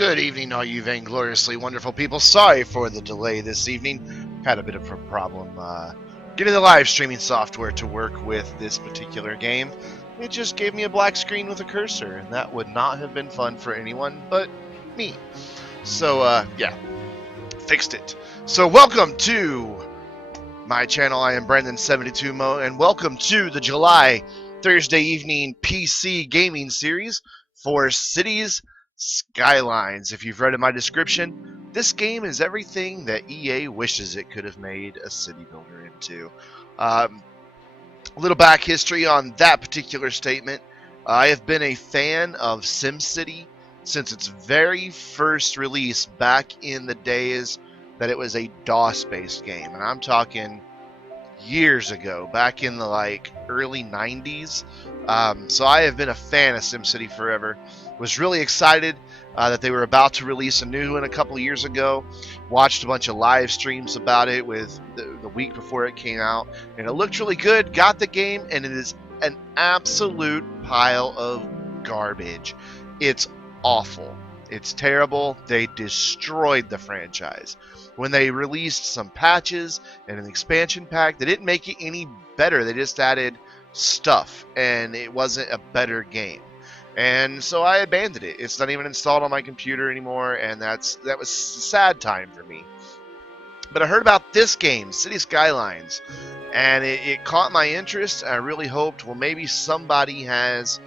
Good evening, all you vaingloriously wonderful people. Sorry for the delay this evening. Had a bit of a problem getting the live streaming software to work with this particular game. It just gave me a black screen with a cursor, and that would not have been fun for anyone but me. So, yeah, fixed it. So, welcome to my channel. I am Brandon72Mo, and welcome to the July Thursday evening PC gaming series for Cities Skylines. If you've read in my description, this game is everything that EA wishes it could have made a city builder into. A little back history on that particular statement. I have been a fan of SimCity since its very first release back in the days that it was a DOS-based game. And I'm talking years ago, back in the early 90s. So I have been a fan of SimCity forever. Was really excited that they were about to release a new one a couple of years ago. Watched a bunch of live streams about it with the week before it came out, and it looked really good. Got the game, and it is an absolute pile of garbage. It's awful. It's terrible. They destroyed the franchise. When they released some patches and an expansion pack, they didn't make it any better. They just added stuff, and it wasn't a better game. And so I abandoned it. It's not even installed on my computer anymore, and that was a sad time for me. But I heard about this game, Cities Skylines, and it caught my interest. I really hoped, well, maybe somebody has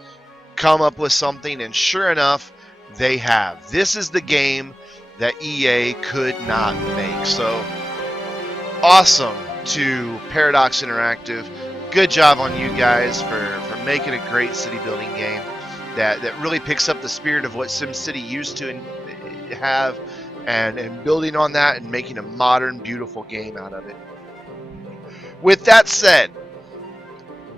come up with something, and sure enough, they have. This is the game that EA could not make. So awesome to Paradox Interactive. Good job on you guys for making a great city building game that really picks up the spirit of what SimCity used to have, and building on that and making a modern, beautiful game out of it. With that said,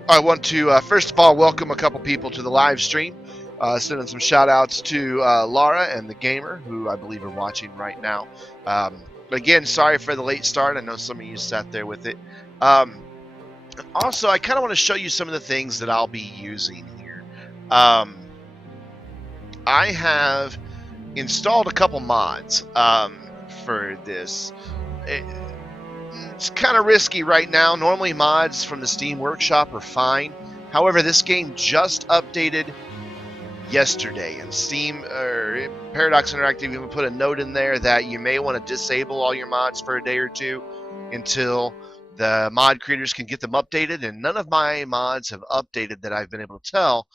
I want to first of all welcome a couple people to the live stream. Sending some shout outs to Laura and the Gamer, who I believe are watching right now. Again, sorry for the late start. I know some of you sat there with it. Also, I kind of want to show you some of the things that I'll be using here. I have installed a couple mods for this. It's kind of risky right now. Normally mods from the Steam Workshop are fine. However, this game just updated yesterday, and Steam or Paradox Interactive even put a note in there that you may want to disable all your mods for a day or two until the mod creators can get them updated, and none of my mods have updated that I've been able to tell.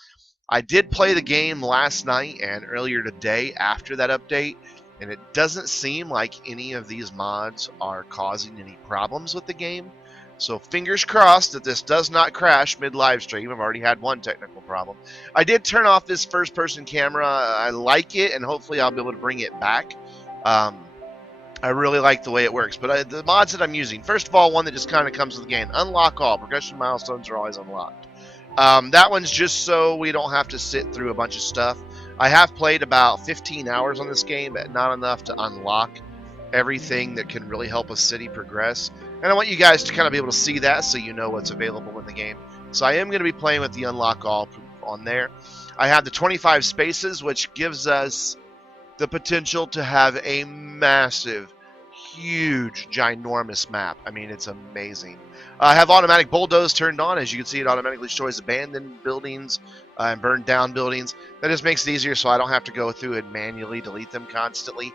I did play the game last night and earlier today after that update, and it doesn't seem like any of these mods are causing any problems with the game. So fingers crossed that this does not crash mid-live stream. I've already had one technical problem. I did turn off this first-person camera. I like it, and hopefully I'll be able to bring it back. I really like the way it works. But the mods that I'm using, first of all, one that just kind of comes with the game. Unlock all. Progression milestones are always unlocked. That one's just so we don't have to sit through a bunch of stuff. I have played about 15 hours on this game, but not enough to unlock everything that can really help a city progress. And I want you guys to kind of be able to see that so you know what's available in the game. So I am going to be playing with the unlock all on there. I have the 25 spaces, which gives us the potential to have a massive, huge, ginormous map. I mean, it's amazing. I have automatic bulldoze turned on. As you can see, it automatically shows abandoned buildings and burned down buildings. That just makes it easier so I don't have to go through and manually delete them constantly.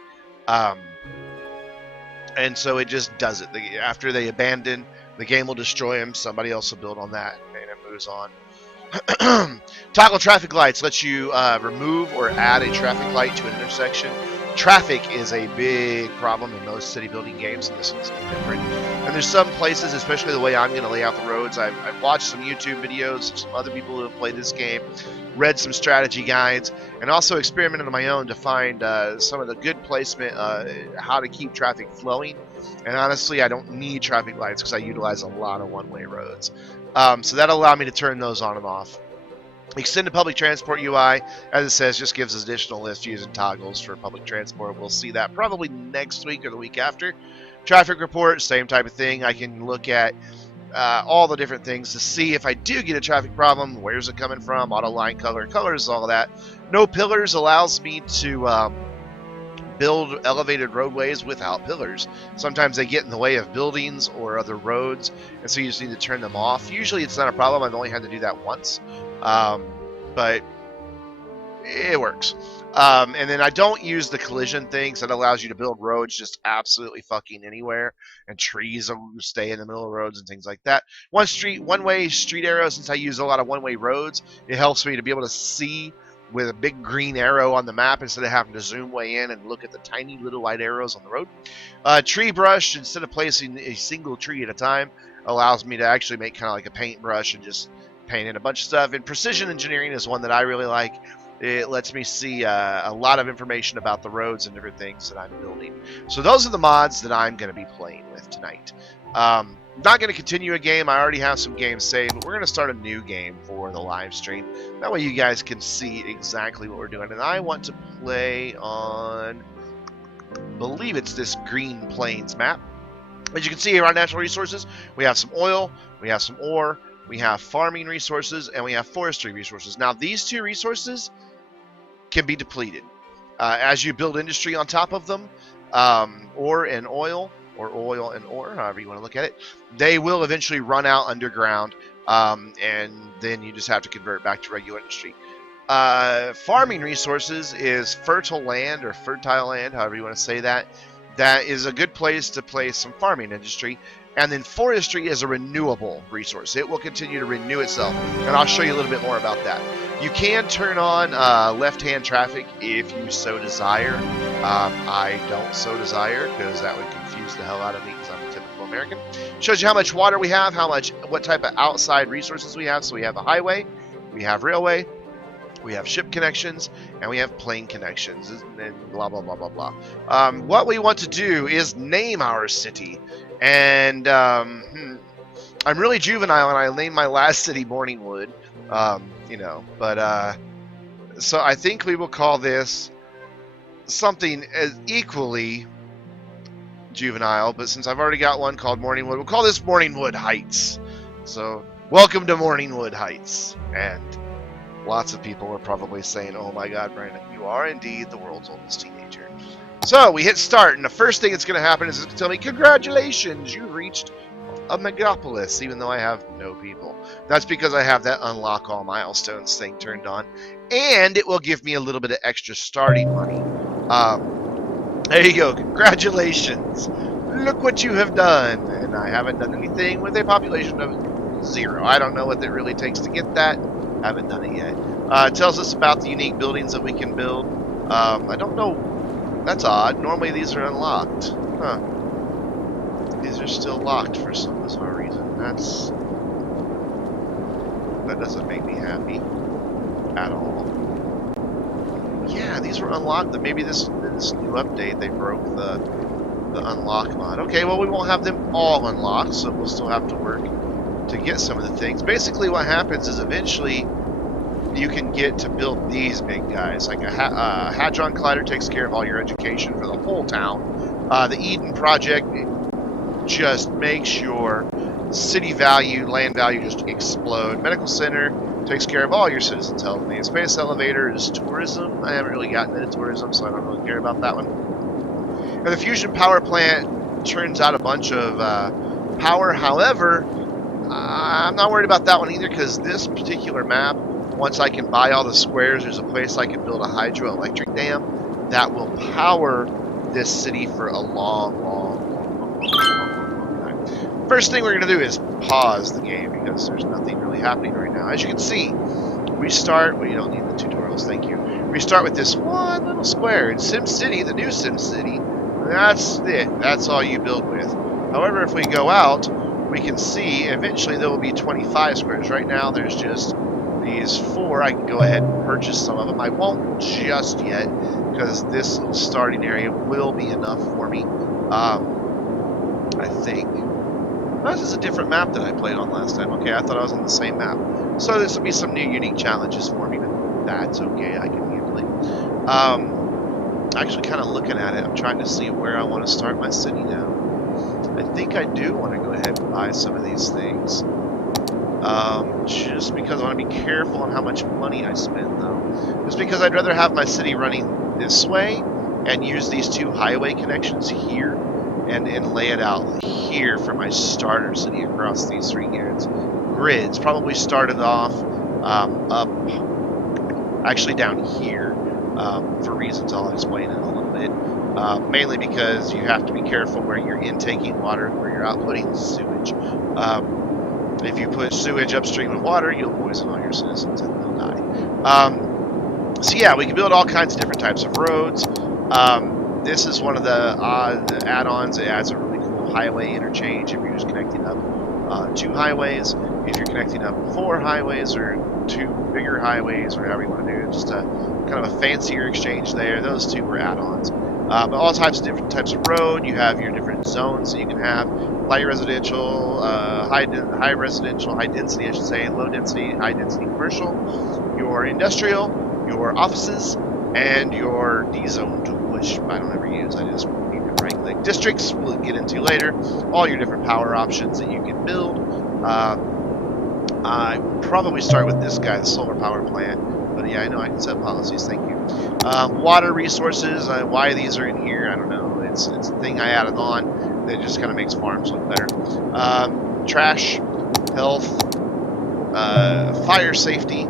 And so it just does it. After they abandon, the game will destroy them. Somebody else will build on that, and it moves on. Toggle traffic lights lets you remove or add a traffic light to an intersection. Traffic is a big problem in most city building games, and this one's different. And there's some places, especially the way I'm going to lay out the roads. I've watched some YouTube videos of some other people who have played this game, read some strategy guides, and also experimented on my own to find some of the good placement, how to keep traffic flowing. And honestly, I don't need traffic lights because I utilize a lot of one-way roads. So that'll allow me to turn those on and off. Extended public transport UI, as it says, just gives us additional lift using toggles for public transport. We'll see that probably next week or the week after. Traffic report, same type of thing. I can look at all the different things to see if I do get a traffic problem, where's it coming from, auto line color, colors, all of that. No pillars allows me to build elevated roadways without pillars. Sometimes they get in the way of buildings or other roads, and so you just need to turn them off. Usually it's not a problem. I've only had to do that once, but it works. And then I don't use the collision things that allows you to build roads just absolutely fucking anywhere, and trees stay in the middle of roads and things like that. One-way street arrow, since I use a lot of one-way roads, it helps me to be able to see with a big green arrow on the map instead of having to zoom way in and look at the tiny little white arrows on the road. Tree brush, instead of placing a single tree at a time, allows me to actually make kind of like a paintbrush and just paint in a bunch of stuff. And precision engineering is one that I really like. It lets me see a lot of information about the roads and different things that I'm building. So those are the mods that I'm going to be playing with tonight. Not going to continue a game. I already have some games saved, but we're going to start a new game for the live stream. That way you guys can see exactly what we're doing. And I want to play on, I believe it's this Green Plains map. As you can see here, our natural resources, we have some oil, we have some ore, we have farming resources, and we have forestry resources. Now, these two resources can be depleted. As you build industry on top of them, ore and oil, or oil and ore, however you want to look at it, they will eventually run out underground, and then you just have to convert back to regular industry. Farming resources is fertile land, or fertile land, however you want to say that. That is a good place to place some farming industry. And then forestry is a renewable resource. It will continue to renew itself. And I'll show you a little bit more about that. You can turn on left-hand traffic if you so desire. I don't so desire because that would confuse the hell out of me because I'm a typical American. Shows you how much water we have, what type of outside resources we have. So we have a highway, we have railway, we have ship connections, and we have plane connections, and blah, blah, blah, blah, blah. What we want to do is name our city. And I'm really juvenile, and I named my last city Morningwood, so I think we will call this something as equally juvenile, but since I've already got one called Morningwood, we'll call this Morningwood Heights. So, welcome to Morningwood Heights, and lots of people are probably saying, oh my god, Brandon, you are indeed the world's oldest teenager. So, we hit start, and the first thing that's going to happen is it's going to tell me, congratulations, you've reached a megapolis, even though I have no people. That's because I have that unlock all milestones thing turned on, and it will give me a little bit of extra starting money. There you go, congratulations, look what you have done. And I haven't done anything with a population of 0. I don't know what it really takes to get that. Haven't done it yet. It tells us about the unique buildings that we can build. I don't know. That's odd. Normally these are unlocked. Huh. These are still locked for some bizarre reason. That doesn't make me happy at all. Yeah, these were unlocked. Maybe this new update they broke the unlock mod. Okay, well we won't have them all unlocked, so we'll still have to work to get some of the things. Basically what happens is eventually you can get to build these big guys. Like a Hadron Collider takes care of all your education for the whole town. The Eden Project just makes your city value, land value just explode. Medical Center takes care of all your citizens' health needs. Space Elevator is tourism. I haven't really gotten into tourism, so I don't really care about that one. And the Fusion Power Plant turns out a bunch of power. However, I'm not worried about that one either, because this particular map, once I can buy all the squares, there's a place I can build a hydroelectric dam that will power this city for a long time. First thing we're going to do is pause the game because there's nothing really happening right now. As you can see, we start, well, you don't need the tutorials, thank you. We start with this one little square. In SimCity, the new SimCity, that's it. That's all you build with. However, if we go out, we can see eventually there will be 25 squares. Right now, there's just these 4. I can go ahead and purchase some of them. I won't just yet because this little starting area will be enough for me. I think. Oh, this is a different map than I played on last time. Okay, I thought I was on the same map. So this will be some new unique challenges for me, but that's okay. I can handle it. Actually, kind of looking at it, I'm trying to see where I want to start my city now. I think I do want to go ahead and buy some of these things. Just because I want to be careful on how much money I spend, though. Just because I'd rather have my city running this way and use these 2 highway connections here and lay it out here for my starter city across these 3 grids. Probably started off up, actually down here, for reasons I'll explain in a little bit. Mainly because you have to be careful where you're intaking water and where you're outputting sewage. If you put sewage upstream of water, you'll poison all your citizens and they'll die. So yeah, we can build all kinds of different types of roads. This is one of the add-ons. It adds a really cool highway interchange if you're just connecting up 2 highways. If you're connecting up 4 highways or 2 bigger highways, or however you want to do it, just a kind of a fancier exchange there. Those 2 were add-ons. But all types of different types of road. You have your different zones that you can have: light residential, high residential, high density, I should say, low density, high density commercial, your industrial, your offices, and your D-zoned, which I don't ever use. I just need to right-click. Districts we'll get into later. All your different power options that you can build. I probably start with this guy, the solar power plant. But yeah, I know I can set policies. Thank you. Water resources. Why these are in here, I don't know. It's a thing I added on that just kind of makes farms look better. Trash, health, fire safety.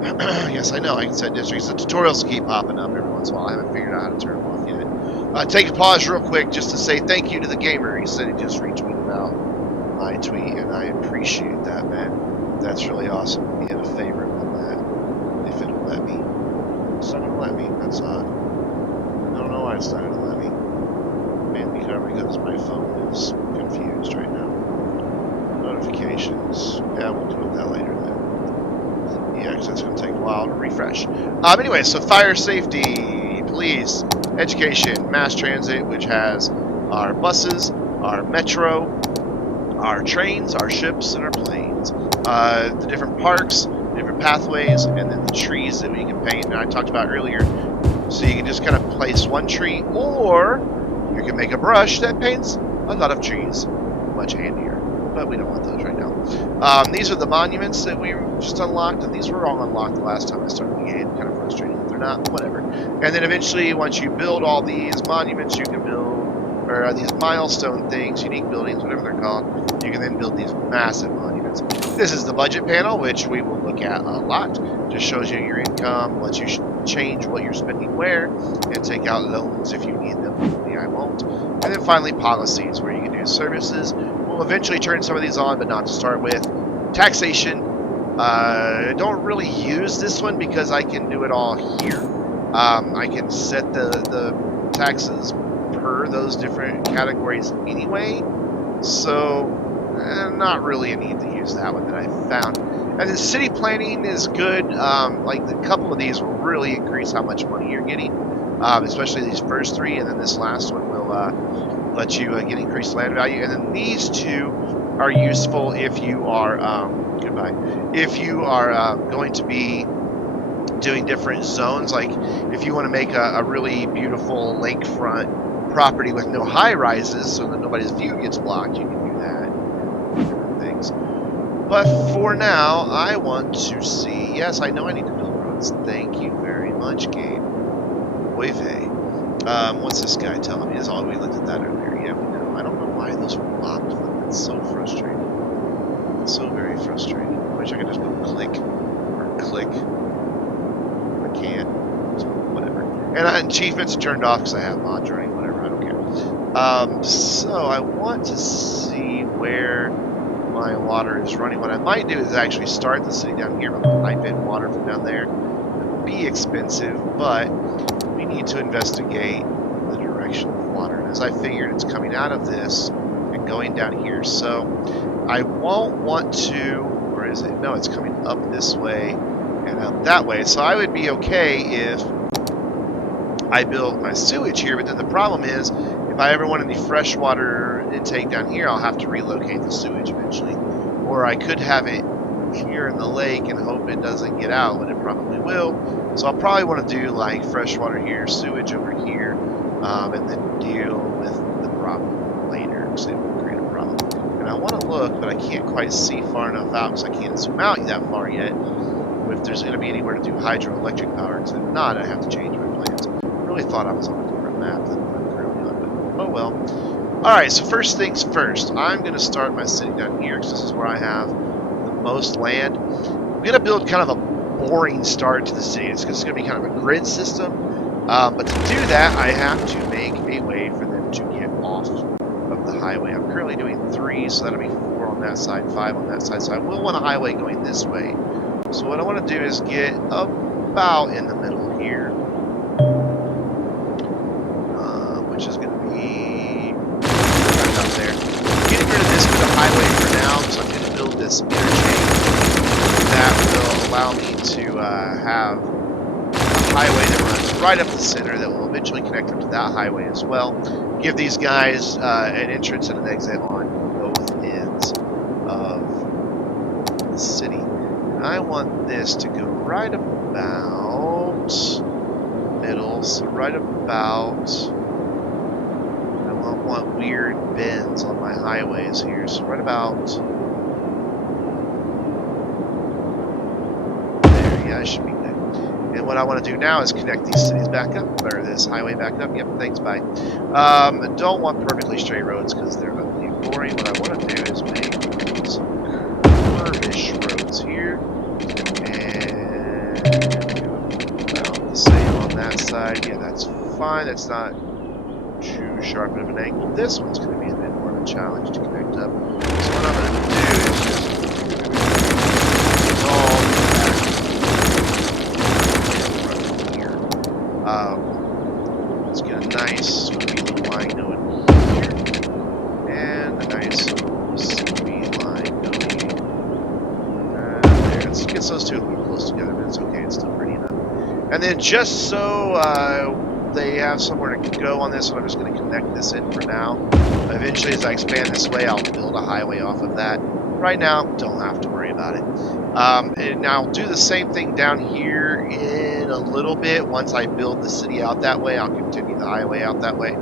Yes, I know I can set districts. The tutorials keep popping up every once in a while. I haven't figured out how to turn them off yet. Take a pause real quick just to say thank you to the gamer. He said he just retweeted out my tweet, and I appreciate that, man. That's really awesome. He had a favorite on that. If it'll let me. It's not going to let me. That's odd. I don't know why it's not going to let me. Mainly because my phone is confused right now. Notifications. Yeah, we'll deal with that later then. Yeah, because that's going to take a while to refresh. Anyway, so fire safety, police, education, mass transit, which has our buses, our metro, our trains, our ships, and our planes. The different parks, different pathways, and then the trees that we can paint. And I talked about earlier. So you can just kind of place one tree, or you can make a brush that paints a lot of trees. Much handier. But we don't want those right now. These are the monuments that we just unlocked, and these were all unlocked the last time I started the game. Kind of frustrating that they're not, but whatever. And then eventually, once you build all these monuments, you can build, or these milestone things, unique buildings, whatever they're called, you can then build these massive monuments. This is the budget panel, which we will look at a lot. Just shows you your income, lets you change what you're spending where, and take out loans if you need them. Hopefully I won't. And then finally, policies, where you can do services. We'll eventually turn some of these on, but not to start with. Taxation. I don't really use this one because I can do it all here. I can set the taxes per those different categories anyway, so not really a need to use that one that I found. And then city planning is good. Like a couple of these will really increase how much money you're getting, especially these first 3, and then this last one will let you get increased land value. And then these 2 are useful if you are if you are going to be doing different zones. Like if you want to make a really beautiful lakefront property with no high rises so that nobody's view gets blocked, you can do that. Different things. But for now, I want to see. Yes, I know I need to build roads. Thank you very much, game. Oy vey. What's this guy telling me? We looked at that earlier. Yeah, we know. I don't know why those were locked, but it's so frustrating. It's so very frustrating. I wish I could just go click or click. I can't. So whatever. And achievements are turned off because I have mods running. Whatever. I don't care. So I want to see where my water is running. What I might do is actually start the city down here, but pipe in water from down there. It'll be expensive, but we need to investigate the direction of water. And as I figured, it's coming out of this and going down here. So I won't want to, or is it? No, it's coming up this way and up that way. So I would be okay if I built my sewage here, but then the problem is, if I ever want any freshwater intake down here, I'll have to relocate the sewage eventually. Or I could have it here in the lake and hope it doesn't get out, but it probably will. So I'll probably want to do like freshwater here, sewage over here, and then deal with the problem later, because it will create a problem. And I want to look, but I can't quite see far enough out, because I can't zoom out that far yet, if there's going to be anywhere to do hydroelectric power, because if not, I have to change my plans. really thought I was on a different map than what I'm currently on, but oh well. Alright, so first things first, I'm going to start my city down here, because this is where I have the most land. I'm going to build kind of a boring start to the city. It's going to be kind of a grid system, but to do that, I have to make a way for them to get off of the highway. I'm currently doing 3, so that'll be 4 on that side, 5 on that side, so I will want a highway going this way. So what I want to do is get about in the middle here, which is going to be right up there. Getting rid of this bit of highway for now, so I'm going to build this interchange that will allow me to have a highway that runs right up the center that will eventually connect up to that highway as well. Give these guys an entrance and an exit on both ends of the city. And I want this to go right about middle, so right about, I don't want weird bends on my highways here, so right about there, yeah, I should be good. And what I want to do now is connect these cities back up, or this highway back up. Yep, thanks, bye. I don't want perfectly straight roads because they're ugly and boring. What I want to do is make some curvish roads here, and about the same on that side. Yeah, that's fine. That's not too sharp of an angle. This one's going to be a bit more of a challenge to connect up. So what I'm going to do is just all let's get a nice sweet line going here, and a nice sweet line going there. Let's get those two a little close together, but it's okay, it's still pretty enough. And then just so they have somewhere to go on this, I'm just going to connect this in for now. Eventually, as I expand this way, I'll build a highway off of that. Right now, don't have to worry about it. And I'll do the same thing down here in a little bit. Once I build the city out that way, I'll continue the highway out that way.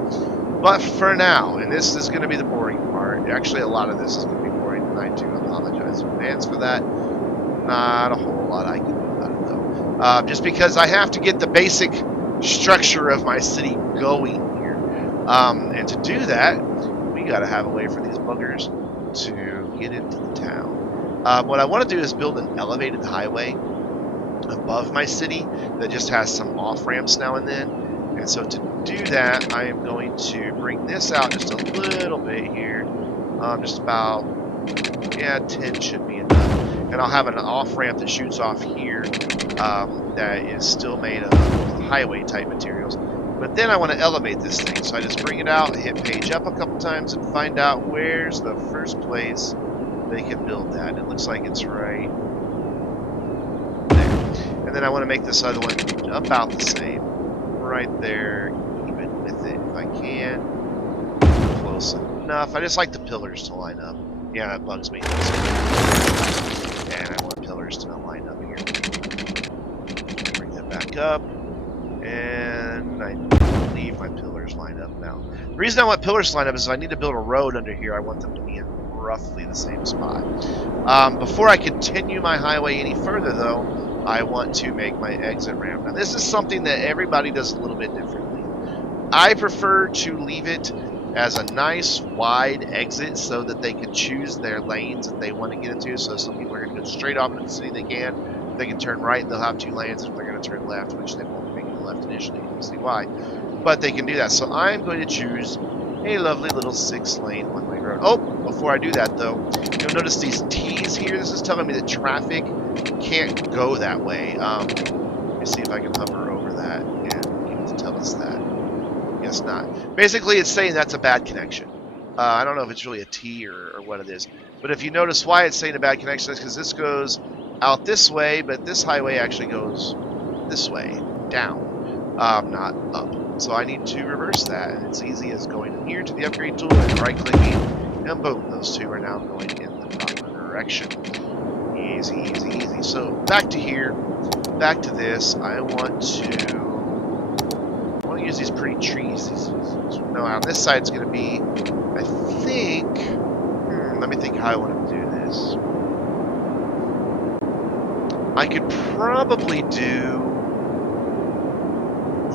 But for now, and this is going to be the boring part, actually a lot of this is going to be boring, and I do apologize in advance for that. Not a whole lot I can do about it, though. Just because I have to get the basic structure of my city going here. And to do that, we got to have a way for these buggers to get into the town. What I want to do is build an elevated highway above my city that just has some off-ramps now and then. And so to do that, I am going to bring this out just a little bit here. Just about, yeah, 10 should be enough. And I'll have an off-ramp that shoots off here that is still made of highway-type materials. But then I want to elevate this thing, so I just bring it out, hit page up a couple times, and find out where's the first place they can build that. And it looks like it's right there. And then I want to make this other one about the same, right there, even with it if I can. Close enough. I just like the pillars to line up. Yeah, that bugs me. And I want pillars to line up here. Bring that back up. And I believe my pillars line up now. The reason I want pillars to line up is if I need to build a road under here, I want them to be in roughly the same spot. Before I continue my highway any further, though, I want to make my exit ramp. Now, this is something that everybody does a little bit differently. I prefer to leave it as a nice wide exit so that they can choose their lanes that they want to get into. So some people are going to go straight off into the city, they can. If they can turn right, they'll have 2 lanes. If they're going to turn left, which they won't make the left initially, you can see why. But they can do that. So I'm going to choose a lovely little 6-lane one-way road. Oh, before I do that, though, you'll notice these T's here. This is telling me that traffic can't go that way. Let me see if I can hover over that and get it to tell us that. Guess not. Basically, it's saying that's a bad connection. I don't know if it's really a T or what it is. But if you notice why it's saying a bad connection, is because this goes out this way, but this highway actually goes this way, down, not up. So I need to reverse that. And it's easy as going in here to the upgrade tool and right-clicking, and boom, those two are now going in the proper direction. Easy, easy, easy. So back to here, back to this. I want to use these pretty trees. No, on this side it's going to be, I think, let me think how I want to do this. I could probably do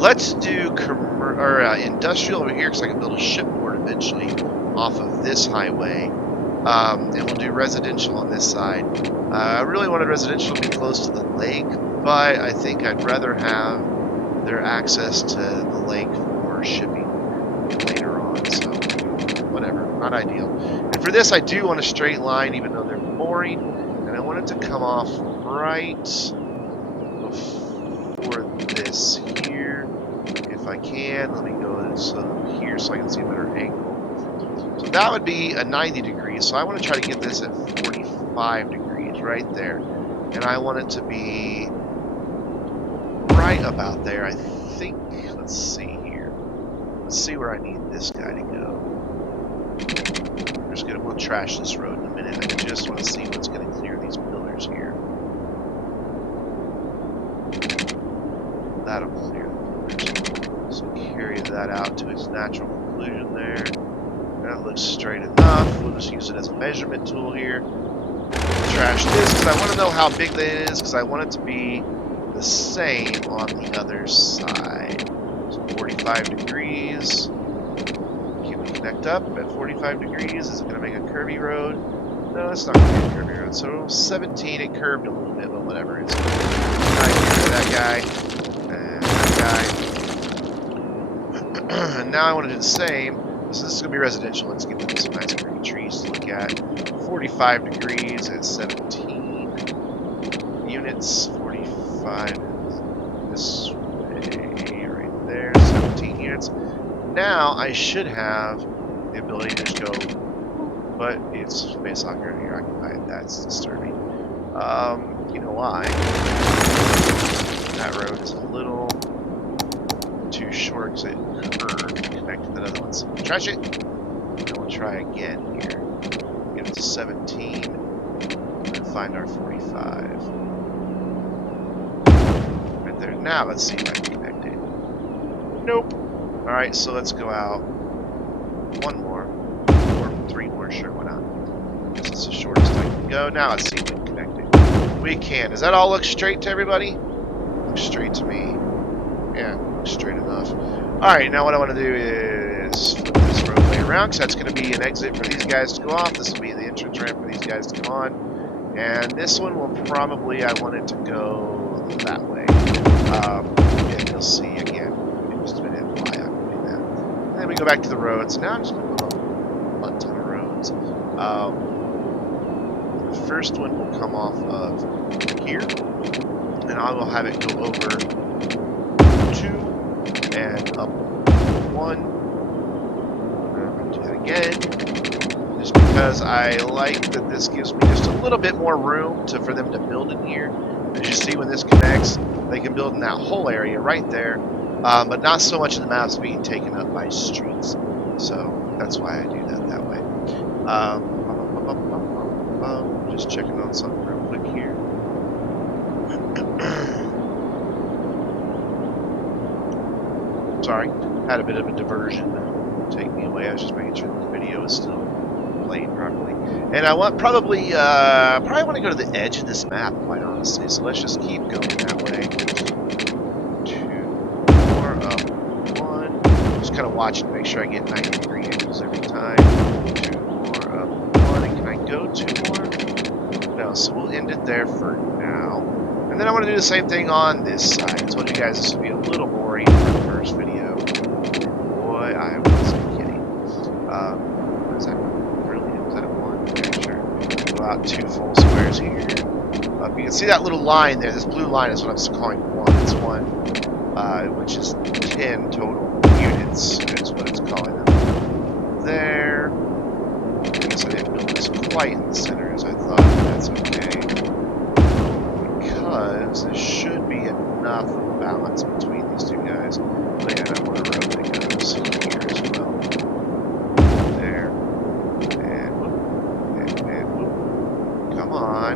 Let's do industrial over here because I can build a shipboard eventually off of this highway. And we'll do residential on this side. I really wanted residential to be close to the lake, but I think I'd rather have their access to the lake for shipping later on. So, whatever. Not ideal. And for this, I do want a straight line, even though they're boring. And I want it to come off right before this here. If I can, let me go here so I can see a better angle. So that would be a 90 degrees. So I want to try to get this at 45 degrees right there. And I want it to be right about there. I think, let's see here. Let's see where I need this guy to go. We'll trash this road in a minute. I just want to see what's going to clear these pillars here. That'll clear the pillars. So carry that out to its natural conclusion there. That looks straight enough. We'll just use it as a measurement tool here. Trash this because I want to know how big that is because I want it to be the same on the other side. So 45 degrees. Can we connect up at 45 degrees? Is it going to make a curvy road? No, it's not going to be a curvy road. So 17, it curved a little bit, but whatever. It's that guy and that guy. And now I want to do the same. So this is going to be residential. Let's give them some nice pretty trees to look at. 45 degrees at 17 units. 45 this way, right there. 17 units. Now I should have the ability to just go, but it's based on you're occupied. That's disturbing. You know why? That road is a little too short because it curved to connect to the other ones. Trash it. And we'll try again here. Get it to 17 and find our 45. Right there. Now let's see if I can connect it. Nope. Alright, so let's go out one more, or 3 more, sure, why not? I guess it's the shortest I can go. Now let's see if we can connect it. We can. Does that all look straight to everybody? Looks straight to me. Yeah, looks straight enough. Alright, now what I want to do is flip this roadway around, because that's going to be an exit for these guys to go off. This will be the entrance ramp for these guys to come on. And this one will probably, I want it to go that way. And you'll see again. Just a minute why I'm doing that. And then we go back to the roads. Now I'm just going to put a ton of roads. The first one will come off of here, and I will have it go over 2 and up 1. I'm going to do that again, just because I like that this gives me just a little bit more room for them to build in here. As you see, when this connects, they can build in that whole area right there. But not so much of the map's being taken up by streets. So that's why I do that way. Just checking on something real quick here. Sorry, had a bit of a diversion take me away. I was just making sure that the video is still playing properly. And I want probably want to go to the edge of this map, quite honestly. So let's just keep going that way. Kind of watching to make sure I get 90-degree angles every time. 2 more up 1. And can I go 2 more? No, so we'll end it there for now. And then I want to do the same thing on this side. I told you guys this would be a little boring for the first video. Boy, I wasn't kidding. What is that? Really? Is that 1? Okay, sure. Go out 2 full squares here. You can see that little line there. This blue line is what I'm just calling 1. It's 1, which is 10 total. Units is what it's calling them. There. I guess I didn't build this quite in the center as I thought. That's okay. Because there should be enough balance between these 2 guys. But yeah, I want a road that goes here as well. There. And whoop. And whoop. Come on.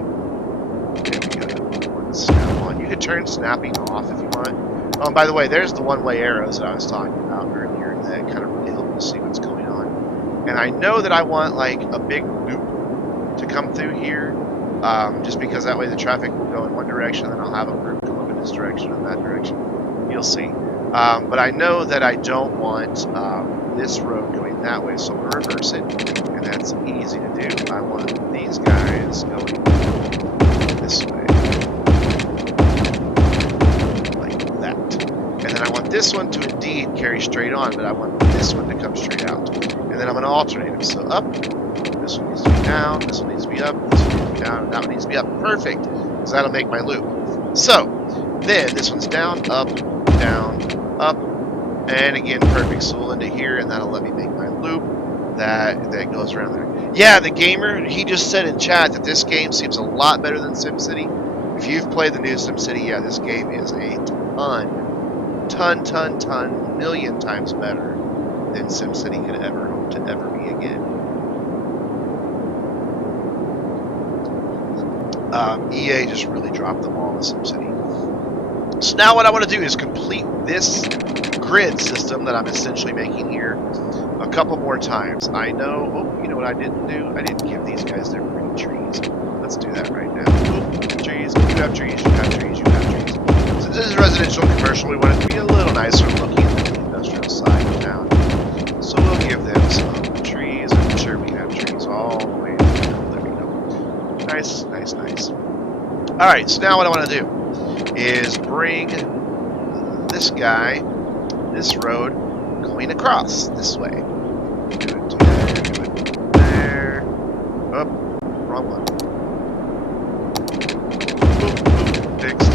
There we go. One snap on. You can turn snapping off if you want. Oh, and by the way, there's the one-way arrows that I was talking about earlier that kind of really help you see what's going on. And I know that I want like a big loop to come through here, just because that way the traffic will go in one direction, and then I'll have a group come up in this direction and that direction. You'll see. But I know that I don't want this road going that way, so I'm going to reverse it, and that's easy to do. I want these guys going this way, like that. And then I want this one to indeed carry straight on, but I want this one to come straight out. And then I'm going to alternate them. So up, this one needs to be down, this one needs to be up, this one needs to be down, and that one needs to be up. Perfect, because that'll make my loop. So, then this one's down, up, and again, perfect. So we'll into here, and that'll let me make my loop that goes around there. Yeah, the gamer, he just said in chat that this game seems a lot better than SimCity. If you've played the new SimCity, yeah, this game is a ton, million times better than SimCity could ever hope to ever be again. EA just really dropped the ball with SimCity. So now what I want to do is complete this grid system that I'm essentially making here a couple more times. I know, oh, you know what I didn't do? I didn't give these guys their pretty trees. Let's do that right now. Oh, trees, you have trees, you have trees, you have trees. Since this is residential and commercial, we want it to be a little nicer looking than the industrial side of town. So we'll give them some trees, and I'm sure we can have trees all the way down. There we go. Nice, nice, nice. Alright, so now what I want to do is bring this guy, this road, going across this way. Do it there, do it there. Oh, wrong one. Boop, boop, fixed.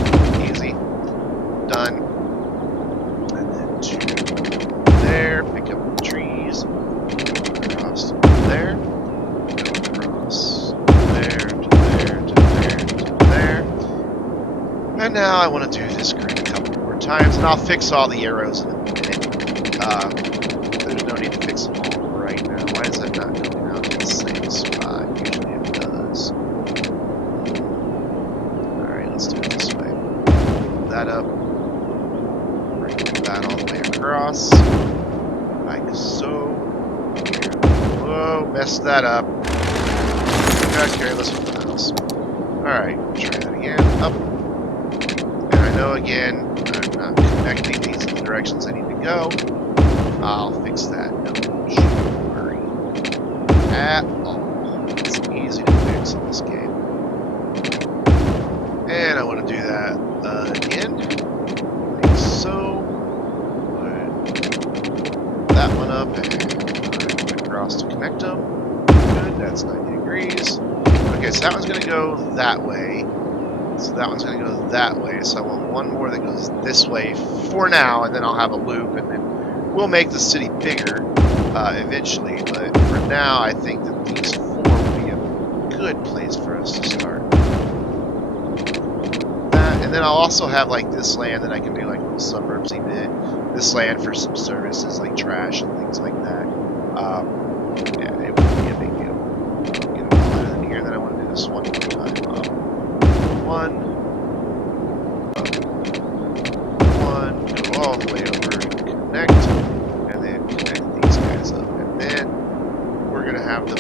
Easy. Done. And then to there, pick up the trees. Across to there. Go across there, to there, to there, to there. And now I want to do this grid a couple more times, and I'll fix all the arrows in a minute. There's no need to fix them all right now. Why is that not going out to the same spot? Usually it does. Alright, let's do it this way. Pull that up. Bring that all the way across. Like so. Whoa, messed that up. Gotta carry this with the mouse. Alright, try that again. Up. I know again, I'm not connecting these in the directions I need to go. I'll fix that. No worry at all. It's easy to fix in this game. And I want to do that again. Like so. Put that one up and put it across to connect them. Good, that's 90 degrees. Okay, so that one's going to go that way. So that one's going to go that way. So I want one more that goes this way for now, and then I'll have a loop, and then we'll make the city bigger eventually. But for now, I think that these four will be a good place for us to start. And then I'll also have like this land that I can do like little suburbsy bit. This land for some services like trash and things like that. Yeah, it wouldn't be a big deal. Get it all out of here. Then I want to do this one more time. One, go all the way over and connect, and then connect these guys up. And then we're going to have the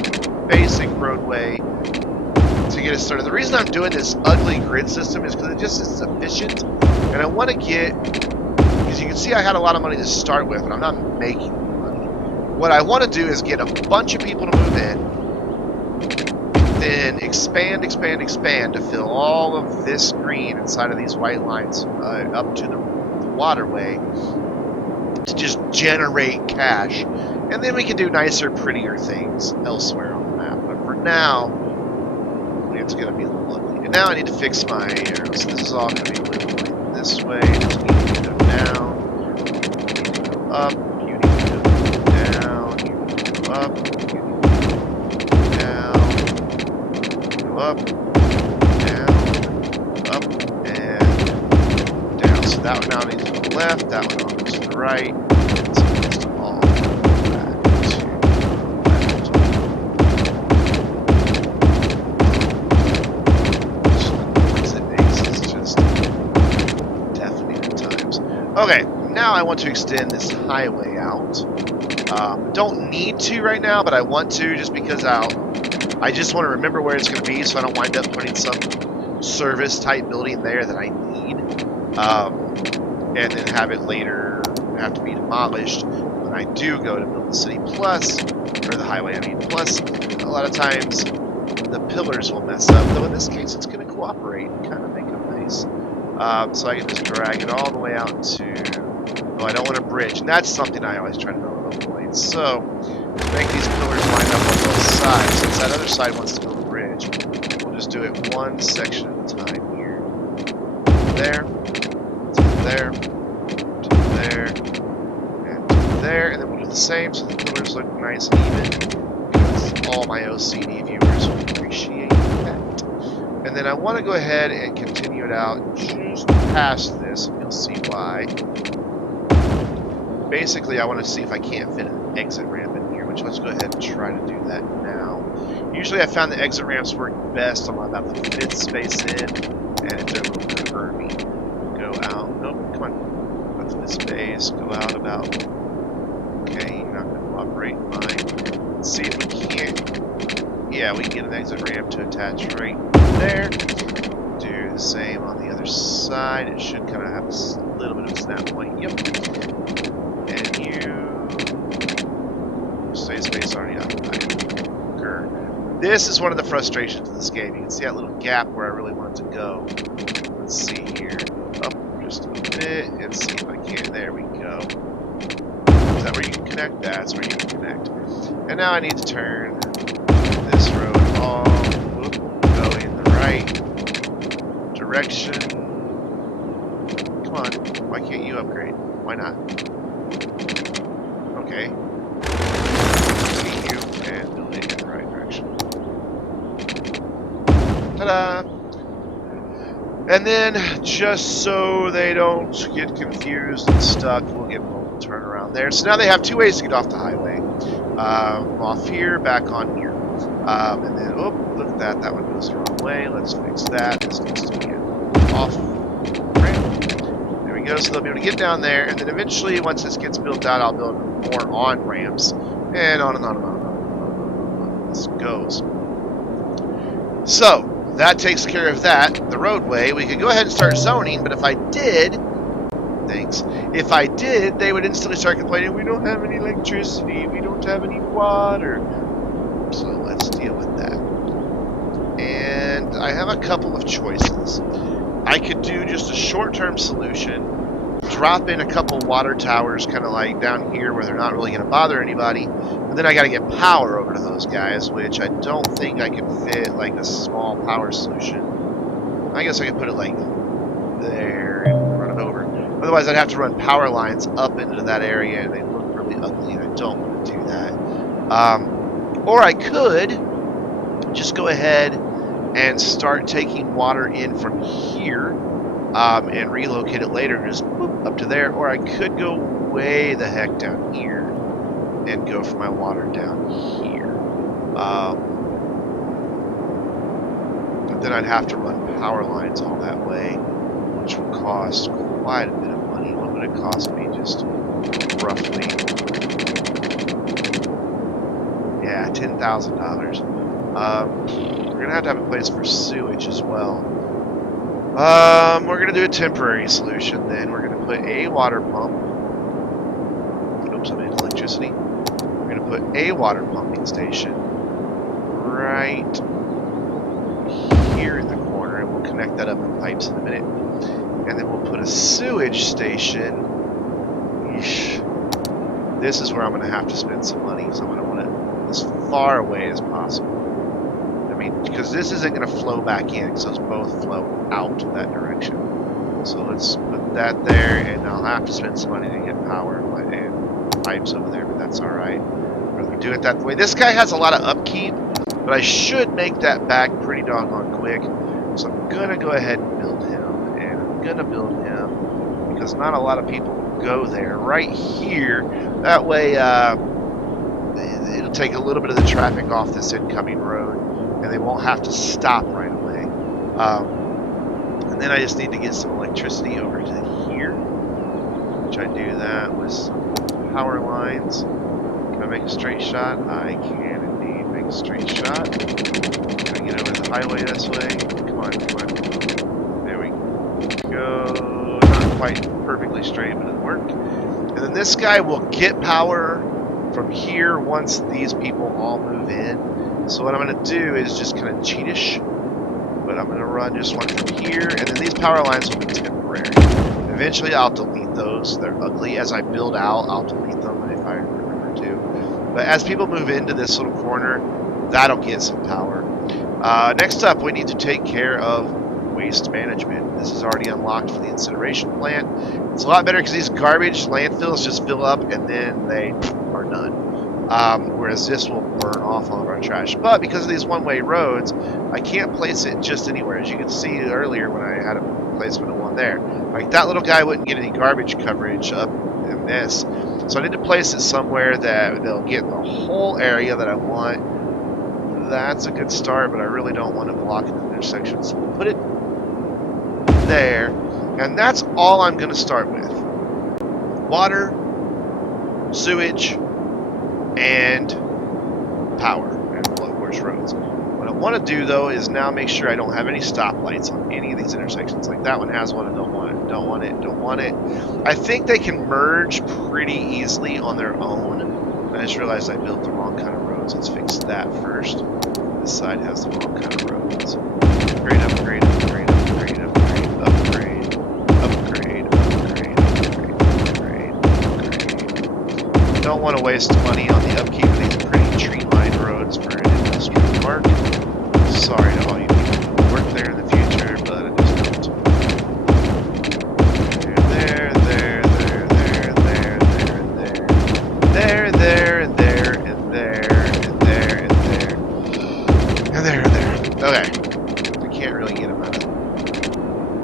basic roadway to get us started. The reason I'm doing this ugly grid system is because it just is efficient, and I want to get, because you can see I had a lot of money to start with, but I'm not making money. What I want to do is get a bunch of people to move in, then expand to fill all of this green inside of these white lines up to the waterway to just generate cash. And then we can do nicer, prettier things elsewhere on the map. But for now, it's going to be a little ugly. And now I need to fix my arrows. This is all going to be a little going this way. Just need to go down. You need to go up. You need to go down. You need to go up. You need to go down. Up, down, up, and down. So that one now needs to go left, that one all goes to the right. So it needs to all go back to left. It makes is just deafening at times. Okay, now I want to extend this highway out. Don't need to right now, but I want to just because I just want to remember where it's going to be so I don't wind up putting some service type building there that I need, and then have it later to have to be demolished when I do go to build the city. Plus, or the highway, I mean. Plus, a lot of times the pillars will mess up. Though in this case, it's going to cooperate and kind of make them nice. So I can just drag it all the way out to... Oh, I don't want a bridge. And that's something I always try to avoid. So, make these pillars line up on both sides. Since that other side wants to build a bridge, we'll just do it one section at a time here. There, to there, to there, and to there. And then we'll do the same so the pillars look nice and even. Because all my OCD viewers will appreciate that. And then I want to go ahead and continue it out just past this, and you'll see why. Basically, I want to see if I can't fit an exit ramp in here, which let's go ahead and try to do that now. Usually I found the exit ramps work best on about the 5th space in, and if they're a little curvy. Go out. Nope, come on. That's the space. Go out about... Okay, you're not going to cooperate. Fine. Let's see if we can't... Yeah, we can get an exit ramp to attach right there. Do the same on the other side. It should kind of have a little bit of a snap point. Yep. And you stay space already occupied. This is one of the frustrations of this game. You can see that little gap where I really want it to go. Let's see here. Up just a bit and see if I can. There we go. Is that where you can connect? That's where you can connect. And now I need to turn this road all go in the right direction. Come on. Why can't you upgrade? Why not? Okay. Meet you and build it in the right direction. Ta-da! And then, just so they don't get confused and stuck, we'll give them a little turnaround there. So now they have 2 ways to get off the highway. Off here, back on here. And then, oh, look at that. That one goes the wrong way. Let's fix that. This needs to be off. Go, so they'll be able to get down there, and then eventually, once this gets built out, I'll build more on-ramps, and on and on and on and on. This goes. So, that takes care of that. The roadway, we could go ahead and start zoning, but if I did, thanks, if I did, they would instantly start complaining, we don't have any electricity, we don't have any water. So let's deal with that. And I have a couple of choices. I could do just a short-term solution, drop in a couple water towers kind of like down here where they're not really going to bother anybody, but then I got to get power over to those guys, which I don't think I can fit like a small power solution. I guess I could put it like there and run it over. Otherwise I'd have to run power lines up into that area and they look really ugly and I don't want to do that. Or I could just go ahead and start taking water in from here and relocate it later and just boop, up to there. Or I could go way the heck down here and go for my water down here. But then I'd have to run power lines all that way, which would cost quite a bit of money. What would it cost me? Just roughly, yeah, $10,000. We're gonna have to have a place for sewage as well. We're gonna do a temporary solution then. We're gonna put a water pump. Oops, I made electricity. We're gonna put a water pumping station right here in the corner, and we'll connect that up in pipes in a minute. And then we'll put a sewage station. Eesh. This is where I'm gonna have to spend some money, so I'm gonna want it as far away as possible. I mean, because this isn't going to flow back in, because those both flow out that direction. So let's put that there, and I'll have to spend some money to get power and pipes over there, but that's alright. We're going to do it that way. This guy has a lot of upkeep, but I should make that back pretty doggone quick. So I'm going to go ahead and build him, and I'm going to build him, because not a lot of people go there. Right here, that way it'll take a little bit of the traffic off this incoming road, and they won't have to stop right away. And then I just need to get some electricity over to here, which I do that with some power lines. Can I make a straight shot? I can indeed make a straight shot. Can I get over the highway this way? Come on, come on. There we go. Not quite perfectly straight, but it'll work. And then then this guy will get power from here once these people all move in. So what I'm going to do is just kind of cheatish, but I'm going to run just one from here, and then these power lines will be temporary. Eventually I'll delete those. They're ugly. As I build out, I'll delete them if I remember to. But as people move into this little corner, that'll get some power. Next up, we need to take care of waste management. This is already unlocked for the incineration plant. It's a lot better because these garbage landfills just fill up and then they are done. Whereas this will burn off all of our trash. But because of these one-way roads, I can't place it just anywhere. As you can see earlier when I had a placement of one there. Like that little guy wouldn't get any garbage coverage up in this. So I need to place it somewhere that they'll get the whole area that I want. That's a good start, but I really don't want to block an intersection. So we'll put it there. And that's all I'm going to start with. Water, sewage, and power, and of course roads. What I want to do though is now make sure I don't have any stoplights on any of these intersections. Like that one has one, I don't want it, don't want it, don't want it. I think they can merge pretty easily on their own. I just realized I built the wrong kind of roads. Let's fix that first. This side has the wrong kind of roads. Upgrade, upgrade, upgrade, upgrade, upgrade, upgrade, upgrade, upgrade, upgrade, upgrade. Don't want to waste money on the upkeep of these pretty tree-lined roads for an industrial park. Sorry to all you people who work there in the future, but I just don't. There, there, there, there, there, there, there, there, and there, and there, and there, and there, and there, and there. Okay. I can't really get them out of there.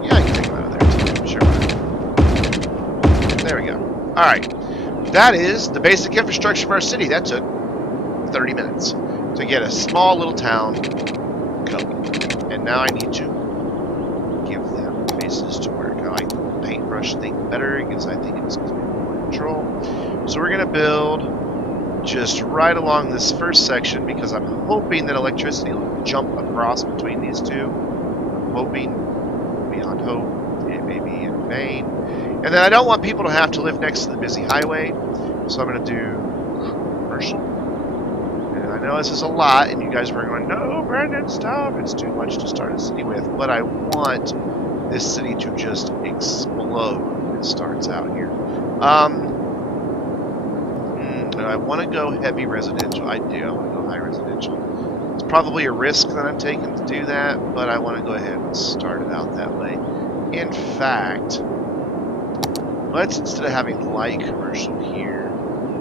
Yeah, I can take them out of there too. Sure. There we go. Alright. That is the basic infrastructure of our city. That took 30 minutes to get a small little town going. And now I need to give them bases to work. I like the paintbrush thing better because I think it gives me more control. So we're going to build just right along this first section because I'm hoping that electricity will jump across between these two. I'm hoping, beyond hope, it may be in vain. And then I don't want people to have to live next to the busy highway, so I'm going to do commercial. And I know this is a lot, and you guys were going, no, Brandon, stop, it's too much to start a city with. But I want this city to just explode when it starts out here. I want to go heavy residential. I do. I want to go high residential. It's probably a risk that I'm taking to do that, but I want to go ahead and start it out that way. In fact, let's, instead of having light commercial here,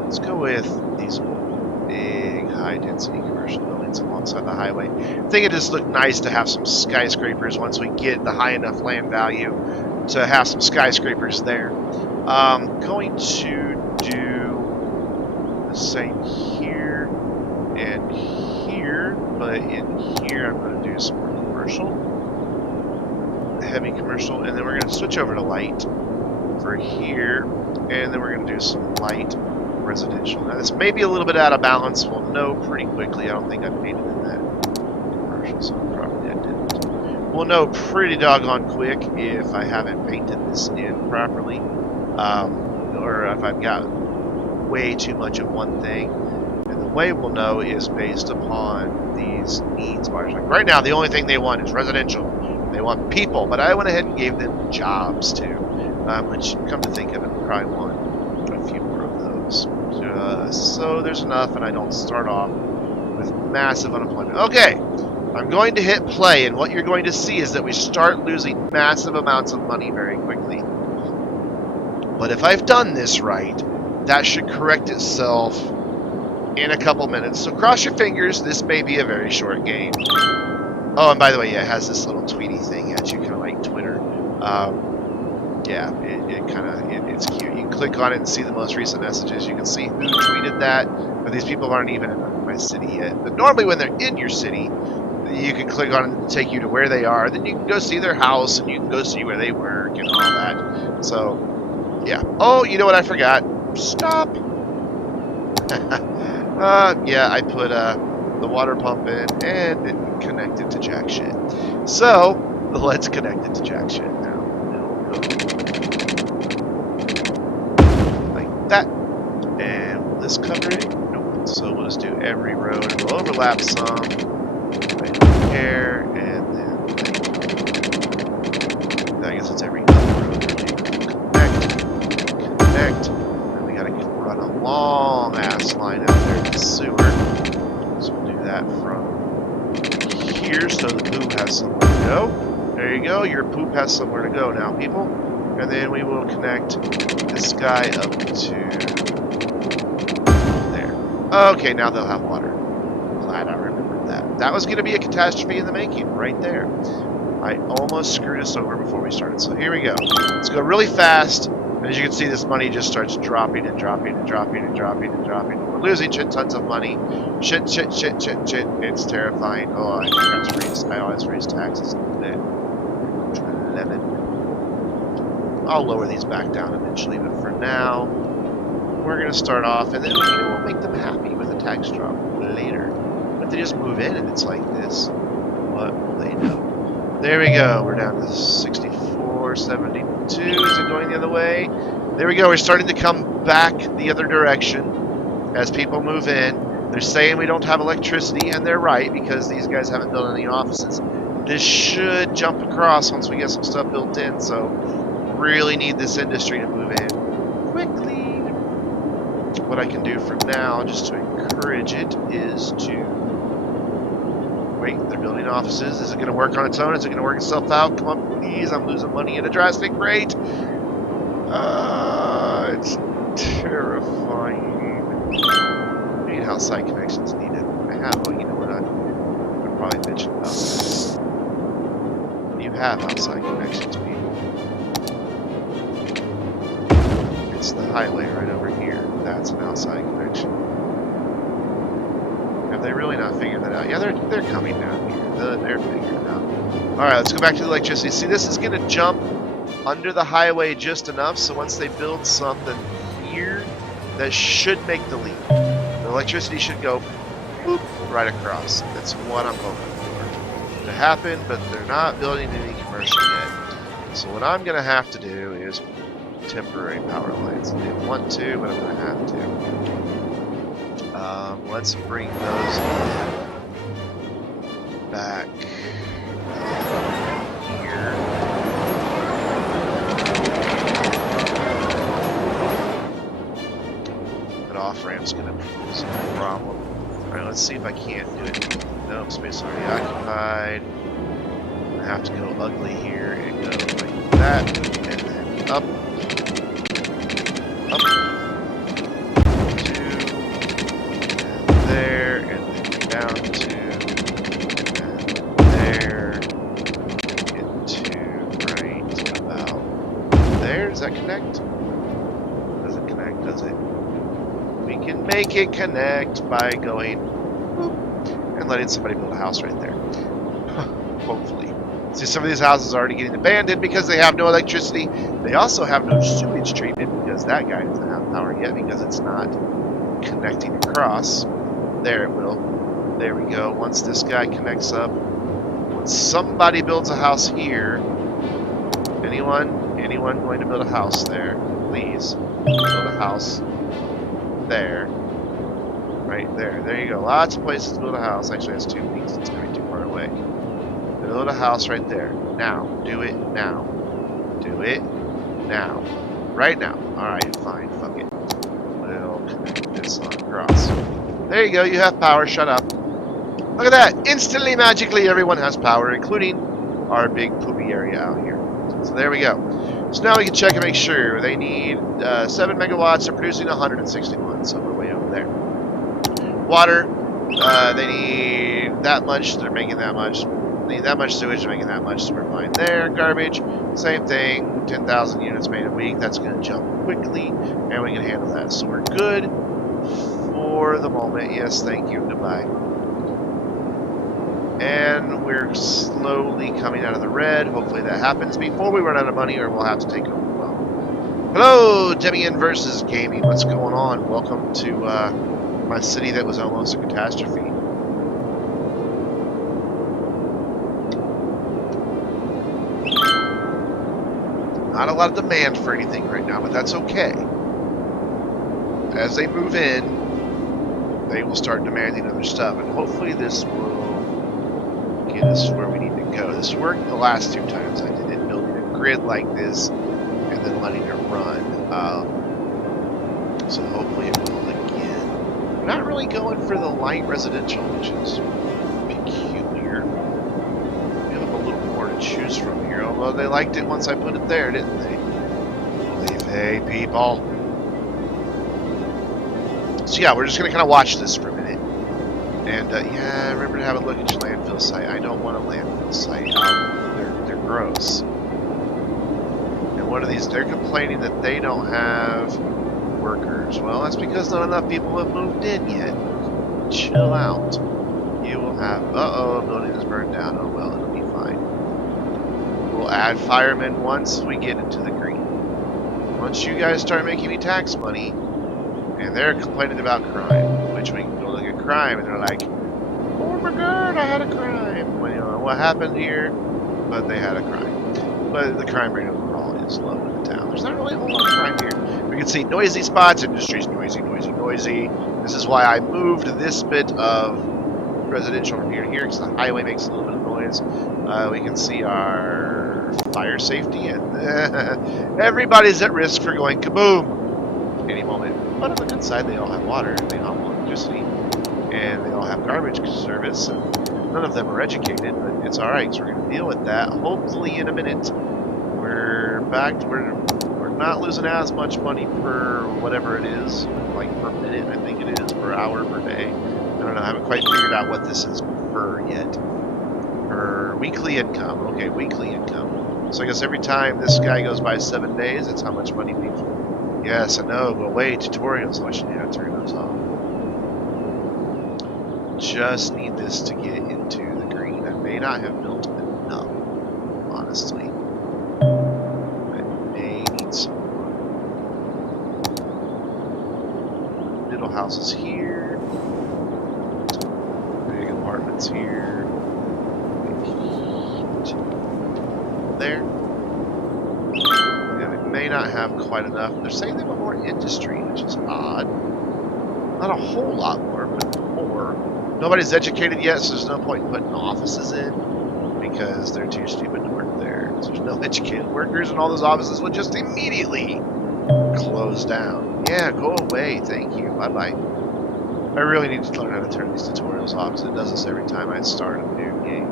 let's go with these big high-density commercial buildings alongside the highway. I think it just looked nice to have some skyscrapers once we get the high enough land value to have some skyscrapers there. Going to do the same here and here, but in here I'm going to do some more commercial, heavy commercial, and then we're going to switch over to light for here, and then we're going to do some light residential. Now this may be a little bit out of balance. We'll know pretty quickly. I don't think I painted in that commercial, so probably I didn't. We'll know pretty doggone quick if I haven't painted this in properly, or if I've got way too much of one thing. And the way we'll know is based upon these needs bars. Like right now, the only thing they want is residential. They want people, but I went ahead and gave them jobs too. Which, come to think of it, we probably want a few more of those. So there's enough, and I don't start off with massive unemployment. Okay, I'm going to hit play, and what you're going to see is that we start losing massive amounts of money very quickly. But if I've done this right, that should correct itself in a couple minutes. So cross your fingers, this may be a very short game. Oh, and by the way, yeah, it has this little tweety thing at you, kind of like Twitter. Yeah, it's cute. You can click on it and see the most recent messages. You can see who tweeted that, but these people aren't even in my city yet. But normally when they're in your city, you can click on it and take you to where they are. Then you can go see their house, and you can go see where they work and all that. So, yeah. Oh, you know what I forgot? Stop! Yeah, I put the water pump in, and it connected to jack shit. So, let's connect it to jack shit now. Like that. And will this cover it? Nope. So we'll just do every road. We'll overlap some. Right here, and then I guess it's every other road. Connect. And we gotta run a long ass line out there to the sewer. So we'll do that from here so the poop has somewhere to go. There you go. Your poop has somewhere to go now, people. And then we will connect this guy up to there. Okay, now they'll have water. Glad I remembered that. That was going to be a catastrophe in the making, right there. I almost screwed us over before we started. So here we go. Let's go really fast. And as you can see, this money just starts dropping and dropping and dropping and dropping and dropping. We're losing shit tons of money. Shit. It's terrifying. Oh, I forgot to raise. I always raise taxes a little bit. 11. I'll lower these back down eventually, but for now, we're going to start off, and then we'll make them happy with a tax drop later. But they just move in and it's like this, what will they know? There we go. We're down to 64, 72. Is it going the other way? There we go. We're starting to come back the other direction as people move in. They're saying we don't have electricity, and they're right because these guys haven't built any offices. This should jump across once we get some stuff built in, so really need this industry to move in quickly. What I can do from now, just to encourage it, is to wait. They're building offices. Is it going to work on its own? Is it going to work itself out? Come on, please. I'm losing money at a drastic rate. It's terrifying. I need outside connections needed. I have. Oh, you know what? I would probably mention about this. You have outside connections, people. It's the highway right over here. That's an outside connection. Have they really not figured that out? Yeah, they're coming down here. They're figuring it out. Alright, let's go back to the electricity. See, this is going to jump under the highway just enough, so once they build something here, that should make the leap. The electricity should go boop, right across. That's what I'm hoping for to happen, but they're not building any commercial yet. So what I'm going to have to do is temporary power lines. I didn't want to, but I'm going to have to. Let's bring those back here. That off-ramp's going to pose a problem. Alright, let's see if I can't do it. Nope, space already occupied. I'm going to have to go ugly here and go like that, and then up. There, and then down to, and there, into right about there. Does that connect? Doesn't connect, does it? We can make it connect by going boop, and letting somebody build a house right there. Hopefully. See, some of these houses are already getting abandoned because they have no electricity. They also have no sewage treatment because that guy doesn't have power yet because it's not connecting across. There it will. There we go. Once this guy connects up, once somebody builds a house here, anyone going to build a house there, please build a house there, right there. There you go. Lots of places to build a house. Actually, that's too weak. It's going to be too far away. Build a house right there. Now. Do it now. Do it now. Right now. All right. Fine. Fuck it. We'll connect this on across. There you go, you have power, shut up. Look at that! Instantly, magically, everyone has power, including our big poopy area out here. So there we go. So now we can check and make sure. They need 7 megawatts, they're producing 161, so we're way over there. Water, they need that much, they're making that much. They need that much sewage, they're making that much, so we're fine there. Garbage, same thing, 10,000 units made a week, that's going to jump quickly, and we can handle that. So we're good. For the moment, yes, thank you, goodbye. And we're slowly coming out of the red. Hopefully that happens before we run out of money or we'll have to take over. Well, hello, Demian versus Gaming. What's going on? Welcome to my city that was almost a catastrophe. Not a lot of demand for anything right now, but that's okay. as they move in, they will start demanding other stuff, and hopefully this will get us where we need to go. This worked the last 2 times I did it, building a grid like this and then letting it run. So hopefully it will again. We're not really going for the light residential, which is peculiar. We have a little more to choose from here, although they liked it once I put it there, didn't they? Hey, people. So yeah, we're just going to kind of watch this for a minute. And yeah, remember to have a look at your landfill site. I don't want a landfill site. They're gross. And what are these? They're complaining that they don't have workers. Well, that's because not enough people have moved in yet. Chill out. You will have... Uh-oh, building is burned down. Oh well, it'll be fine. We'll add firemen once we get into the green. Once you guys start making me tax money, and they're complaining about crime, which we can go look at crime, and they're like, oh my god, I had a crime. Well, you know what happened here, but they had a crime. But the crime rate overall is low in the town. There's not really a whole lot of crime here. We can see noisy spots, industries, noisy, noisy, noisy. This is why I moved this bit of residential from here to here, because the highway makes a little bit of noise. We can see our fire safety, and everybody's at risk for going kaboom any moment. But on the good side, they all have water, and they all have electricity, and they all have garbage service, and none of them are educated, but it's alright, so we're going to deal with that, hopefully in a minute. We're back to we're not losing as much money per whatever it is, like per minute, I think it is, per hour, per day. I don't know, I haven't quite figured out what this is per yet. Per weekly income. Okay, weekly income. So I guess every time this guy goes by 7 days, that's how much money we've... Yes, I know, but wait, tutorials. I should need to turn those off. Just need this to get into the green. I may not have built enough, honestly. I may need some more. Little houses here. Big apartments here. There. And it may not have quite enough. They're saying they want more industry, which is odd. Not a whole lot more, but more. Nobody's educated yet, so there's no point in putting offices in because they're too stupid to work there. So there's no educated workers, and all those offices would just immediately close down. Yeah, go away. Thank you. Bye-bye. I really need to learn how to turn these tutorials off because it does this every time I start a new game.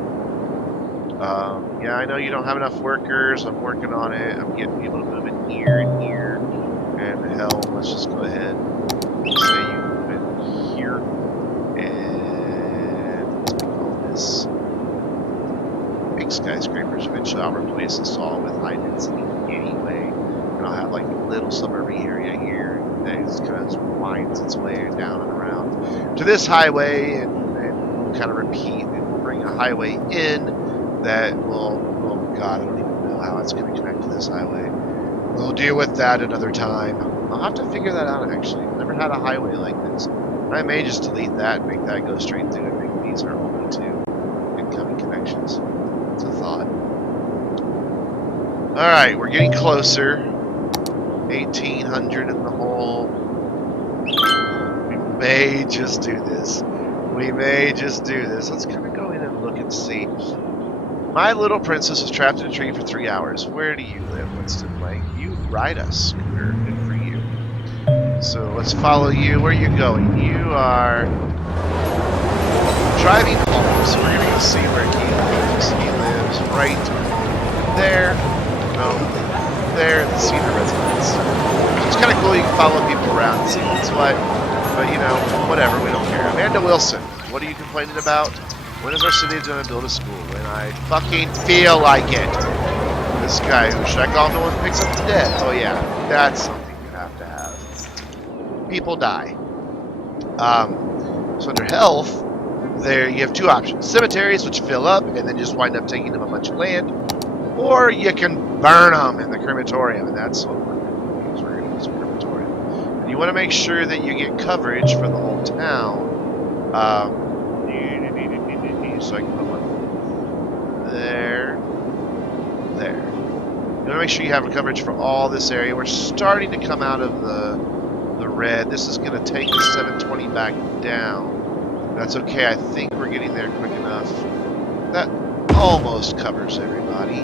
Yeah, I know you don't have enough workers. I'm working on it. I'm getting people to move in here and here. And hell, let's just go ahead and say you move in here. And let's call this big skyscrapers. Eventually I'll replace this all with high density anyway. And I'll have like a little suburban area here that just kind of winds its way down and around to this highway, and we'll kind of repeat, and we'll bring a highway in that will, oh god, I don't even know how it's going to connect to this highway. We'll deal with that another time. I'll have to figure that out, actually. I've never had a highway like this. I may just delete that and make that go straight through and make these our only 2 incoming connections. It's a thought. Alright, we're getting closer. 1,800 in the hole. We may just do this. We may just do this. Let's kind of go in and look and see. My little princess was trapped in a tree for 3 hours. Where do you live, Winston Blank? You ride a scooter. Good for you. So let's follow you. Where are you going? You are driving home. So we're going to go see where he lives. He lives right there. No, there in the Cedar Residence. It's kind of cool. You can follow people around and see what's what. But, you know, whatever. We don't care. Amanda Wilson, what are you complaining about? When is our city going to build a school? When I fucking feel like it. This guy, who should I call him? No one picks up the dead. Oh yeah, that's something you have to have. People die. So under health, there you have 2 options. Cemeteries, which fill up and then just wind up taking them a bunch of land. Or you can burn them in the crematorium, and that's what we're going to use. We're going to use a crematorium. And you want to make sure that you get coverage for the whole town. So I can put one there, there. You want to make sure you have coverage for all this area. We're starting to come out of the red. This is going to take the 720 back down. That's okay. I think we're getting there quick enough. That almost covers everybody.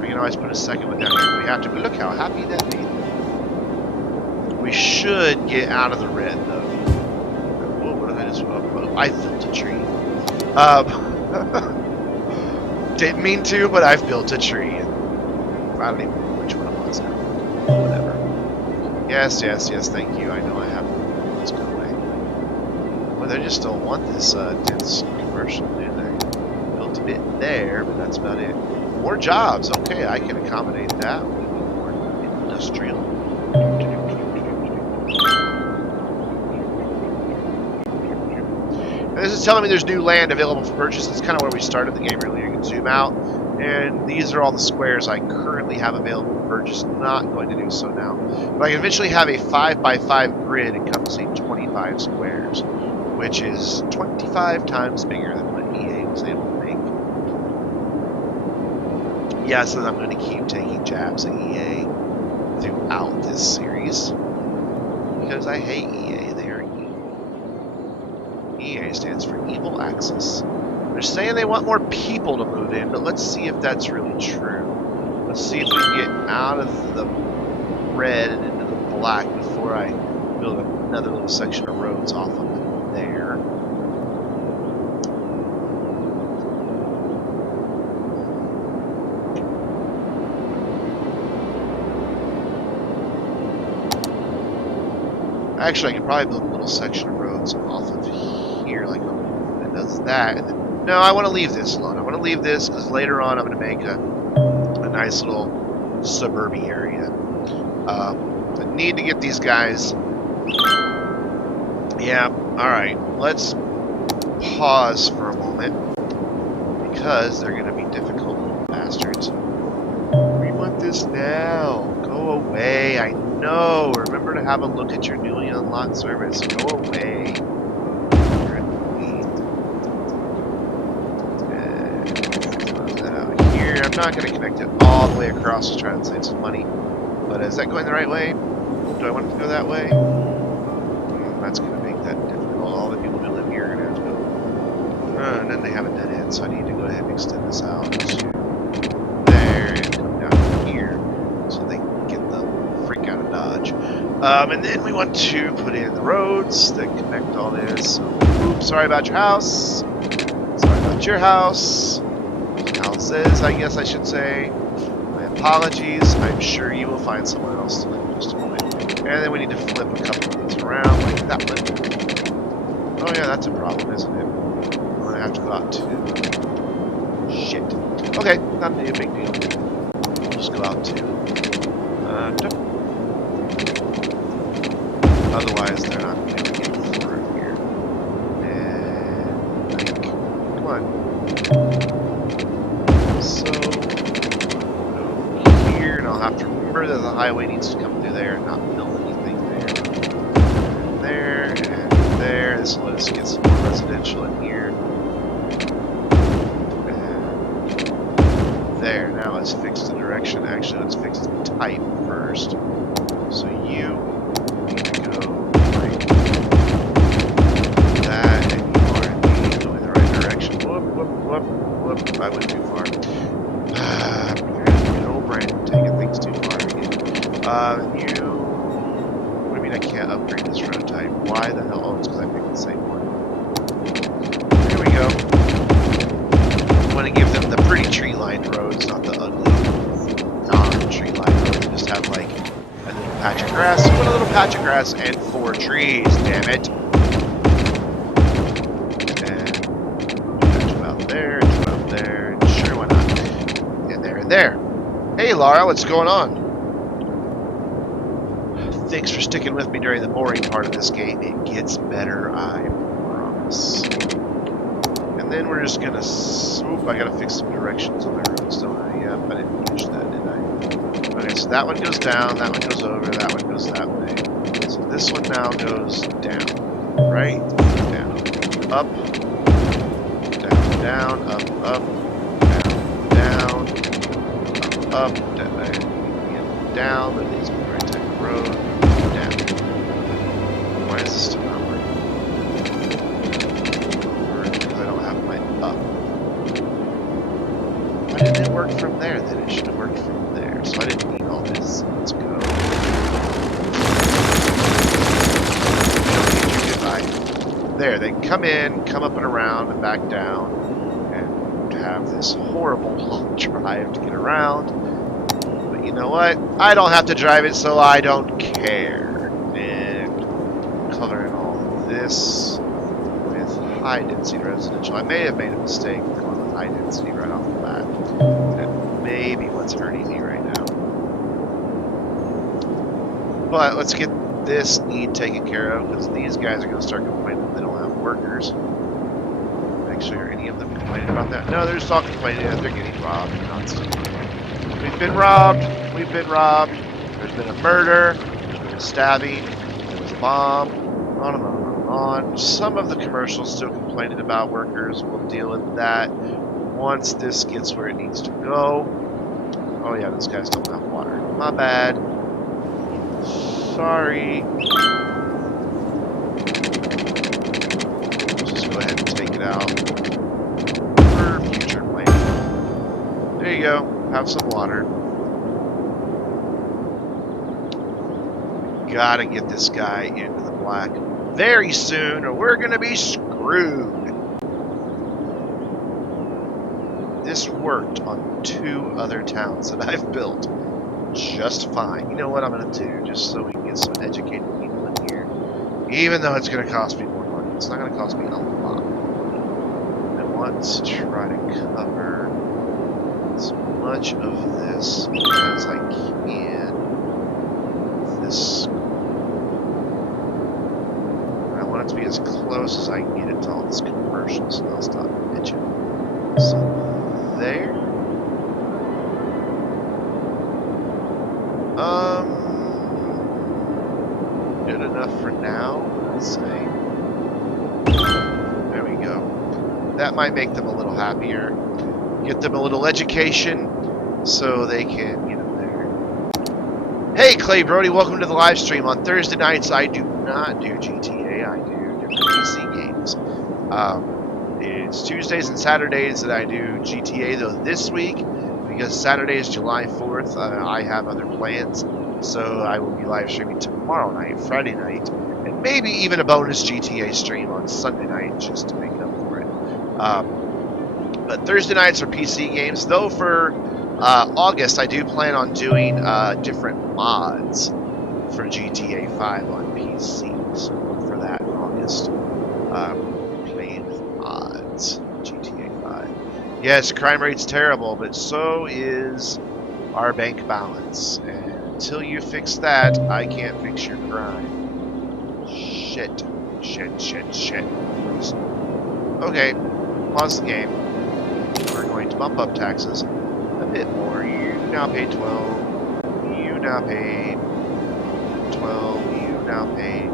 We can always put a second one down here if we have to. But look how happy that made them. We should get out of the red, though. Whoa, what did I just... Oh, I built a tree. Didn't mean to, but I've built a tree. I don't even know which one it was now. Whatever. Yes, yes, yes, thank you. I know I have. Let's go away. Well, they just don't want this dense commercial, do they? Built a bit there, but that's about it. More jobs. Okay, I can accommodate that. We need more industrial. And this is telling me there's new land available for purchase. It's kind of where we started the game earlier. You can zoom out, and these are all the squares I currently have available for purchase. Not going to do so now. But I can eventually have a 5x5 grid encompassing 25 squares, which is 25 times bigger than what EA was able to make. Yes, and I'm going to keep taking jabs at EA throughout this series because I hate EA. They are evil. EA stands for Evil Axis. They're saying they want more people to move in, but let's see if that's really true. Let's see if we can get out of the red and into the black before I build another little section of roads off of there. Actually, I could probably build a little section of roads off of here, like it does that. And then, no, I want to leave this alone. I want to leave this because later on I'm going to make a nice little suburby area. I need to get these guys. Yeah, alright. Let's pause for a moment because they're going to be difficult little bastards. We want this now. Go away. I know. Remember to have a look at your newly unlocked service. Go away. I'm not going to connect it all the way across to try and save some money. But is that going the right way? Do I want it to go that way? That's going to make that difficult. All the people who live here are going to have to go. And then they have a dead end, so I need to go ahead and extend this out to there and come down here so they can get the freak out of Dodge. And then we want to put in the roads that connect all this. So, oops, sorry about your house. Sorry about your house. Houses, I guess I should say. My apologies. I'm sure you will find someone else to live in just a moment. And then we need to flip a couple of things around, like that one. Oh yeah, that's a problem, isn't it? I'm gonna have to go out to... Shit. Okay, not a big deal. We'll just go out to... Otherwise, they're not going to get through here. And... like, come on. So, go here, and I'll have to remember that the highway needs to come through there and not build anything there. There, and there. This will let us get some more residential in here. And there. Now let's fix the direction. Actually, let's fix the type first. So you need to go like that, and you are indeed going the right direction. Whoop, whoop, whoop, whoop. I went too far. Good old Brandon taking things too far again. What do you mean I can't upgrade this road type? Why the hell? Oh, it's because I picked the same one. Here we go. I want to give them the pretty tree-lined roads, not the ugly non-tree-lined roads. Just have like a little patch of grass, a little patch of grass, and 4 trees. Damn it! And 2 out there, 2 out there. Sure, why not? And there and there. Hey, Lara, what's going on? Thanks for sticking with me during the boring part of this game. It gets better, I promise. And then we're just gonna... Oop, I gotta fix some directions on my roads, don't I? Yep, I didn't finish that, did I? Okay, so that one goes down, that one goes over, that one goes that way. So this one now goes down, right? Down, up, down, down, up, down, down, up, down, but it needs to be the right type of road, down. Why is this still not working? Because I don't have my up. Why didn't it work from there then? It should have worked from there. So I didn't need all this. Let's go. There, they can come in, come up and around, and back down, and have this horrible long drive to get around. But you know what? I don't have to drive it, so I don't care. And coloring all of this with high density residential. I may have made a mistake going with high density right off the bat. That may be what's hurting me right now. But let's get this need taken care of, because these guys are going to start complaining that they don't have workers. Actually, are any of them complaining about that? No, they're just all complaining that they're getting robbed constantly. We've been robbed. We've been robbed. There's been a murder. There's been a stabbing. There was a bomb. On and on and on and on. Some of the commercials still complaining about workers. We'll deal with that once this gets where it needs to go. Oh yeah, this guy's don't have water. My bad. Sorry. Just go ahead and take it out for future planning. There you go. Have some water. Gotta get this guy into the black very soon, or we're gonna be screwed. This worked on 2 other towns that I've built just fine. You know what I'm going to do, just so we can get some educated people in here, even though it's going to cost me more money. It's not going to cost me a lot more money. I want to try to cover as much of this as I can with this school. And I want it to be as close as I can get it to all this commercial, so they'll stop bitching. So there. Good enough for now, I'd say. There we go. That might make them a little happier. Get them a little education so they can get up there. Hey, Clay Brody, welcome to the live stream. On Thursday nights, I do not do GTA. I do different PC games. It's Tuesdays and Saturdays that I do GTA, though this week, because Saturday is July 4th, I have other plans, so I will be live streaming tomorrow night, Friday night, and maybe even a bonus GTA stream on Sunday night, just to make up for it. But Thursday nights are PC games, though for August, I do plan on doing different mods for GTA 5 on PC, so look for that in August. Playing with mods, GTA 5. Yes, crime rate's terrible, but so is our bank balance. And until you fix that, I can't fix your crime. Shit. Shit, shit, shit. Okay, pause the game. We're going to bump up taxes a bit more. You now pay 12. You now pay 12. You now pay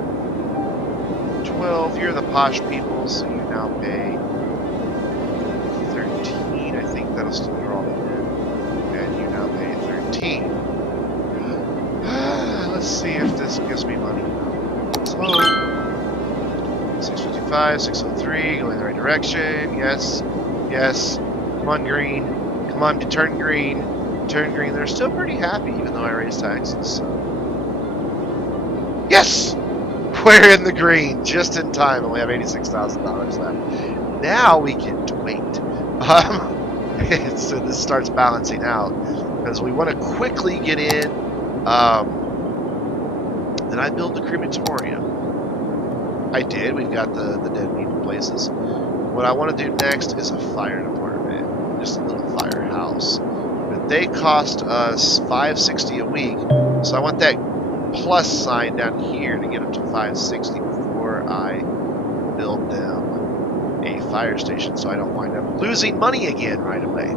12. You're the posh people, so you now pay 13. I think that'll still draw them in. And you now pay 13. Let's see if this gives me money. Let's hope. 655, 603, going in the right direction. Yes. Yes. Come on, green. Come on, turn green. Turn green. They're still pretty happy, even though I raised taxes. So. Yes! We're in the green, just in time, and we have $86,000 left. Now we can wait. So this starts balancing out, because we want to quickly get in. Then I build the crematorium. I did. We've got the dead people places. What I want to do next is a fire department, just a little firehouse. But they cost us $560 a week, so I want that plus sign down here to get up to $560 before I build them a fire station, so I don't wind up losing money again right away.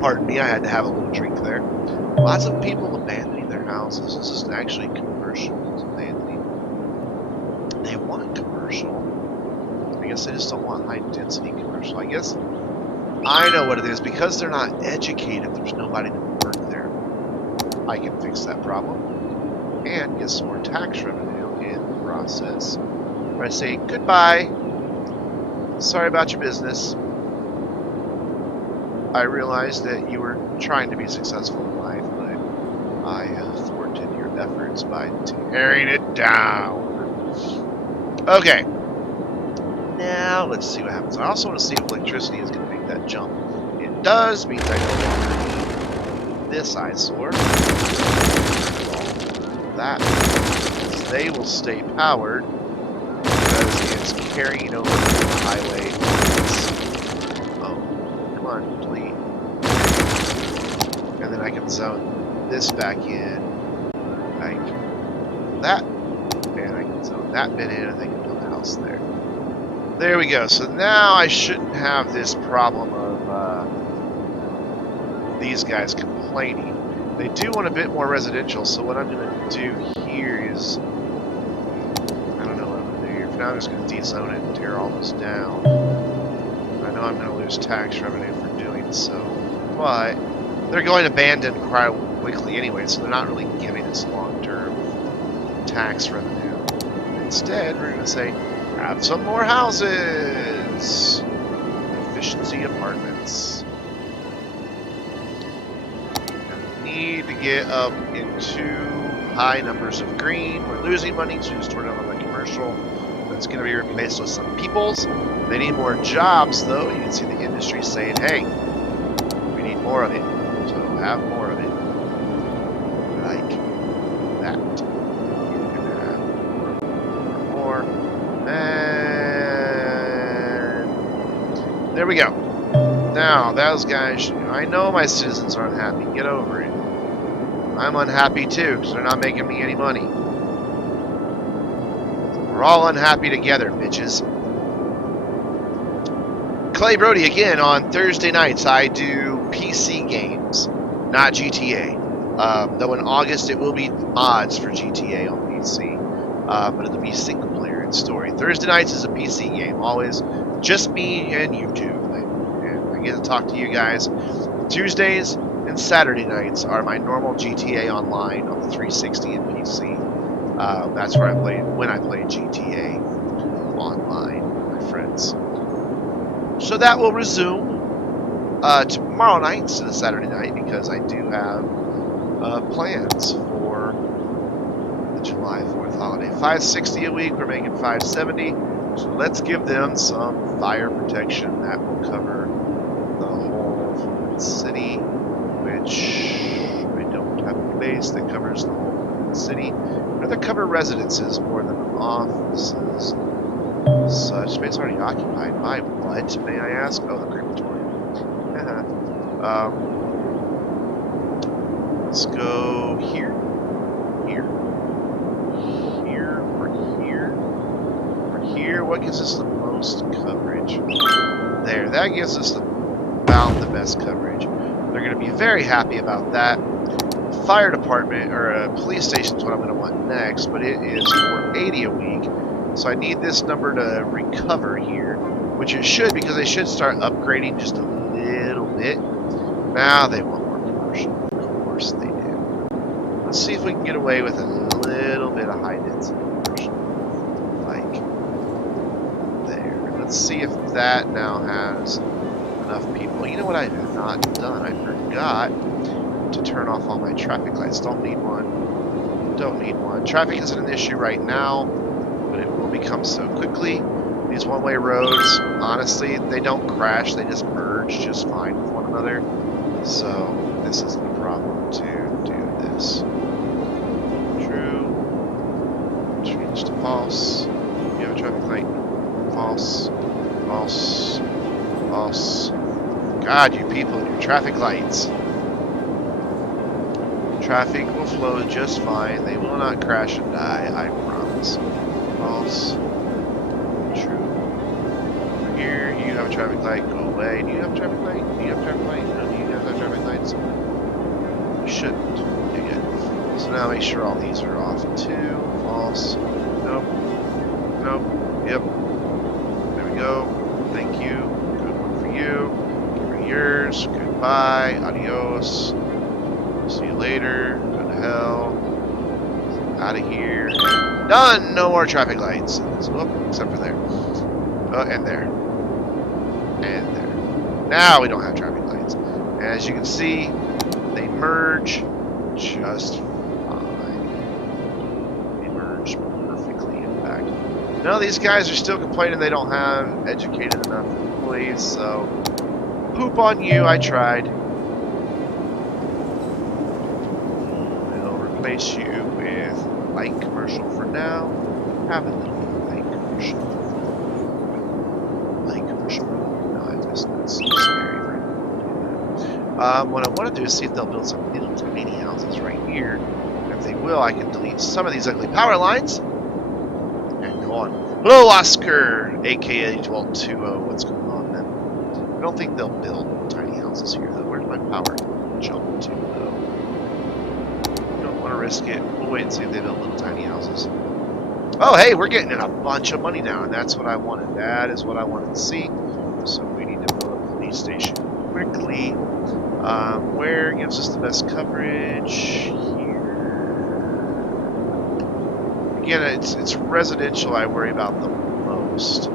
Pardon me, I had to have a little drink there. Lots of people abandoning their houses. This is actually commercial abandoning. They want commercial. I guess they just don't want high density commercial. I guess I know what it is. Because they're not educated, there's nobody to work there. I can fix that problem and get some more tax revenue in the process. Where I say, goodbye. Sorry about your business. I realized that you were trying to be successful in life, but I have thwarted your efforts by tearing it down. Okay. Now, let's see what happens. I also want to see if electricity is going to make that jump. It does, means I no longer need this eyesore. That means they will stay powered because it's carrying over the highway. Oh, come on, delete. And then I can zone this back in like that. And I can zone that bit in, and they can build a house there. There we go. So now I shouldn't have this problem of these guys complaining. They do want a bit more residential, so what I'm going to do here is... I don't know what I'm going to do here. For now, I'm just going to de-zone it and tear all this down. I know I'm going to lose tax revenue for doing so, but they're going to abandon quite quickly anyway, so they're not really giving us long-term tax revenue. Instead, we're going to say, have some more houses! Efficiency apartments. And we need to get up into high numbers of green. We're losing money, so just turn on the commercial. That's going to be replaced with some peoples. They need more jobs, though. You can see the industry saying, hey, we need more of it. So have more of it. Like that. And there we go. Now, those guys, I know my citizens aren't happy. Get over it. I'm unhappy too, because they're not making me any money. We're all unhappy together, bitches. Clay Brody again on Thursday nights. I do PC games, not GTA. Though in August it will be mods for GTA on PC. But it'll be single player and story. Thursday nights is a PC game, always just me and YouTube. And I get to talk to you guys. Tuesdays and Saturday nights are my normal GTA Online on the 360 and PC. That's where I played when I played GTA Online with my friends. So that will resume tomorrow night instead of Saturday night because I do have plans for the July 4th holiday. $560 a week, we're making $570. So let's give them some fire protection that will cover the whole city, which I don't have a base that covers the whole city. I'd rather cover residences more than offices. Such space already occupied by what, may I ask? Oh, the crematorium. Let's go here, here, here, or here, or here. What gives us the most coverage? There, that gives us about the best coverage. They're going to be very happy about that. Fire department, or a police station is what I'm going to want next, but it is $480 a week. So I need this number to recover here, which it should, because they should start upgrading just a little bit. Now they want more commercial. Of course they do. Let's see if we can get away with a little bit of high density commercial. Like there. Let's see if that now has enough people. You know what I have not done? I forgot to turn off all my traffic lights. Don't need one. Don't need one. Traffic isn't an issue right now, but it will become so quickly. These one-way roads, honestly, they don't crash. They just merge just fine with one another. So this isn't a problem to do this. True. Change to false. You have a traffic light. False. False. False. God, you people and your traffic lights. Traffic will flow just fine. They will not crash and die, I promise. False. True. Over here, you have a traffic light. Go away. Do you have a traffic light? Do you have a traffic light? No, do you guys have traffic lights? You shouldn't. Okay, good. So now make sure all these are off too. False. Nope. Nope. Yep. There we go. Thank you. Good one for you. Get rid yours. Goodbye. Adios. See you later. Go to hell. Out of here. Done! No more traffic lights. Oh, except for there. Oh, and there. And there. Now we don't have traffic lights. As you can see, they merge just fine. They merge perfectly, in fact. No, these guys are still complaining they don't have educated enough employees, so poop on you, I tried. It'll replace you with light commercial for now. Have a little bit of light commercial. Light commercial. No, that's so scary. What I want to do is see if they'll build some little tiny houses right here. And if they will, I can delete some of these ugly power lines and go on. Hello, Oscar, aka 1220. What's going on then? I don't think they'll build tiny houses here, though. Where's my power jump to, though? Don't want to risk it. We'll wait and see if they build little tiny houses. Oh, hey, we're getting in a bunch of money now, and that's what I wanted. That is what I wanted to see. So we need to build a police station quickly. Where gives us the best coverage? Here. Again, it's residential I worry about the most.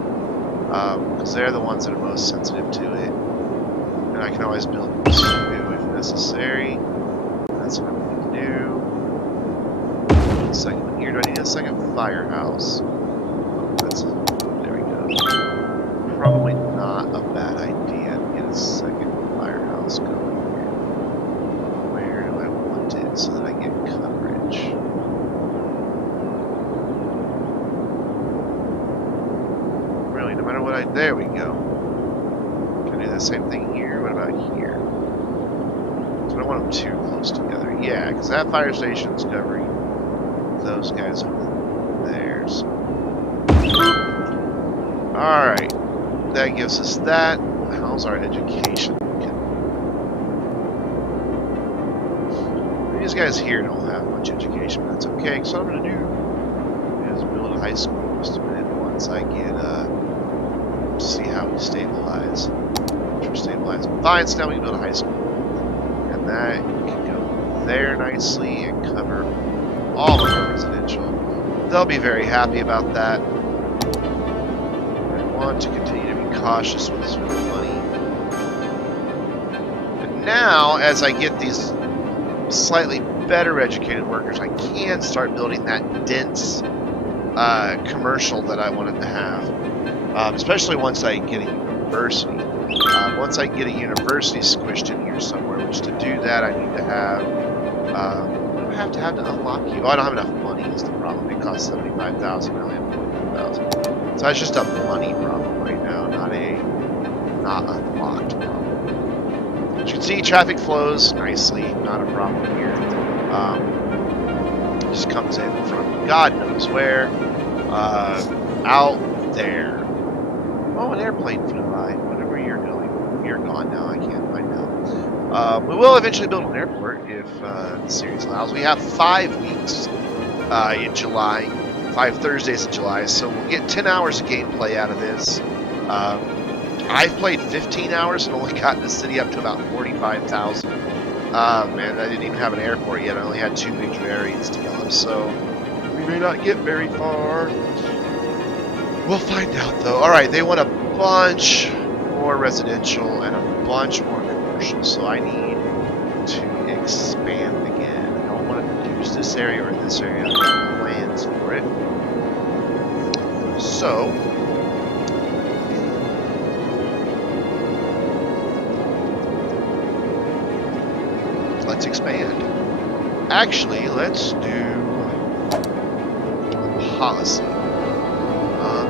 Because they're the ones that are most sensitive to it. And I can always build two if necessary. That's what I'm going to do. Second one here. Do I need a second firehouse? Oh, there we go. Probably not a bad idea to get a second firehouse going here. Where do I want it so that I get coverage? Really, no matter what there we go. Can I do the same thing here? What about here? So I don't want them too close together. Yeah, because that fire station's covering those guys over there. So. Alright. That gives us that. How's our education looking? These guys here don't have much education, but that's okay, because what I'm going to do is build a high school in just a minute once I get, see how we stabilize. Once we're stabilized fine, so now we can build a high school. And that can go there nicely and cover all of our residential. They'll be very happy about that. I want to continue to be cautious with this money. And now, as I get these slightly better educated workers, I can start building that dense commercial that I wanted to have. Especially once I get a university. Once I get a university squished in here somewhere, which to do that I need to have... what do I have to unlock you? Oh, I don't have enough money is the problem. It costs 75,000, I only have 45,000. So that's just a money problem right now, not unlocked problem. As you can see, traffic flows nicely, not a problem here. Just comes in from God knows where, out there. Oh, an airplane flew by. Whatever you're going, you're gone now. I can't find out. We will eventually build an airport if the series allows. We have 5 weeks in July, 5 Thursdays in July, so we'll get 10 hours of gameplay out of this. I've played 15 hours and only gotten the city up to about 45,000. Man, I didn't even have an airport yet. I only had 2 major areas developed, so we may not get very far. We'll find out, though. Alright, they want a bunch more residential and a bunch more commercial, so I need to expand again. I don't want to use this area or this area. I've got plans for it. So, let's expand. Actually, let's do policy.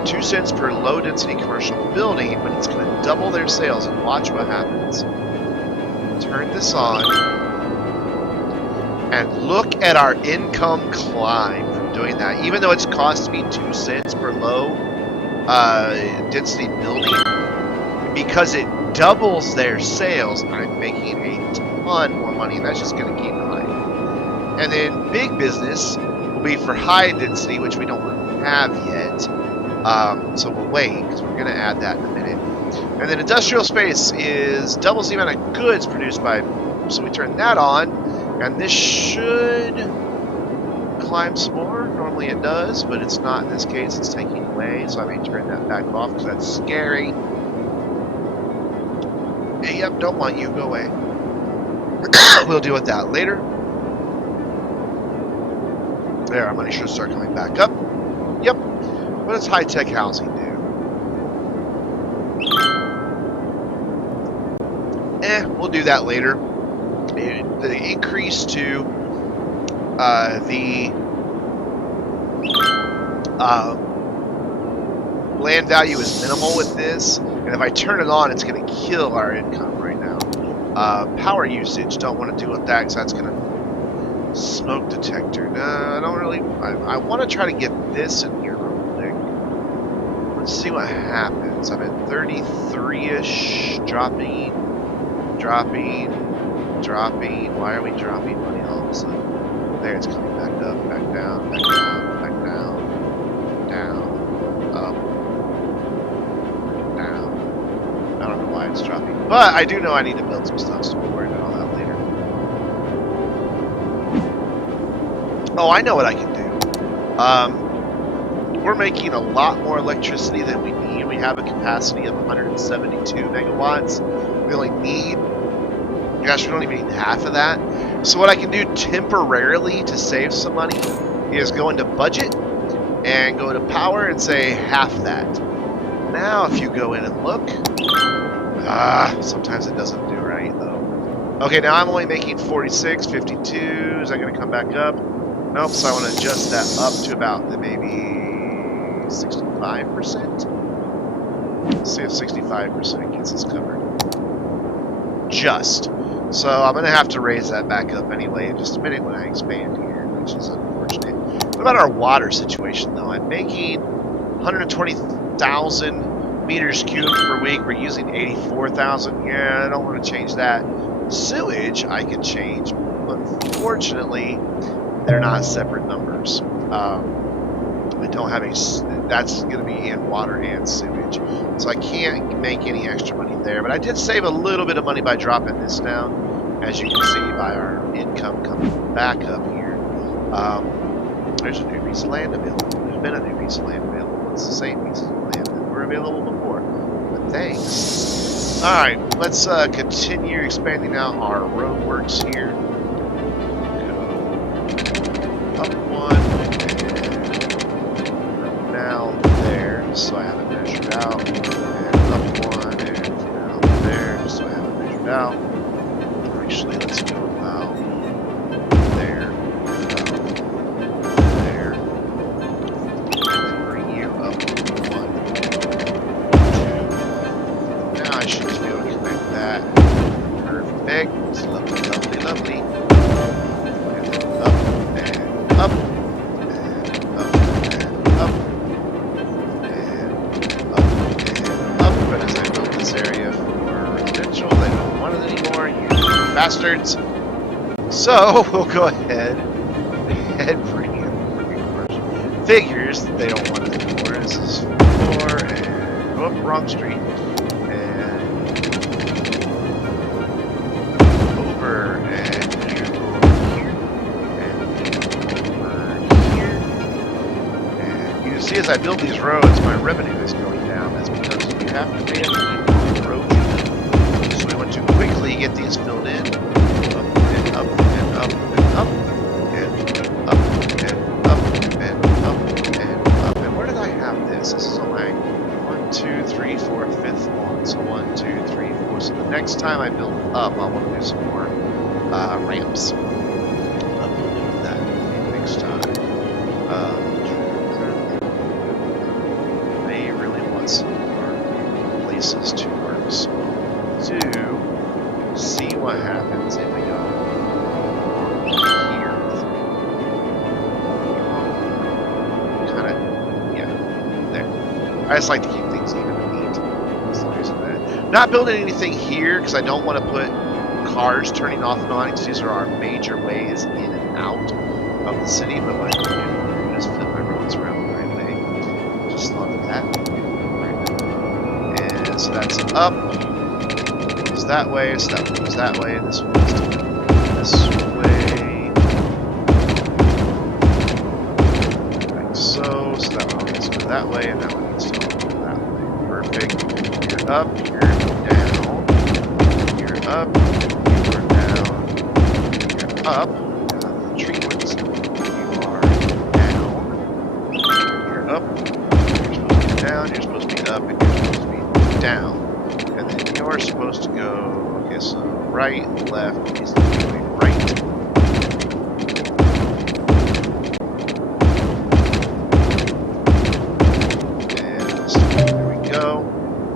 2 cents per low-density commercial building, but it's going to double their sales, and watch what happens. Turn this on, and look at our income climb from doing that. Even though it's cost me 2 cents per low-density building, because it doubles their sales, I'm making a ton more money, and that's just going to keep climbing. And then big business will be for high density, which we don't have yet. So we'll wait, because we're going to add that in a minute. And then industrial space is doubles the amount of goods produced by, so we turn that on, and this should climb some more. Normally it does, but it's not in this case. It's taking away, so I may turn that back off because that's scary. Hey, yep, don't want you. Go away. We'll deal with that later. There, our money should start coming back up. Yep. What does high-tech housing do? We'll do that later. The increase to the land value is minimal with this, and if I turn it on, it's going to kill our income right now. Power usage, don't want to deal with that because that's going to smoke detector. No, I don't really. I want to try to get this in here real quick. Let's see what happens. I'm at 33-ish, dropping. Why are we dropping money all of a sudden? There, it's coming back up, back down, back down, back down, down, up, down. I don't know why it's dropping, but I do know I need to build some stuff, so we'll worry about all that later. Oh, I know what I can do. We're making a lot more electricity than we need. We have a capacity of 172 megawatts. We only need, gosh, we don't even need half of that. So what I can do temporarily to save some money is go into budget and go to power and say half that. Now if you go in and look, sometimes it doesn't do right though. Okay, now I'm only making 46, 52. Is that going to come back up? Nope, so I want to adjust that up to about maybe 65%. Let's see if 65% gets us covered. Just. So I'm going to have to raise that back up anyway in just a minute when I expand here, which is unfortunate. What about our water situation, though? I'm making 120,000 meters cubed per week. We're using 84,000. Yeah, I don't want to change that. Sewage, I can change. Unfortunately, they're not separate numbers. I don't have a... That's going to be in water and sewage. So I can't make any extra money there. But I did save a little bit of money by dropping this down. As you can see by our income coming back up here. There's a new piece of land available. There's been a new piece of land available. It's the same piece of land that were available before. But thanks. Alright, let's continue expanding out our roadworks here. Go up one and now there, so I have it measured out. And up one and now there, so I have it measured out. Actually, let's go about there, there, and then bring you up 1, 2. Now I should just be able to connect that. Perfect. It's lovely, lovely, lovely. And then up and up, and up and up, and up and up. But as I build this area for residential, they don't want it anymore. Bastards. So we'll go ahead and bring in figures that they don't want it anymore. This is 4 and oh, wrong street. And over and you go over here and over here. And you see as I build these roads, my revenue is going down. That's because you have to pay attention to the road. So we want to quickly get these filled in. Up and up and up and up and up and up and up and up. And where did I have this? This is on my 1, 2, 3, 4, 5th one. So 1, 2, 3, 4. So the next time I build up, I want to do some more ramps. I'll do that next time. They really want some more places to work. So do see what happens if we go here. Kind of, yeah, there. I just like to keep things even and neat. So there's that. Not building anything here because I don't want to put cars turning off and on because these are our major ways in and out of the city. But what I can do is flip my roads around the right way. Just love that. And Okay, so that's up. Goes that way, so that one goes that way, and this one goes this way. Like so, so that one needs to go that way, and that one needs to go that way. Perfect. You're up, you're down. You're up, you're down. You're up. The tree ones. You are down. You're up. You're supposed to be down, you're supposed to be up, and you're supposed to be down. And then you're supposed to go, okay, so right, left, he's going right. And there we go.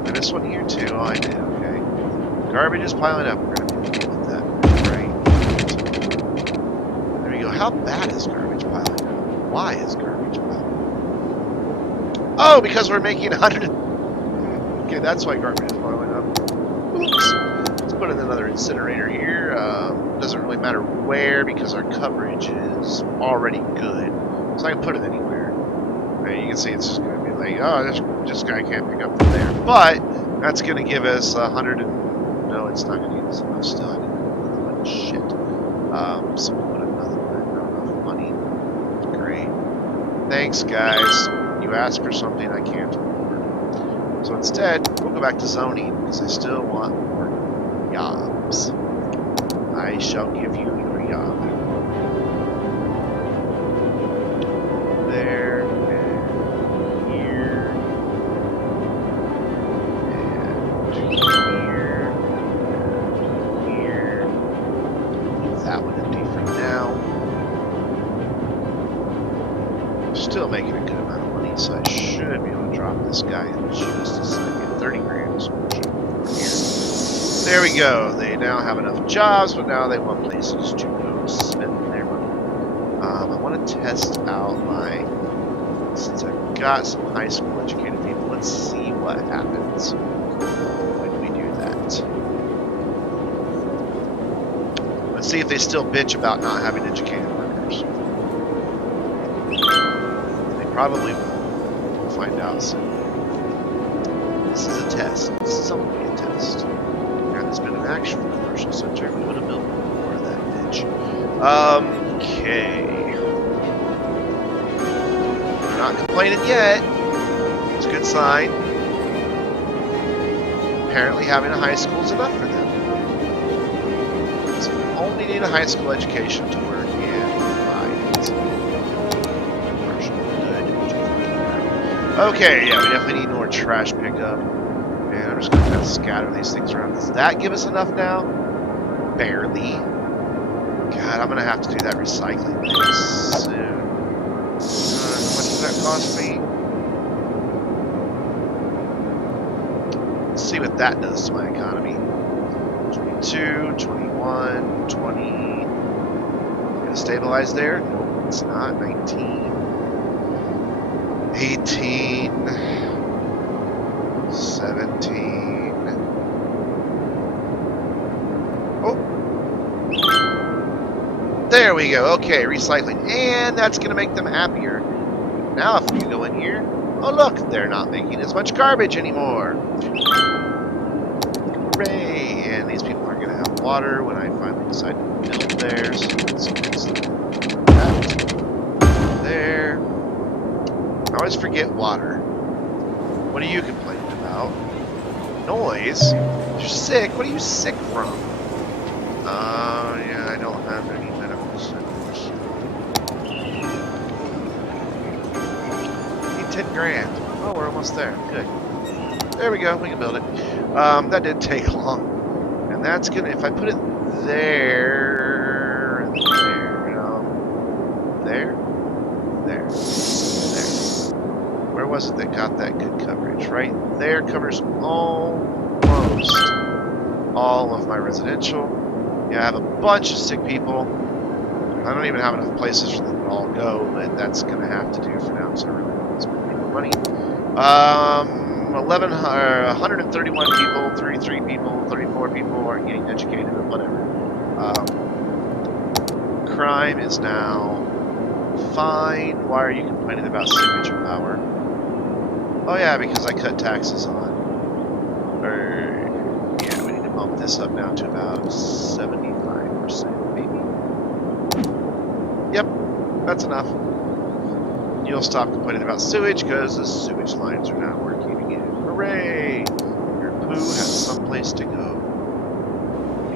And this one here too, oh I did, okay. Garbage is piling up, we're going to deal with that, right. There we go, how bad is garbage piling up? Why is garbage piling up? Oh, because we're making 100... Okay, that's why garbage is piling up. Oops. Let's put in another incinerator here. Doesn't really matter where because our coverage is already good. So I can put it anywhere. Okay, you can see it's just going to be like, oh, this guy can't pick up from there. But that's going to give us 100 and... No, it's not going to give us enough still. I need another one. Shit. So we'll put another one. Not enough money. Great. Thanks, guys. You asked for something I can't afford. So instead, we'll go back to zoning, because I still want more jobs. I shall give you your job. There, and here, and here, and here. Leave that one empty for now. Still making a good amount of money, so I should be able to drop this guy in just a second. 30 grand is what we're shooting for here. There we go. They now have enough jobs, but now they want places to go spend their money. I want to test out my... Since I've got some high school educated people, let's see what happens when we do that. Let's see if they still bitch about not having educated workers. Probably we'll find out soon. This is a test. This is something to be a test. And there's been an actual commercial center. We would have built more of that bitch. Okay. They're not complaining yet. It's a good sign. Apparently having a high school is enough for them. So we only need a high school education to work in. Okay, yeah, we definitely need more trash pickup. And I'm just going to kind of scatter these things around. Does that give us enough now? Barely. God, I'm going to have to do that recycling thing soon. How much does that cost me? Let's see what that does to my economy. 22, 21, 20. Going to stabilize there? No, it's not. 19. 18, 17. Oh, there we go. Okay, recycling, and that's gonna make them happier. Now, if we go in here, oh look, they're not making as much garbage anymore. Hooray! And these people aren't gonna have water when I finally decide to build theirs. So let's fix that. There. I always forget water. What are you complaining about? Noise? You're sick? What are you sick from? Yeah, I don't have any medical centers. Need 10 grand. Oh, we're almost there. Good. There we go. We can build it. That didn't take long. And that's gonna, if I put it there, and there, there. Where was it that got that good coverage? Right there covers almost all of my residential. Yeah, I have a bunch of sick people. I don't even have enough places for them to all go, but that's going to have to do for now, so I really don't want to spend any more money. 131 people, 33 people, 34 people aren't getting educated, or whatever. Crime is now fine. Why are you complaining about signature power? Oh yeah, because I cut taxes on Yeah, we need to bump this up now to about 75%, maybe. Yep, that's enough. You'll stop complaining about sewage because the sewage lines are not working again. Hooray! Your poo has someplace to go.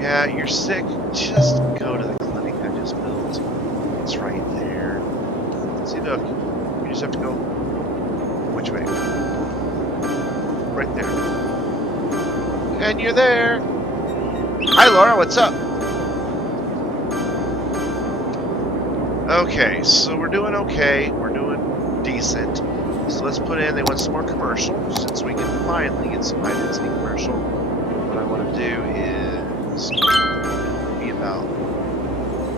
Yeah, you're sick. Just go to the clinic I just built. It's right there. See, look. You just have to go. Which way? Right there. And you're there. Hi, Laura. What's up? Okay, so we're doing okay. We're doing decent. So let's put in. They want some more commercial, since we can finally get some high-density commercial. What I want to do is be about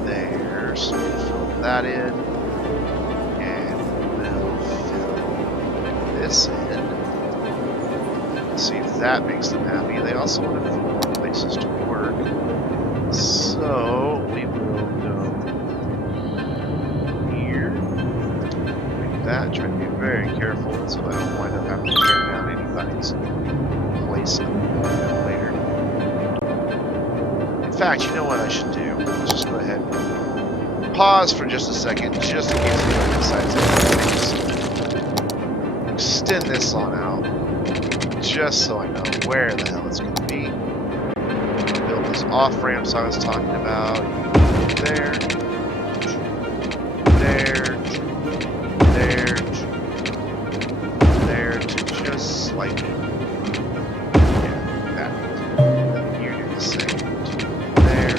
there. So we'll fill that in, and we'll fill this in. See if that makes them happy. They also want a few more places to work. So we will go here. Like that. Try to be very careful so I don't wind up having to tear down anybody's place later. In fact, you know what I should do? Let's just go ahead and pause for just a second, just in case anybody decides to extend this on out. Just so I know where the hell it's going to be. Build those off-ramps I was talking about. There. There. There. There. To just slightly. Yeah, that. You do the same. There.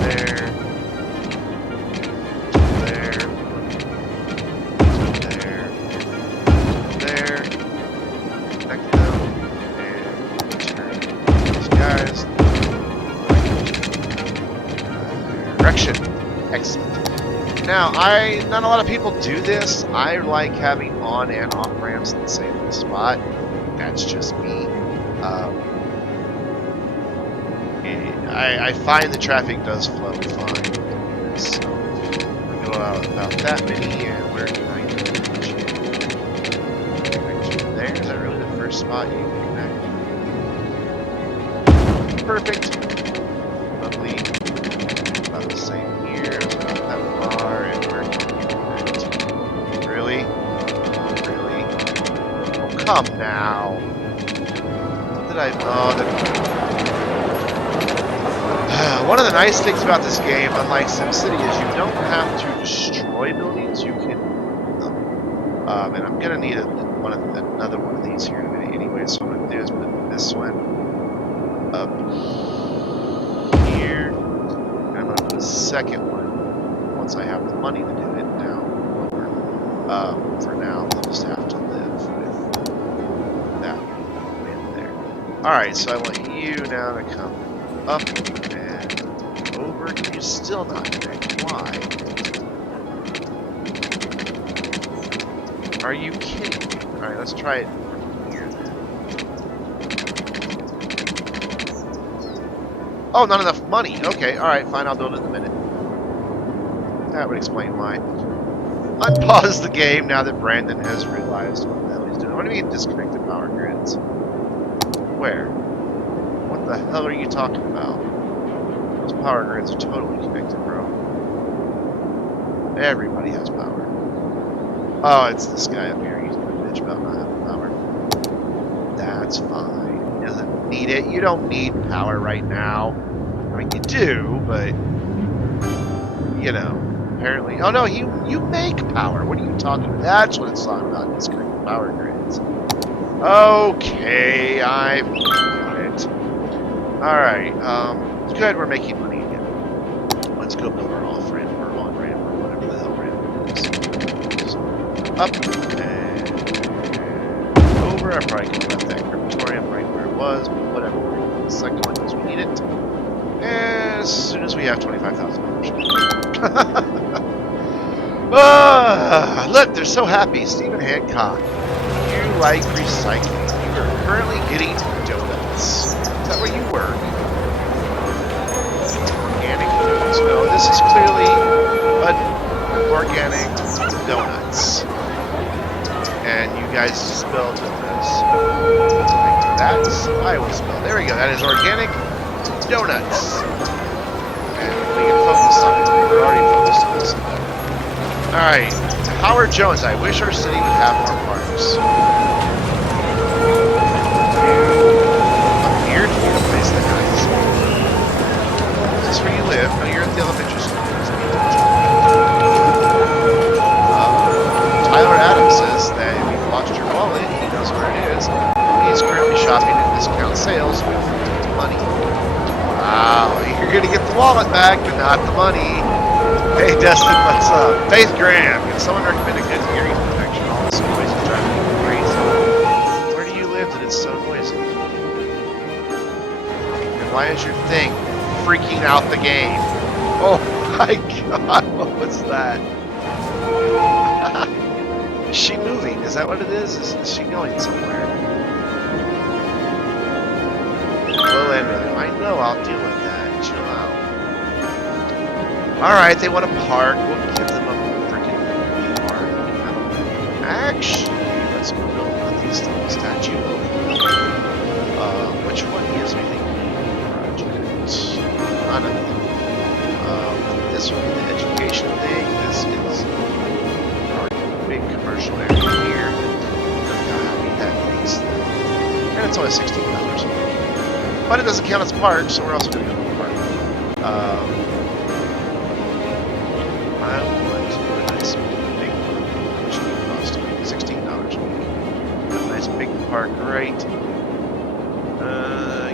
There. There. There. There. Connect them and turn those guys direction. Excellent. Now, not a lot of people do this. I like having on and off ramps in the same spot. That's just me. I find the traffic does flow fine. So we go out about that many, and where can I connect you? There? Is that really the first spot you can connect? Perfect. Lovely. About the same here. So not that far. And where can you connect? Really? Really? Oh, come now. What did I... Oh, one of the nice things about this game, unlike SimCity, is you don't have to destroy buildings. You can... and I'm going to need another one of these here in a minute anyway, so what I'm going to do is put this one up here, and I'm going to put a second one once I have the money to do it down lower. For now, I'll just have to live with that in there. Alright, so I want you now to come up and over. Can you still not connect? Why? Are you kidding me? Alright, let's try it from here. Oh, not enough money. Okay, alright, fine, I'll build it in a minute. That would explain why. Unpause the game now that Brandon has realized what the hell he's doing. What do you mean disconnected power grids? Where? What the hell are you talking about? Those power grids are totally connected, bro. Everybody has power. Oh, it's this guy up here. He's gonna bitch about not having power. That's fine. He doesn't need it. You don't need power right now. I mean, you do, but... You know, apparently... Oh, no, you make power. What are you talking about? That's what it's talking about, disconnected power grids. Okay, I've got it. Alright, good, we're making money again. Let's go build our off-ramp, or on-ramp, or whatever the hell ramp is. So, up, and over. I probably could have left that crematorium right where it was, but whatever. We're going to do the second one because we need it. As soon as we have $25,000. Look, they're so happy. Stephen Hancock, you like recycling. You are currently getting donuts. Is that where you work? Organic donuts. No, this is clearly organic donuts. And you guys spelled with this. That's I will spell. There we go. That is organic donuts. And we can focus on it. We're already focused on this. Alright. Howard Jones. I wish our city would have more parks. I'm here to be the place that guys. Is this where you live? No, you're at the elementary school. Tyler Adams says that if you've lost your wallet, he knows where it is. He's currently shopping at discount sales with money. Wow, you're going to get the wallet back, but not the money. Hey, Dustin, what's up? Faith Graham, can someone recommend a good hearing protection? All this noise is driving me crazy. Where do you live that it's so noisy? And why is your thing freaking out the game? Oh my god, what was that? Is she moving? Is that what it is? Is she going somewhere? Low end rhythm. I know, I'll deal with that. Chill out. Alright, they want a park. We'll give them a freaking park. Actually, let's go build one of these little statue over. Which one gives me the project? None of them. This would be the education thing. This is big commercial area here. Look how happy that makes them. And it's only $16. But it doesn't count as park, so we're also going to go to the park. I want a nice big park, which will cost me $16 a week. A nice big park, right?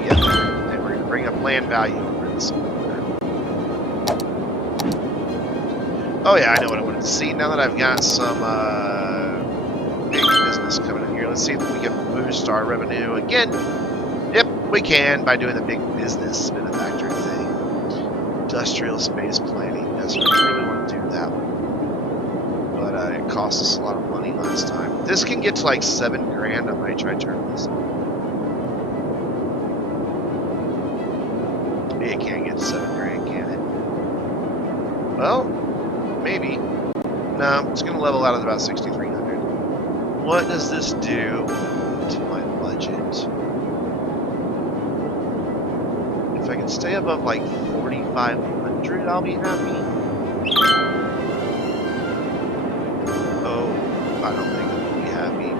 Yeah. And we're going to bring up land value over this one. Oh yeah, I know what I wanted to see. Now that I've got some big business coming in here, let's see if we can boost our revenue again. Yep, we can by doing the big business manufacturing thing. Industrial space planning. Yes, I really want to do that one. But it cost us a lot of money last time. This can get to like $7 grand. I might try turning this on. It can't get to $7 grand, can it? Well, maybe. No, it's going to level out at about 6,300. What does this do to my budget? If I can stay above like 4,500, I'll be happy. Oh, I don't think I'm going to be happy.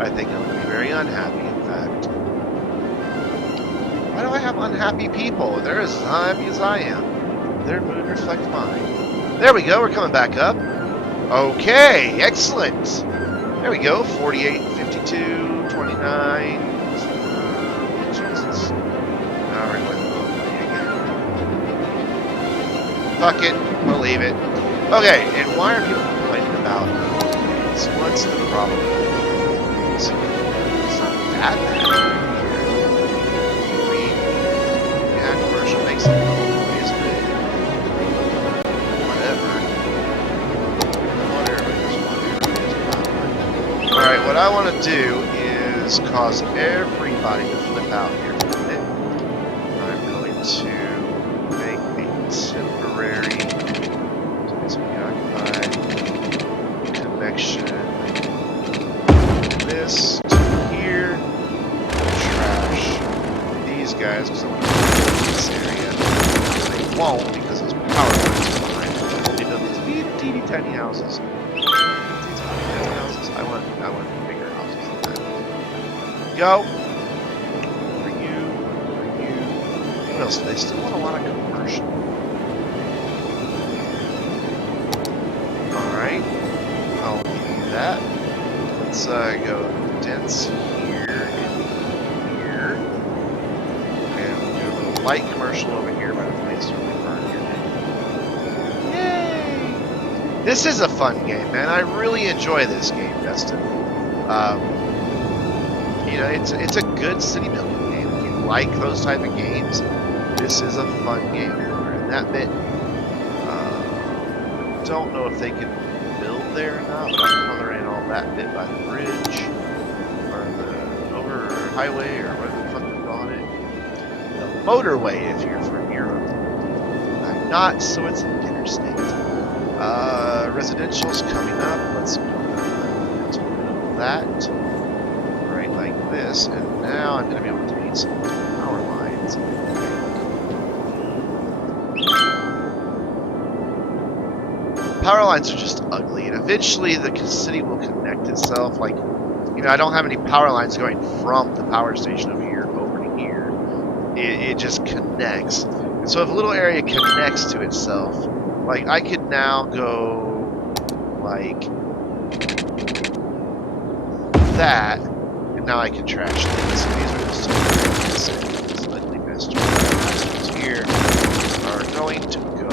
I think I'm going to be very unhappy, in fact. Why do I have unhappy people? They're as happy as I am. Their mood reflects mine. There we go, we're coming back up. Okay, excellent. There we go, 48, 52, 29. Jesus. Now we're going to go again. Fuck it, we'll leave it. Okay, and why are people complaining about this? What's the problem? It's not that bad. I mean, yeah, commercial makes it. Alright, what I want to do is cause everybody to flip out here for a minute. I'm going to make a temporary connection. This to here. Trash these guys because I want to build this area. They won't because it's power lines behind them. They build these teeny tiny houses. I want bigger houses than that. Go. For you. What else? They still want a lot of commercial. Alright. I'll do that. Let's go dense here and here. And we'll do a little light commercial over here by the place where we burn here. This is a fun game, man. I really enjoy this game, Dustin. You know, it's a good city building game. If you like those type of games, this is a fun game. We're in that bit. Don't know if they can build there or not, but I'm coloring all that bit by the bridge or the over highway or whatever the fuck they're calling it. The motorway, if you're from Europe. I'm not, so it's an interstate. Residential's coming up. Let's build that right like this, and now I'm going to be able to meet some power lines. Power lines are just ugly, and eventually the city will connect itself. Like, you know, I don't have any power lines going from the power station over here to here. It just connects. And so if a little area connects to itself, like I could now go like that, and now I can trash these. These are just ugly messages here are going to go.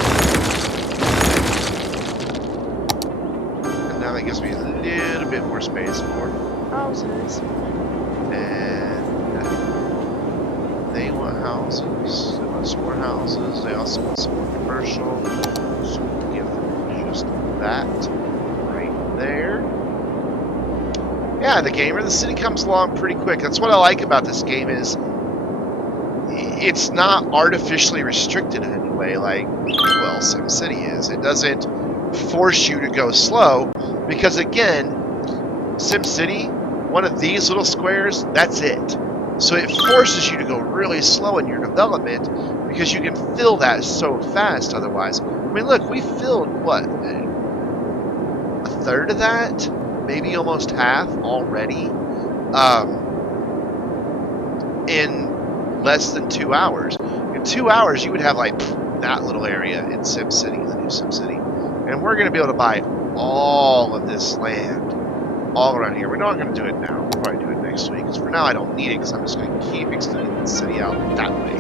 And now that gives me a little bit more space for houses. And they want houses. They want some more houses. They also want some more commercial. So we'll give them just that right there. Yeah, the city comes along pretty quick. That's what I like about this game is it's not artificially restricted in any way like, well, SimCity is. It doesn't force you to go slow because, again, SimCity, one of these little squares, that's it. So it forces you to go really slow in your development because you can fill that so fast otherwise. I mean, look, we filled, what, a third of that? Maybe almost half already in less than 2 hours. In 2 hours, you would have like that little area in SimCity, the new SimCity. And we're going to be able to buy all of this land all around here. We're not going to do it now. We'll probably do it next week. Because for now, I don't need it because I'm just going to keep extending the city out that way.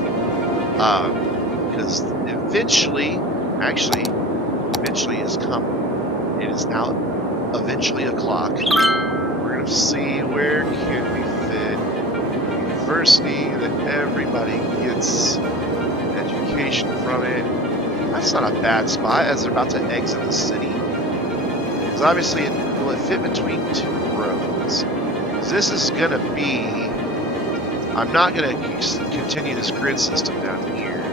Because eventually is coming. It is now eventually o'clock. We're going to see where can we fit a university that everybody gets education from it. That's not a bad spot as they're about to exit the city. Because obviously, will it fit between two roads? This is going to be... I'm not going to continue this grid system down here.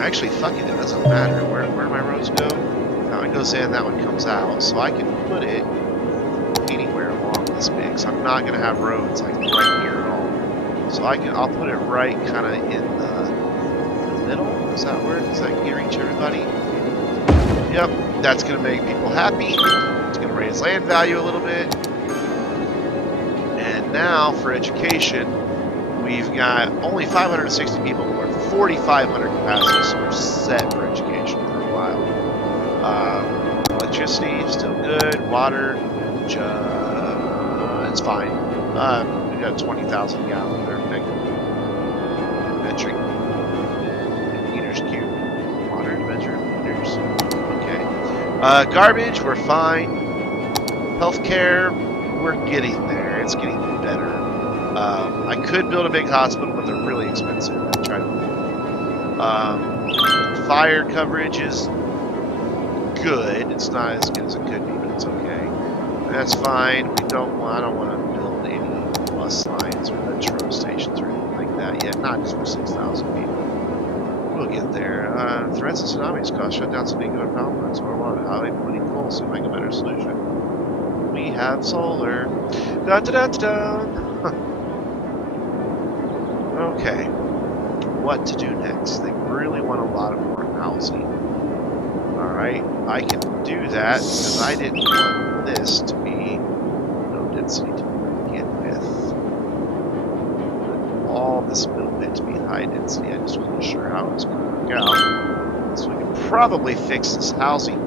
Actually, fuck it, it doesn't matter. Where my roads go? That one goes in, that one comes out. So I can put it anywhere along this big. So I'm not going to have roads like right here at all. So I'll put it right kind of in the middle. Does that work? Does that reach everybody? Yep, that's going to make people happy. It's going to raise land value a little bit. And now for education, we've got only 560 people, but we're 4,500 capacity, so we're set for education for a while. Electricity, still good. Water, it's fine. We've got 20,000 gallons or metric meters cubed. Water measure meters. Okay. Garbage, we're fine. Healthcare, we're getting there. It's getting better. I could build a big hospital, but they're really expensive. I tried to. Fire coverage is good. It's not as good as it could be, but it's okay. That's fine. I don't want to build any bus lines or metro stations or anything like that yet. Not just for 6,000 people. We'll get there. Threats and tsunamis cause shutdowns of nuclear power plants or water. Highly polluting coal seem like a better solution. We have solar. Da da da da. Okay. What to do next? They really want a lot of more housing. Alright, I can do that because I didn't want this to be low density to begin with. All this middle bit to be high density. I just wasn't sure how it was going to work out. So we can probably fix this housing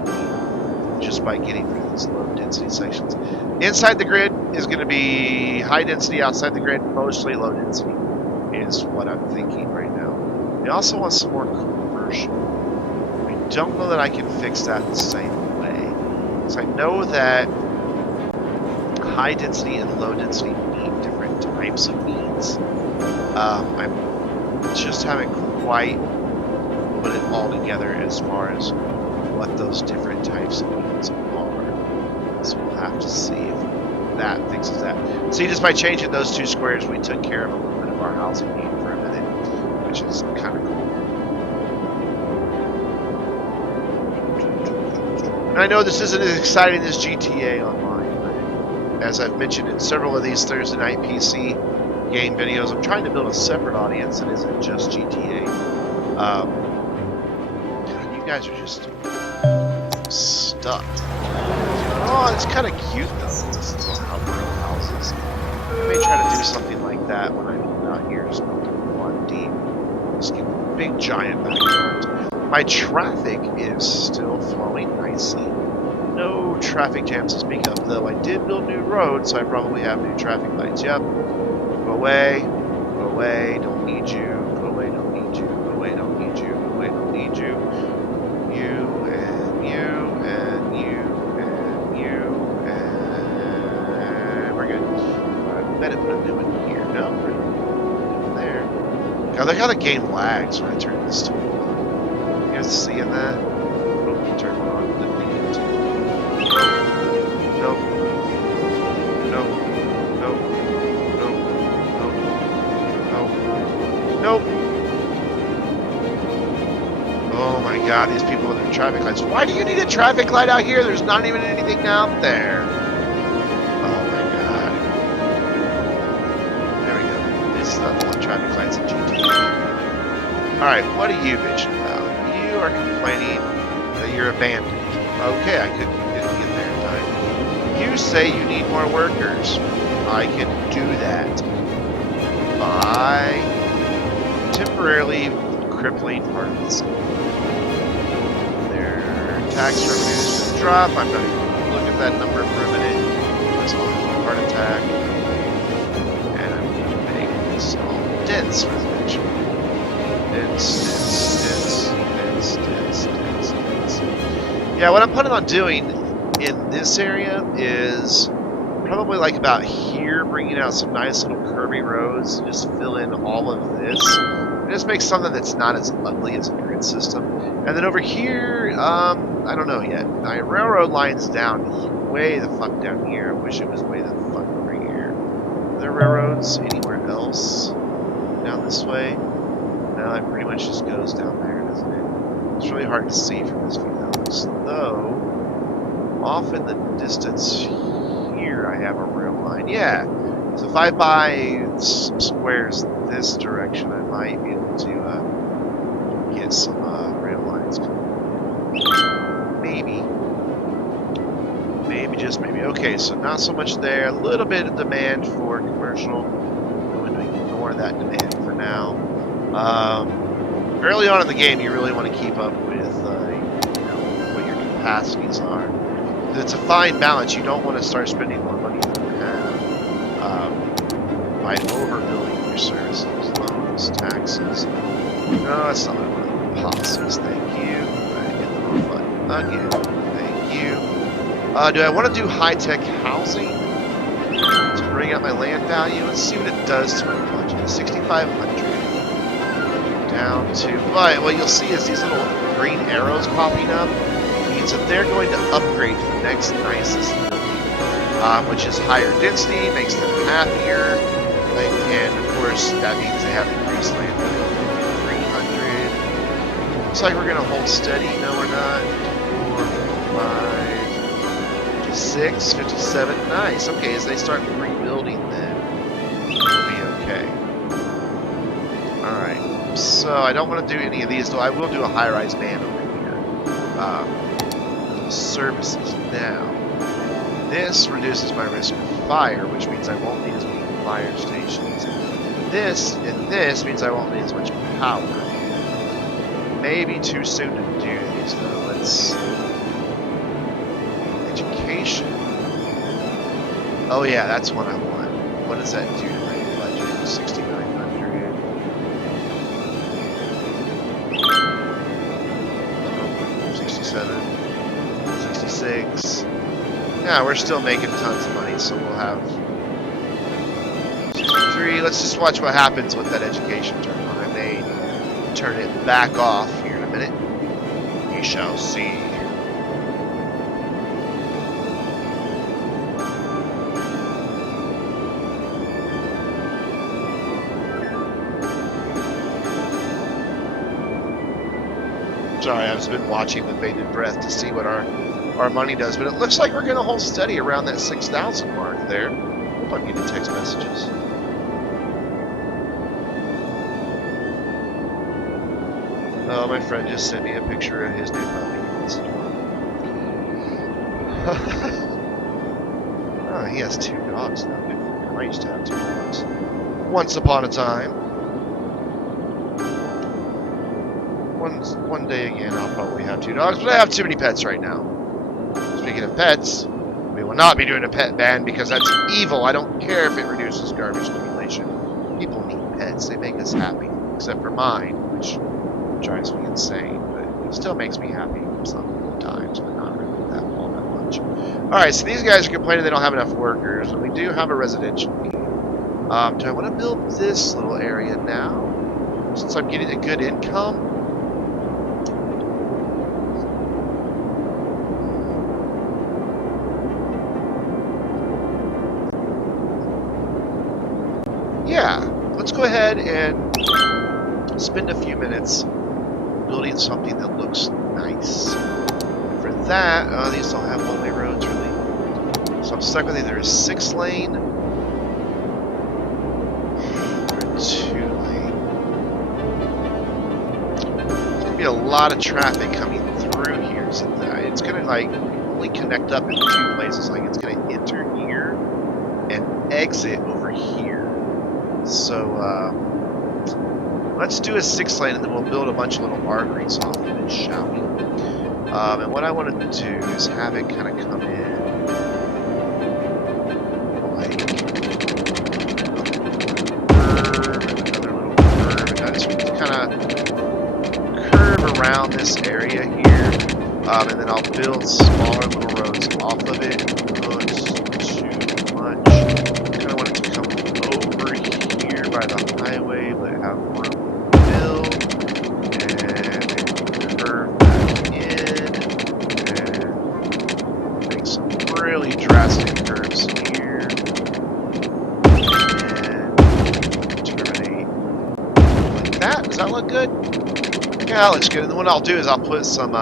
just by getting rid of these low density sections. Inside the grid is going to be high density, outside the grid mostly low density is what I'm thinking right now. They also want some more commercial. I don't know that I can fix that the same way. Because I know that high density and low density need different types of needs. I just haven't quite put it all together as far as what those different types of needs are. So we'll have to see if that fixes that. See, just by changing those two squares, we took care of a little bit of our housing need for a minute, which is kind of cool. And I know this isn't as exciting as GTA Online, but as I've mentioned in several of these Thursday Night PC game videos, I'm trying to build a separate audience that isn't just GTA. God, you guys are just stuck. Oh, it's kind of cute though. This little outdoor houses. I may try to do something like that when I'm not here, just building one deep. Just get a big giant backyard. My traffic is still flowing nicely. No traffic jams to speak of, though I did build new roads, so I probably have new traffic lights. Yep. Go away. Go away. Don't need you. Go away. Don't need you. Go away. Don't need you. Go away. Don't need you. You and you and you and you and we're good. I bet it put a new one here. No, we're there. God, look how the game lags when I turn this tool on. You guys seeing that? Oh, turn one on. Didn't need it. Nope. Nope. Nope. Nope. Nope. Nope. Nope. Oh my god, these people with their traffic lights. Why do you need a traffic light out here? There's not even anything out there. Oh my god. There we go. This is not the one traffic lights in GTA. Alright, what are you bitching about? You are complaining that you're abandoned. Okay, I didn't get there in time. You say you need more workers. I can do that by temporarily crippling part of this. Their tax revenues will drop. I'm not even going to look at that number for a minute. It's all a heart attack. And I'm going to make this all dense residential. Dense. Yeah, what I'm planning on doing in this area is probably like about here, bringing out some nice little curvy roads, just fill in all of this. And just make something that's not as ugly as a grid system. And then over here, I don't know yet. My railroad line's down way the fuck down here. I wish it was way the fuck over here. Are there railroads anywhere else down this way? No, it pretty much just goes down there, doesn't it? It's really hard to see from this view, though. Off in the distance here, I have a rail line. Yeah. So if I buy some squares this direction, I might be able to get some rail lines coming. Maybe. Maybe, just maybe. Okay, so not so much there. A little bit of demand for commercial. I'm going to ignore that demand for now. Early on in the game, you really want to keep up with what your capacities are. It's a fine balance. You don't want to start spending more money than you have by overbuilding your services, loans, taxes. No, that's not what I want. Policies, thank you. I hit the wrong button again. Thank you. Do I want to do high-tech housing to bring up my land value? Let's see what it does to my budget. 6,500. Down to, but what you'll see is these little green arrows popping up means that they're going to upgrade to the next nicest building, which is higher density, makes them happier, and of course that means they have increased land value. 300. Looks like we're going to hold steady. No, we're not. 4, 5, 56, 57. Nice. Okay, as they start rebuilding, then it'll be okay. All right. So I don't want to do any of these, though I will do a high-rise band over here. Services now. This reduces my risk of fire, which means I won't need as many fire stations. This means I won't need as much power. Maybe too soon to do these, though. Let's... Education. Oh yeah, that's what I want. What does that do to my budget? 69. 66. Yeah, we're still making tons of money, so we'll have 63. Let's just watch what happens with that education turn on. I may turn it back off here in a minute. We shall see. Sorry, I've just been watching with bated breath to see what our our money does. But it looks like we're going to hold steady around that 6,000 mark there. Hope I'm getting text messages. Oh, my friend just sent me a picture of his new puppy. Oh, he has 2 dogs now. I used to have 2 dogs. Once upon a time. One day again, I'll probably have 2 dogs, but I have too many pets right now. Speaking of pets, we will not be doing a pet ban because that's evil. I don't care if it reduces garbage accumulation. People need pets. They make us happy. Except for mine, which drives me insane, but it still makes me happy sometimes, but not really all that much. Alright, so these guys are complaining they don't have enough workers, and we do have a residential need. Do I want to build this little area now? Since I'm getting a good income? Yeah, let's go ahead and spend a few minutes building something that looks nice. For that, these don't have one-way roads really. So I'm stuck with either a 6-lane or a 2-lane. There's gonna be a lot of traffic coming through here, so it's gonna like only connect up in 2 places. Like it's gonna enter here and exit over here. So let's do a 6-lane and then we'll build a bunch of little arteries off of it, shall we? And what I want to do is have it kind of come in like curve, another little curve, and just kind of curve around this area here, and then I'll build smaller little roads off of it. Oh, it's too much. Kind of want it to come over here by the highway, but have room to build, and curve back in, and make some really drastic curves here, and terminate like that. Does that look good? Yeah, that looks good. And then what I'll do is I'll put some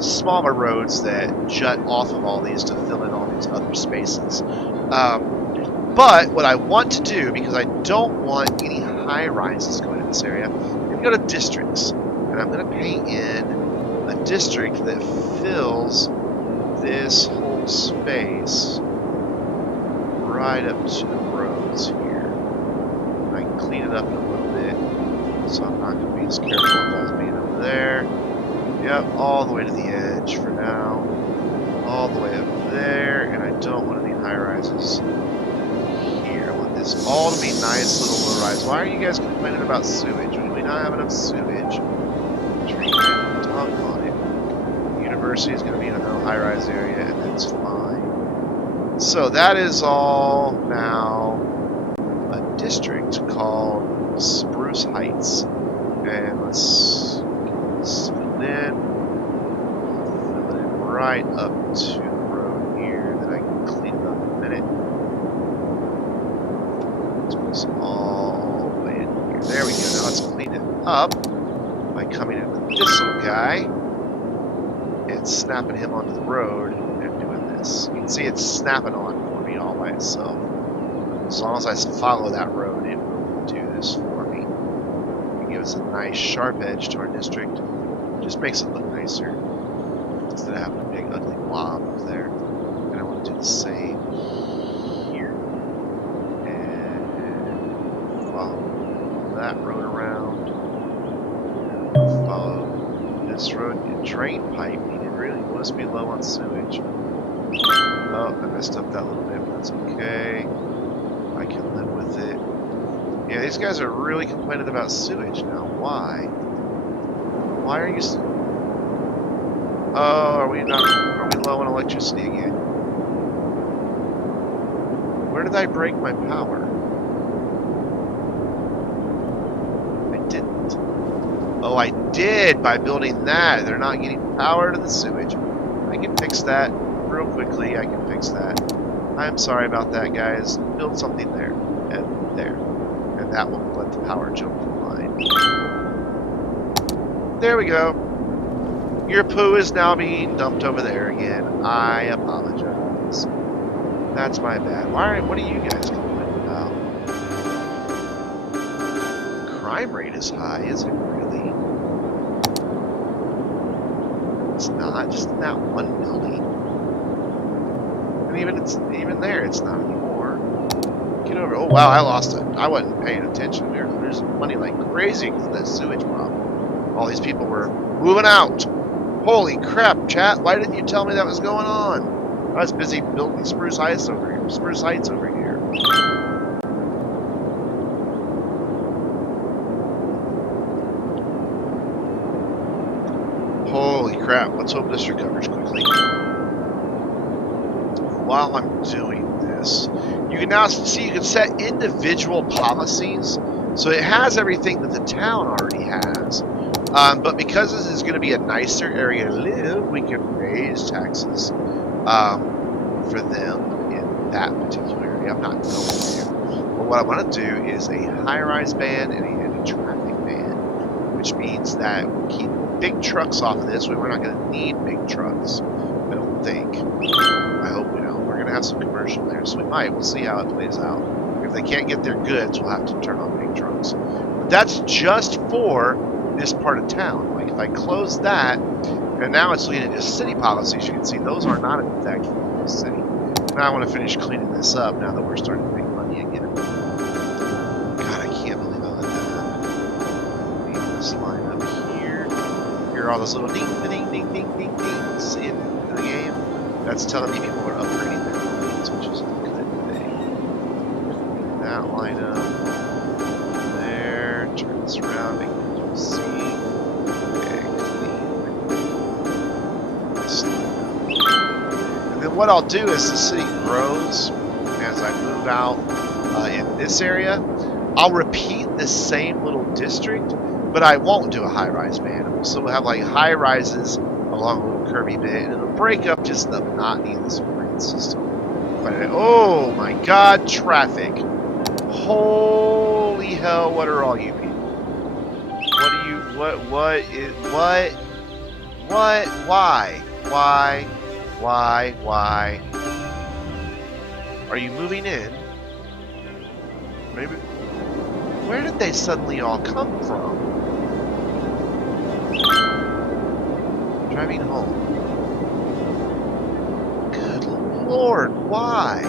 smaller roads that jut off of all these to fill in all these other spaces. But what I want to do, because I don't want any high-rises going in this area, I'm going to go to districts. And I'm going to paint in a district that fills this whole space right up to the roads here. And I can clean it up in a little bit, so I'm not going to be as careful if I was being over there. Yep, all the way to the edge for now. All the way up there, and I don't want any high-rises here. I want this all to be nice little low-rise. Why are you guys complaining about sewage? Do we not have enough sewage? Treatment, dunk on it. University is going to be in a no high-rise area, and that's fine. So that is all now a district called Spruce Heights. And let's fill it in right up to the road here. Then I can clean it up in a minute. Let's put this all the way in here. There we go. Now let's clean it up by coming in with this little guy and snapping him onto the road and doing this. You can see it's snapping on for me all by itself. As long as I follow that road, it will do this for me. It gives a nice sharp edge to our district. It just makes it look nicer instead of having a big ugly blob up there. And I want to do the same here. And follow that road around. And follow this road. And drain pipe. It really must be low on sewage. Oh, I messed up that little bit, but that's okay. I can live with it. Yeah, these guys are really complaining about sewage now. Why? Why are you... Oh, are we low on electricity again? Where did I break my power? I didn't. Oh, I did by building that. They're not getting power to the sewage. I can fix that real quickly. I can fix that. I'm sorry about that, guys. Build something there and there. And that will let the power jump from line. There we go. Your poo is now being dumped over there again. I apologize. That's my bad. What are you guys complaining about? Crime rate is high, is it really? It's not, just in that one building. And even there, it's not anymore. Get over. Oh wow, I lost it. I wasn't paying attention. There's money like crazy because of that sewage problem. All these people were moving out. Holy crap, chat! Why didn't you tell me that was going on? I was busy building Spruce Heights over here. Spruce Heights over here. Holy crap! Let's hope this recovers quickly. While I'm doing this, you can now see you can set individual policies. So it has everything that the town already has. But because this is going to be a nicer area to live, we can raise taxes for them in that particular area. I'm not going to. But what I want to do is a high-rise ban and a traffic ban, which means that we'll keep big trucks off of this. We're not going to need big trucks, I don't think. I hope we don't. We're going to have some commercial there, so we might. We'll see how it plays out. If they can't get their goods, we'll have to turn on big trucks. But that's just for this part of town. Like if I close that, and now it's leading to city policies, you can see those are not in effect for the city. Now I want to finish cleaning this up now that we're starting to make money again. God, I can't believe I let that happen. Leave this line up here. Here are all those little ding, ding, ding, ding, ding, dings in the game. That's telling me people are upgrading their buildings, which is a good thing. That line up there. Turn this around. Make it see. Okay, clean. And then what I'll do as the city grows, as I move out in this area, I'll repeat the same little district, but I won't do a high-rise ban. So we'll have like high-rises along a little curvy bit, and it'll break up just the monotony of this grid system. Oh my God, traffic! Holy hell! What are all you people? What are you? What? Why? Are you moving in? Maybe. Where did they suddenly all come from? Driving home. Good Lord, why?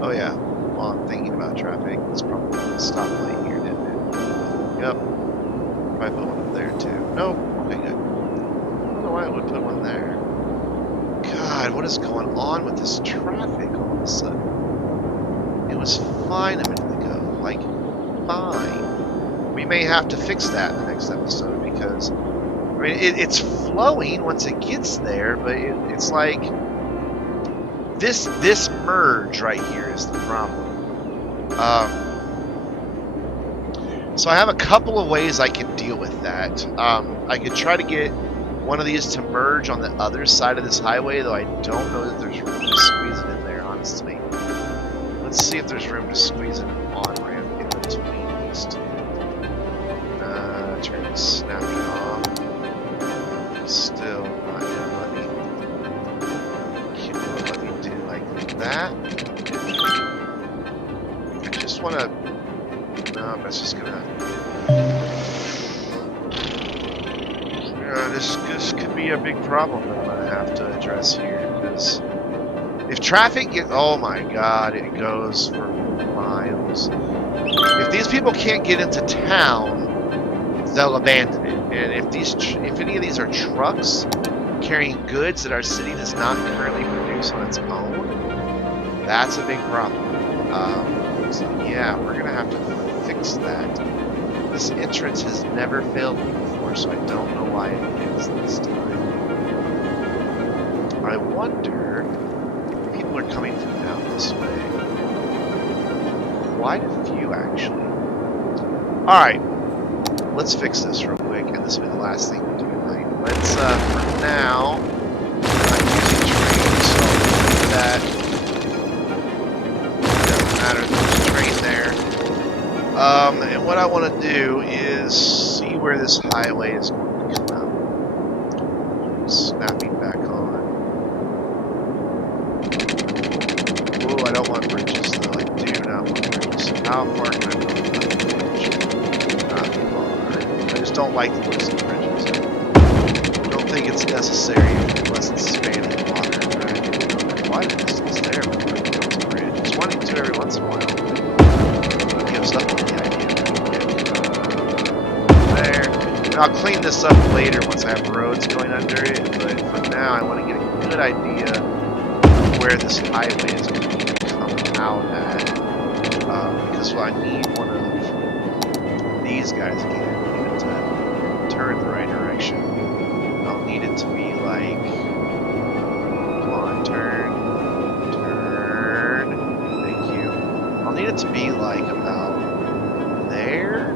Oh yeah, while I'm thinking about traffic, it's probably a stoplight here, didn't it? Yep. Probably put one up there too. Nope. Okay, good. I don't know why I would put one there. God, what is going on with this traffic all of a sudden? It was fine a minute ago. Like, fine. We may have to fix that in the next episode because, I mean, it's flowing once it gets there, but it's like this merge right here is the problem. So I have a couple of ways I can deal with that. I could try to get one of these to merge on the other side of this highway, though I don't know that there's room to squeeze it in there, honestly. Let's see if there's room to squeeze an on-ramp in between these two. Turn it snapping off. Still not gonna let me do like that. I just wanna. No, that's just gonna. This could be a big problem that I'm gonna have to address here because if traffic gets, oh my God, it goes for miles. If these people can't get into town, they'll abandon it. And if any of these are trucks carrying goods that our city does not currently produce on its own, that's a big problem. So yeah, we're gonna have to fix that. This entrance has never failed me before, so I don't know why it is this time. I wonder if people are coming from down this way. Quite a few, actually. Alright, let's fix this real quick, and this will be the last thing we do tonight. Let's, for now, I'm using trains, so I'll do that. It doesn't matter, there's a train there. And what I want to do is see where this highway is going to come out. it's necessary unless it's spanning water. Why did this is there? It's a bridge. It's wanting to every once in a while. It gives up on the idea. There. And I'll clean this up later once I have roads going under it, but for now I want to get a good idea of where this highway is going to come out at. Because I need one of these guys again. I need it to turn the right direction. I'll need it to be like, come on, turn, thank you. I'll need it to be like about there.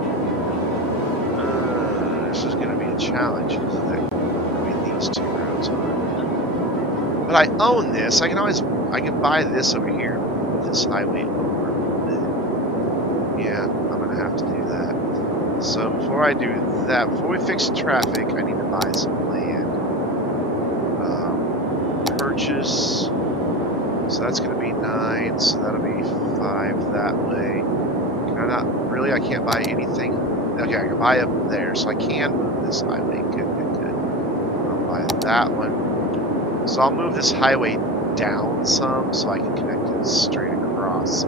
This is going to be a challenge, isn't it? Between these two roads on. But I own this. I can buy this over here. This highway over. Yeah, I'm going to have to do that. So before I do that, before we fix traffic, I need to buy some land. Purchase. So that's going to be 9, so that'll be 5 that way. Can I not? Really? I can't buy anything? Okay, I can buy up there, so I can move this highway. Good. I'll buy that one. So I'll move this highway down some so I can connect it straight across.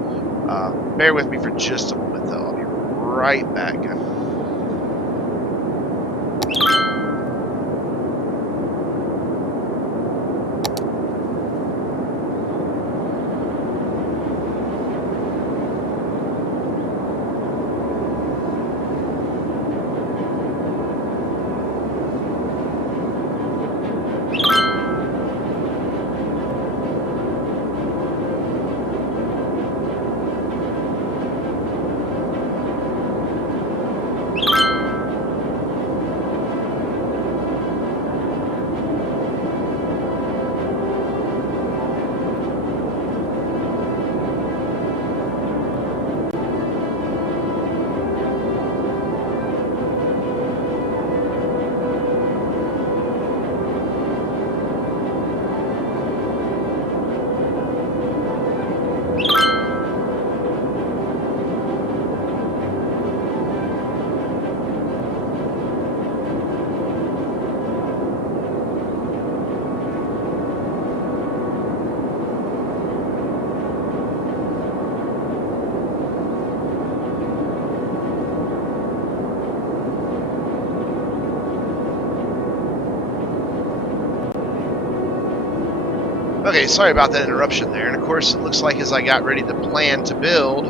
Bear with me for just a moment, though. I'll be right back. Okay, sorry about that interruption there. And of course, it looks like as I got ready to plan to build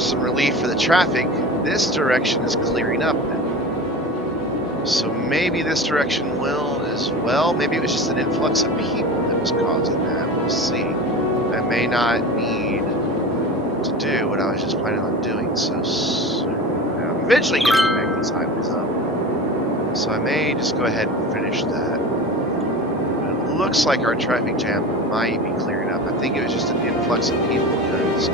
some relief for the traffic, this direction is clearing up now. So maybe this direction will as well. Maybe it was just an influx of people that was causing that. We'll see. I may not need to do what I was just planning on doing so soon. I'm eventually going to connect these highways up. So I may just go ahead and finish that. Looks like our traffic jam might be clearing up. I think it was just an influx of people because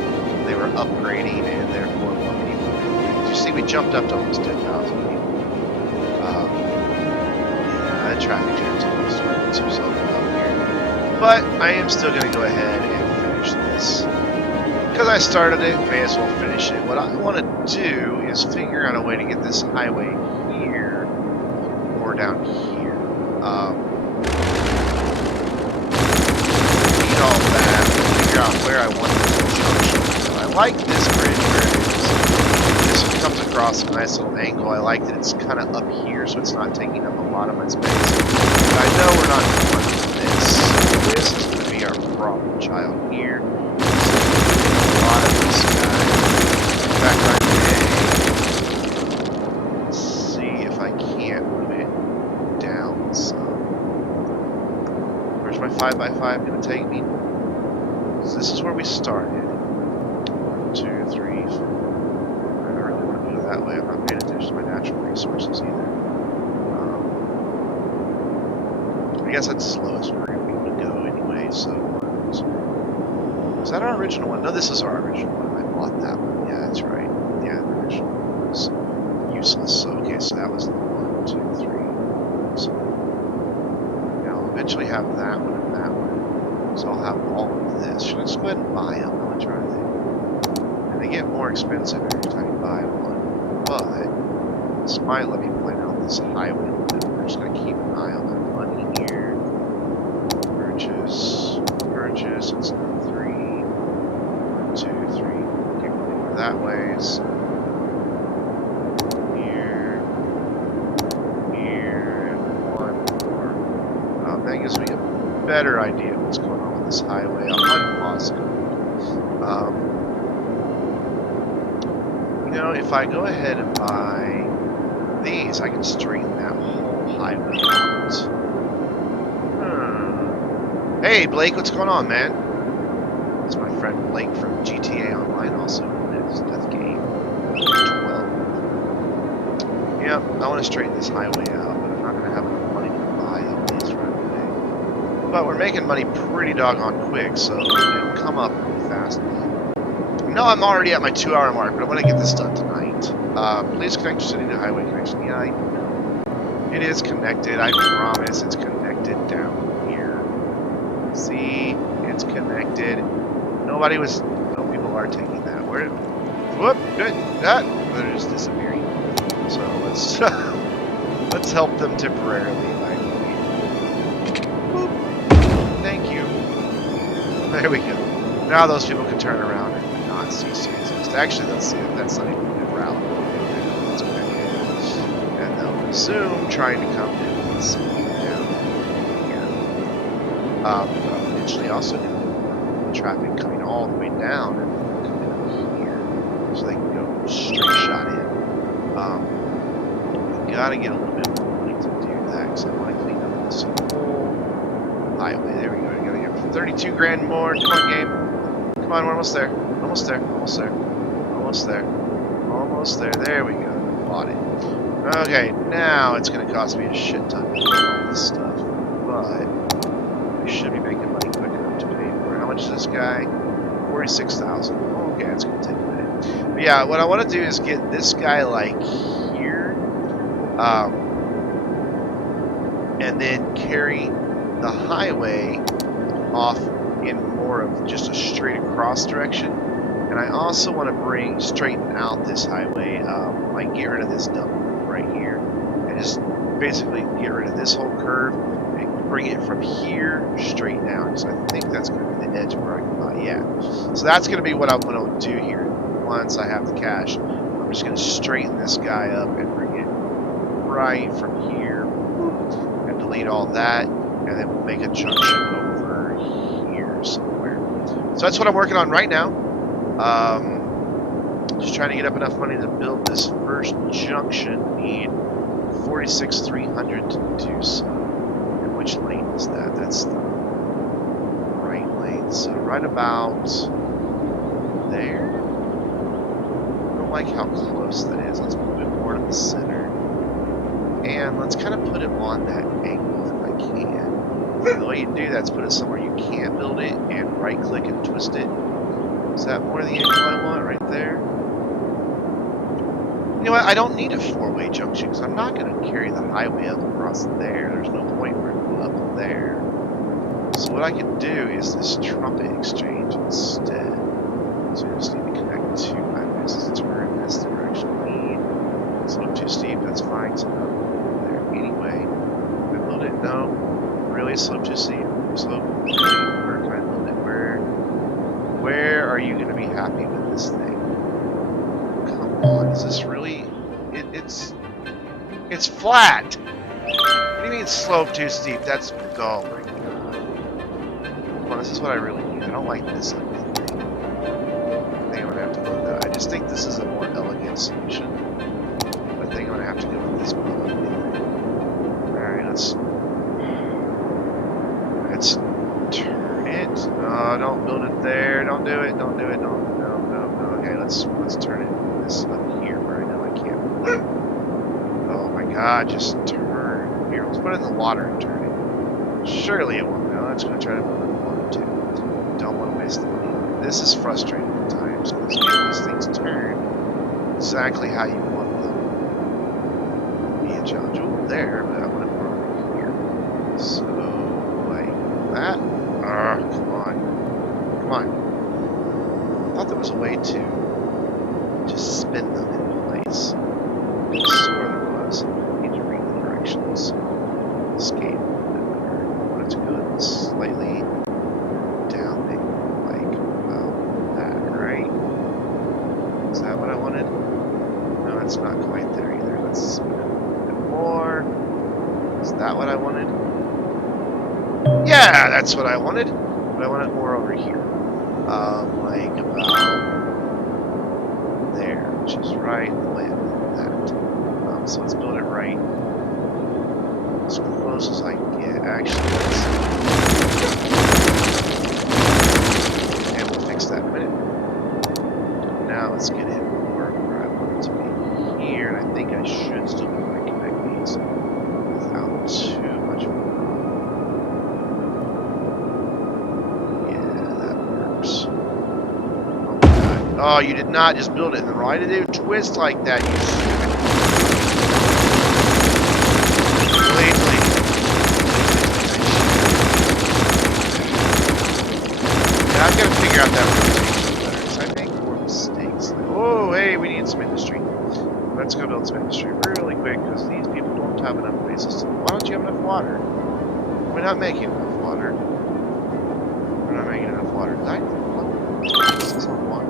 they were upgrading and therefore more people. As you see, we jumped up to almost 10,000 people. That traffic jam's going to start himself up here. But I am still going to go ahead and finish this. Because I started it, may as well finish it. What I want to do is figure out a way to get this highway here or down here. All that, figure out where I want this junction. So I like this bridge where it is. This one comes across a nice little angle. I like that it's kind of up here, so it's not taking up a lot of my space. But I know we're not going to want this. This is going to be our problem child here. A lot of this guy. In fact, I may see if I can't move it down some. Where's my 5x5 going to take me? So this is where we started. 1, 2, 3, 4. I don't really want to go that way. I'm not paying attention to my natural resources either. I guess that's the slowest we're going to be able to go anyway, so... Is that our original one? No, this is our original one. I bought that one. Yeah, that's right. Yeah, the original one was useless. So, okay, so that was the 1, 2, 3. So, I'll eventually have that one and that one. So I'll have all of this. Should I just go ahead and buy them? How much are they? And they get more expensive every time you buy one. But this might let me plan out this highway a little bit. We're just going to keep an eye on of gives me a better idea of what's going on with this highway. I'll unpause it. You know, if I go ahead and buy these, I can straighten that whole highway out. Hey, Blake, what's going on, man? That's my friend Blake from GTA Online, also in his death game 12. Yep, I want to straighten this highway out, but I'm not going to have enough money to buy all these right away. But we're making money pretty doggone quick, so it'll come up really fast. No, I'm already at my 2-hour mark, but I want to get this done tonight. Please connect your city to highway connection. Yeah, I know. It is connected. I promise it's connected down here. See? It's connected. No, people are taking that. Whoop, good. They're just disappearing. So let's help them temporarily. Boop. Thank you. There we go. Now those people can turn around and not cease to exist. Actually, let's see if that's not even a good route. That's okay. And they'll resume trying to come in and slow down here. But I'll eventually also do traffic coming all the way down and coming up here, so they can go straight shot in. We gotta get a little bit more money to do that, because I want to clean up this whole highway. There we go. We gotta get 32 grand more. Come on, game. Come on, we're almost there. Almost there. Almost there. Almost there. Almost there. There we go. Bought it. Okay, now it's going to cost me a shit ton to do all this stuff. But we should be making money quick enough to pay for it. How much is this guy? 46,000. Okay, it's going to take a minute. But yeah, what I want to do is get this guy like here. And then carry the highway off in more of just a straight across direction, and I also want to straighten out this highway, like get rid of this dump right here, and just basically get rid of this whole curve and bring it from here straight down. So I think that's going to be the edge where I can buy. Yeah, so that's going to be what I'm going to do here. Once I have the cash, I'm just going to straighten this guy up and bring it right from here, and delete all that, and then we'll make a junction over here somewhere. So that's what I'm working on right now. Just trying to get up enough money to build this first junction. Need 46,300 to do so. And which lane is that? That's the right lane. So right about there. I don't like how close that is. Let's move it more to the center. And let's kind of put it on that angle if I can. The way you do that is put it somewhere you can't build it and right click and twist it. Is that more the angle I want right there? You know what? I don't need a 4-way junction because I'm not going to carry the highway up across there. There's no point for it to go up there. So what I can do is this trumpet exchange instead. So I just need to connect two highways to turn in this direction. It's a little too steep. That's fine. So no, there anyway. Can I build it? No. Really slope too steep. Slope. Where can I build it? Where are you going to be happy with this thing? Come on, is this really? It's flat. What do you mean slope too steep? That's oh my god. Come on, this is what I really need. I don't like this ugly thing. I think I'm gonna have to go with that. I just think this is a more elegant solution. I think I'm gonna have to go with this more ugly thing. All right, let's turn it. Oh, don't build it there. Don't do it. Don't do it. No. Okay, let's turn it this up here where I know I can't. Oh my god, just turn. Here, let's put it in the water and turn it. Surely it won't. No, it's going to try to build it in the water too. Don't want to waste the money. This is frustrating at times because these things turn exactly how you want them. Be a challenge. Ooh, there, but I want to put it over here. So, like that. Come on. Come on. I thought there was a way to just spin them in place. I swear there was. I need to read the directions. Escape. I want it to go slightly down, maybe like about that, right? Is that what I wanted? No, it's not quite there either. Let's spin it a little bit more. Is that what I wanted? Yeah, that's what I wanted. But I wanted more over here. Like about there, which is right like that. So let's build it right as close as I can get. Actually, and we'll fix that in a minute. Now let's get it more where I want it to be here, and I think I should still be able to connect these without too much of a problem. Yeah, that works. Oh my god. Oh, you did not just build it in the right. Why did it twist like that, you stupid? Yeah, I've got to figure out that rotation better, because I make more mistakes. Oh, hey, we need some industry. Let's go build some industry really quick, because these people don't have enough places. Why don't you have enough water? We're not making enough water. We're not making enough water. Did I this is on water?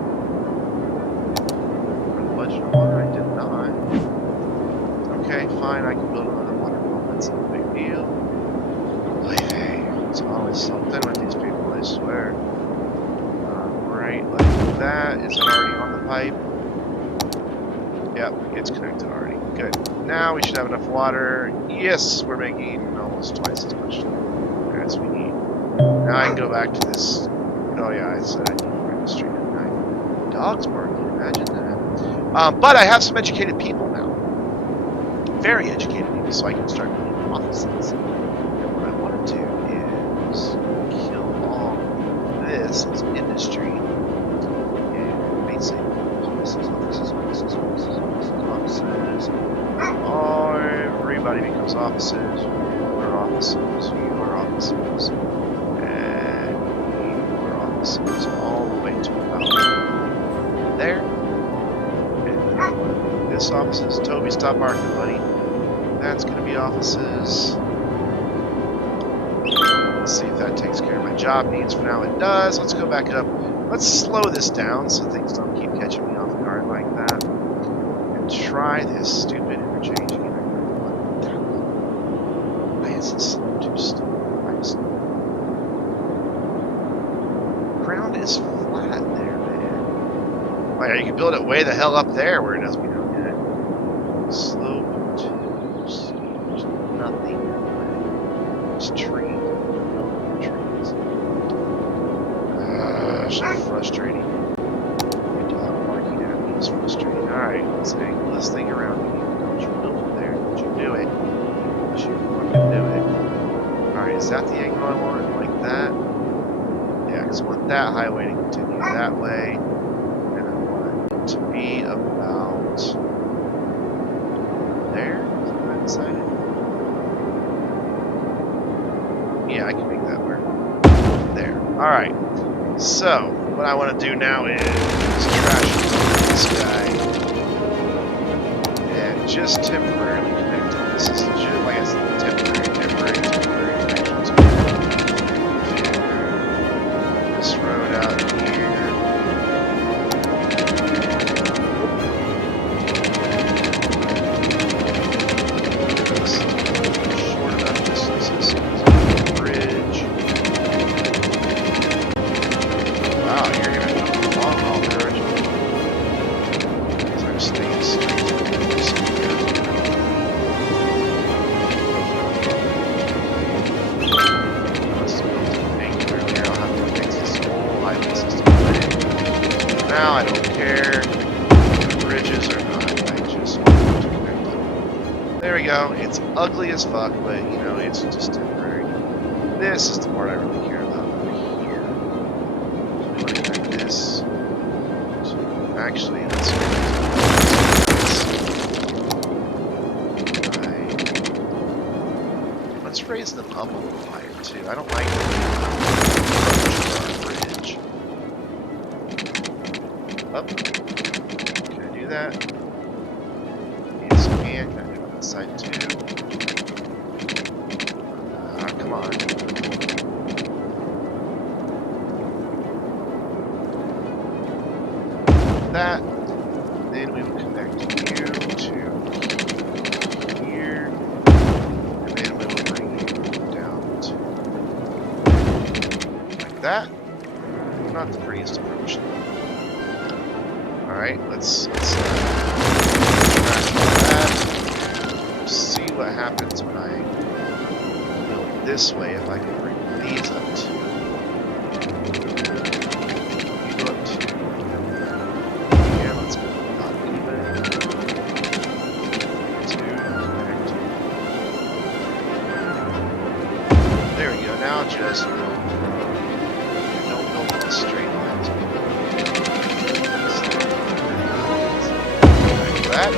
For the budget of water? I did not. Okay, fine, I can build another water pump. That's no big deal. Hey, it's always something with these people, I swear. Right, like that. Is it already on the pipe? Yep, it's connected already. Good. Now we should have enough water. Yes, we're making almost twice as much as we need. Now I can go back to this. Oh yeah, I said I need more industry, didn't I? Dogs barking, imagine that. But I have some educated people now. Very educated people, so I can start building offices. And what I want to do is kill all this as industry and basic offices. Oh, everybody becomes offices. You are offices. You are offices. And you are offices all the way to about there. And this office is Toby. Stop barking, buddy. That's going to be offices. Let's see if that takes care of my job needs. For now, it does. Let's go back up. Let's slow this down so things don't keep catching me off guard like that. And try this stupid interchange again. Why is this too stupid? Ground is flat there, man. Like, you can build it way the hell up there where it doesn't be down yet. Slope to there's nothing in the way. It's tree. So frustrating. Your dog barking at me is frustrating. Alright, let's angle this thing around again. Don't you build it there. Don't you do it. Don't you fucking do it. Alright, is that the angle I want? Like that? Yeah, because I want that highway to continue that way. And I want it to be about there. Is that what I decided? Yeah, I can make that work. There. Alright. So, what I want to do now is trash this guy and just temporarily connect him. This is legit, like I said, temporary connection to this road out here. Short enough distances. Bridge. Wow, you're gonna go long haul there, aren't you? These are staying straight. Let's go to the anchor here. I'll have to fix this whole highway system. Now I don't care. The bridges are not. I just want to connect them. There we go. It's ugly as fuck, but you know, it's just temporary. This is the part I really care about over here. This. Actually, let's let's raise them up a little higher too. I don't like the bridge. Up. Can I do that? Yes, I can. Can I do it on this side too? Come on. That, then we will connect you to here, and then we will bring you down to like that. Not the prettiest approach. Alright, let's trash all that. See what happens when I build this way, if I can bring these up to. You go up to. Yeah, let's go up even. There we go, now just build. Don't build on straight lines. Like that.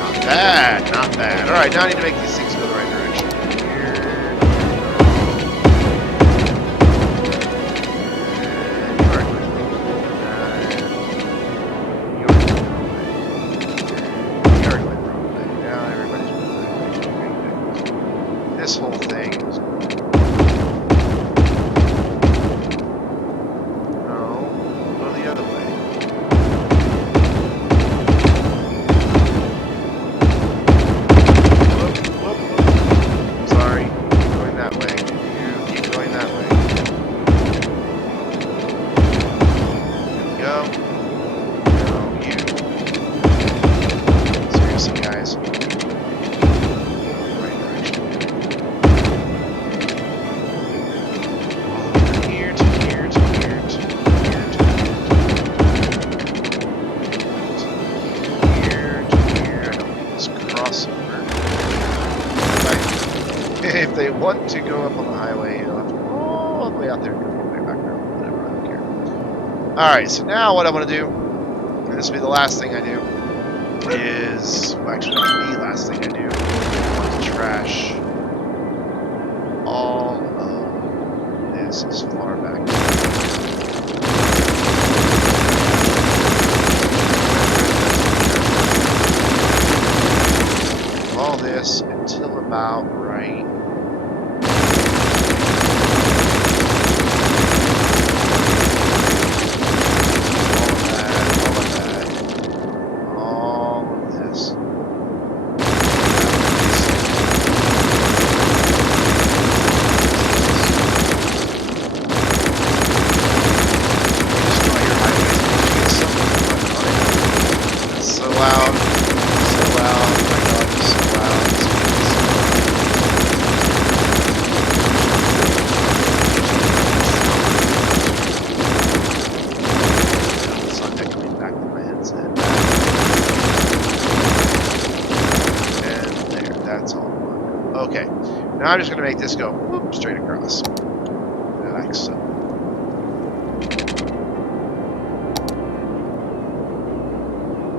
Not bad, not bad. Alright, now I need to make these things go the right direction. Here. This whole thing is... No, go the other way. Whoop, whoop, whoop. Sorry, keep going that way. You keep going that way. There we go. No, you. Seriously, guys. If they want to go up on the highway, you'll have to go all the way out there and go all the way back around. Whatever, I don't care. Alright, so now what I want to do, and this will be the last thing I do, is... Well, actually, not the last thing I do. I want to trash all of this as far back. All this until about right. All of this. Destroy your highways and get something. It's so loud. So loud. Oh my god, it's so loud. It's not echoing back to my headset. And there, that's all. Okay, now I'm just going to make this go whoop, straight across. Like so.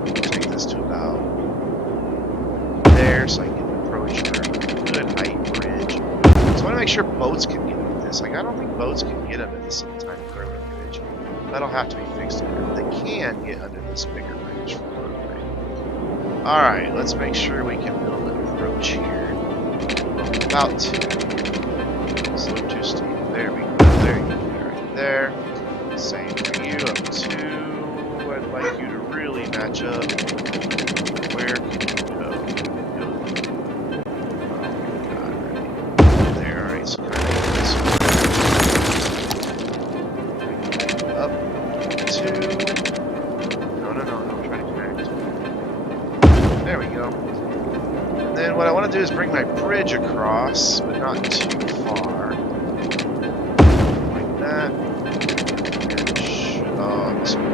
Take this to about there so I can approach a good height bridge. So I want to make sure boats can get under this. Like, I don't think boats can get under this tiny railroad bridge. That'll have to be fixed again. They can get under this bigger bridge for the roadway. Alright, let's make sure we can build an approach here. About to. So too steep. There we go. There you go. Right there. Same for you. Up to. I'd like you to really match up. Where can you go? Go. Oh my god, really? There, alright, so kind of this way. Up. Two. No, I'm trying to connect. There we go. And then what I want to do is bring my bridge across, but not too far. Like that. Oh, this one.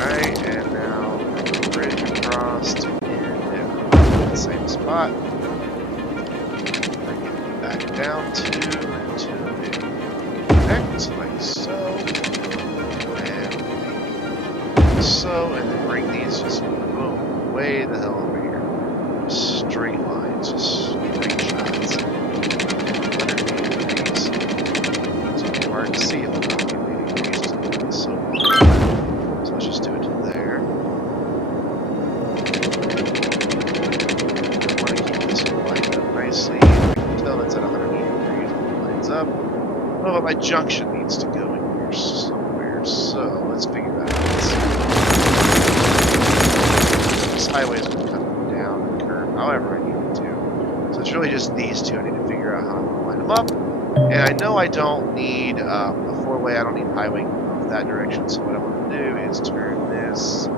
Alright, and now bridge across to the same spot. Bring it back down to connect, like so. And so, and then bring these just boom, way the hell over here. Just straight lines, just straight shots. 180 degrees. It's hard to see if I'm not 180 degrees because it's so long. So let's just do it to there. I want to keep this lined up nicely. I can tell it's at 180 degrees when it lines up. Oh, but my junction needs to go in here somewhere, so let's figure that out. This highway is going to come down the curve however I need it to. So it's really just these two. I need to figure out how I'm going to line them up. And I know I don't need a four-way. I don't need highway off that direction. So what I want to do is turn this,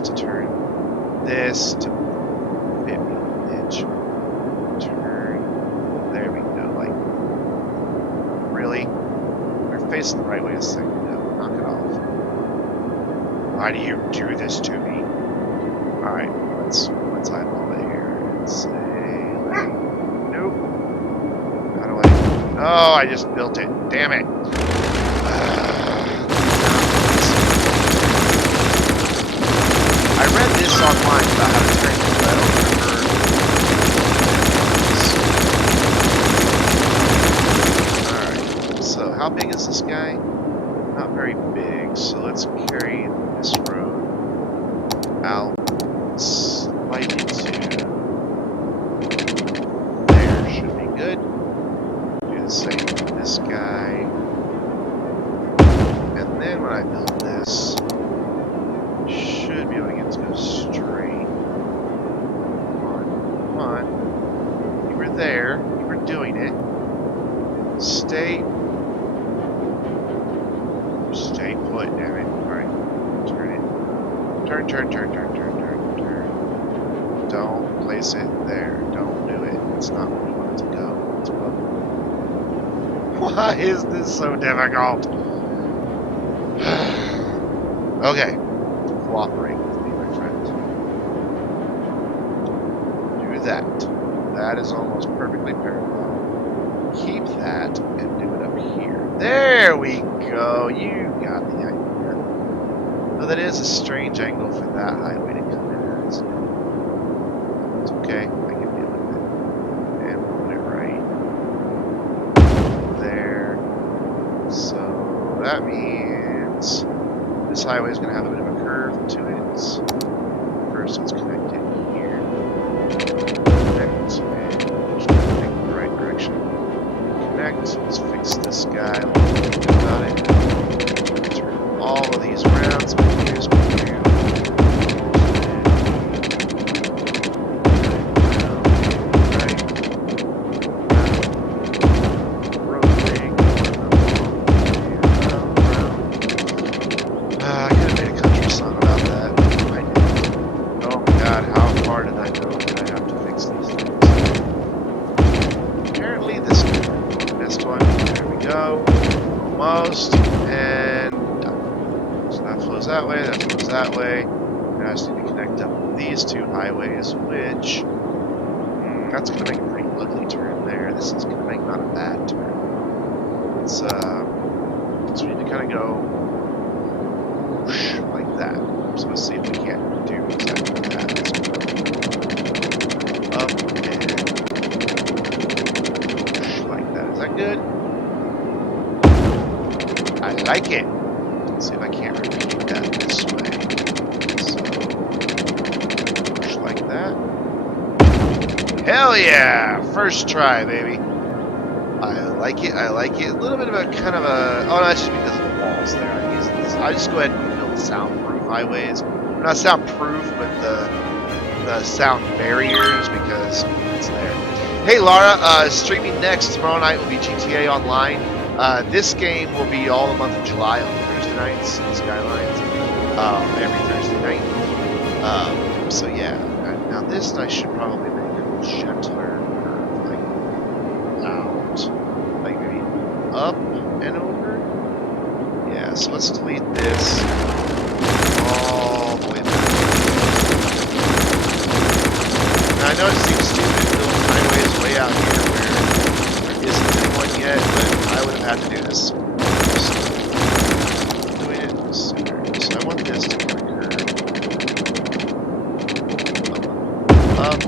to turn this to 50 inch. Turn. There we go. Like, really? We're facing the right way a second ago. Knock it off. Why do you do this to me? Alright, let's eyeball it here and say, like, nope. How do I? Oh, I just built it. Damn it. I read this online about how to turn it, but I don't remember. Alright, so how big is this guy? Not very big, so let's carry this road out slightly to there. Should be good. Do the same for this guy. And then when I build this, should be able to get to go straight. Come on. You were there. You were doing it. Stay put, damn it. Alright. Turn it. Turn. Don't place it there. Don't do it. It's not where we want it to go. It's above. Why is this so difficult? Okay. Cooperate with me, my friend. Do that. That is almost perfectly parallel. Keep that and do it up here. There we go. You got the idea. Though that is a strange angle for that highway to come in as. It's okay. I can deal with it. And put it right there. So that means this highway is going to have a bit of a curve to it. First, let's connect it here. Connect, and just make the right direction. Connect. Let's fix this guy. Think about it. Turn all of these around. So here's what we do. That way, that goes that way. Now I just need to connect up these two highways, which that's going to make a pretty ugly turn there. This is going to make not a bad turn. It's so we need to kind of go whoosh, like that. So let's see if we can't do exactly that. Up and whoosh, like that. Is that good? I like it. Let's see if I can't repeat that this way. So, push like that. Hell yeah! First try, baby. I like it. I like it. A little bit of a kind of a. Oh, no, that's just because of the walls there. I just go ahead and build soundproof highways. Not soundproof, but the sound barriers because it's there. Hey, Laura. Streaming next tomorrow night will be GTA Online. This game will be all the month of July on Thursday nights, Skylines, every Thursday night. So yeah, now this I should probably make a gentler curve, like out, like maybe up and over. Yeah, so let's delete this all the way back. Now I know it seems stupid building highways way out here where there isn't anyone yet, but I would have had to do this. Doing it sooner. So I want this to kind of curve up,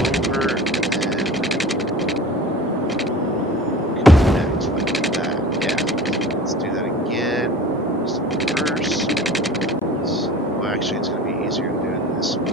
over, and connect like that. Yeah. Let's do that again. Just reverse. Well, actually, it's going to be easier to do it this way.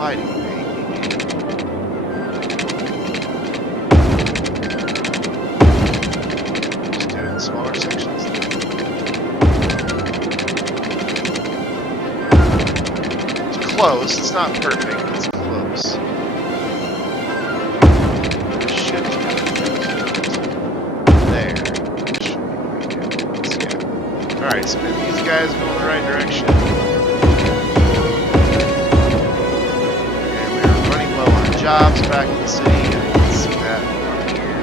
apply to you, baby. Just do it in smaller sections. It's close. It's not perfect, but it's close. Should be there. Yeah. Alright, so maybe these guys go in the right direction. And we're running low on jobs back in the city. You can see that from here.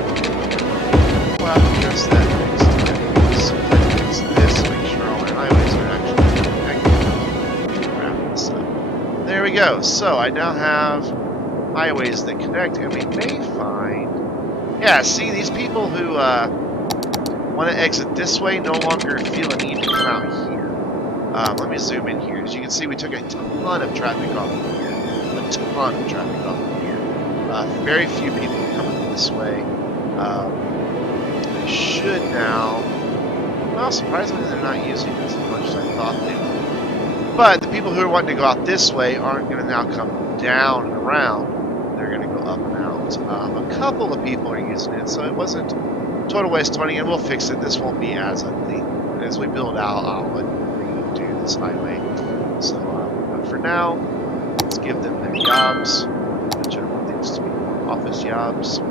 We'll have to address that next time. So let's fix this, make sure all our highways are actually connected. Wrap this up. There we go. So I now have highways that connect, and we may find... Yeah, see, these people who want to exit this way no longer feel a need to come out here. Let me zoom in here. As you can see, we took a ton of traffic off of here. A ton of traffic off of here. Very few people coming this way. They should now... Well, surprisingly, they're not using this as much as I thought they would. But the people who are wanting to go out this way aren't going to now come down and around. They're going to go up and out. A couple of people are using it, so it wasn't a total waste of money, and we'll fix it. This won't be as ugly. As we build out, I'll redo this highway. So, but for now, let's give them their jobs, which I want things to be more office jobs.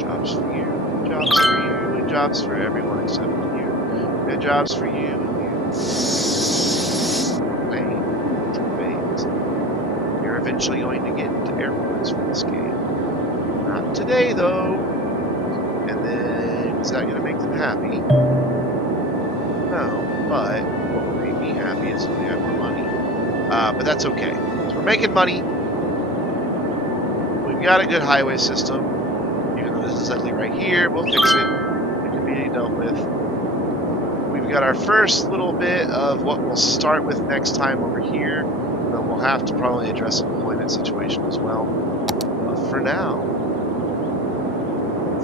Jobs for you, jobs for you, and jobs for everyone except you. And jobs for you and you. You're eventually going to get into airports for this game. Not today, though. And then, is that going to make them happy? No, but what will make me happy is if we have more money. But that's okay. So we're making money. We've got a good highway system. Even though this is ugly right here, we'll fix it. It can be dealt with. We've got our first little bit of what we'll start with next time over here, but we'll have to probably address an employment situation as well. But for now,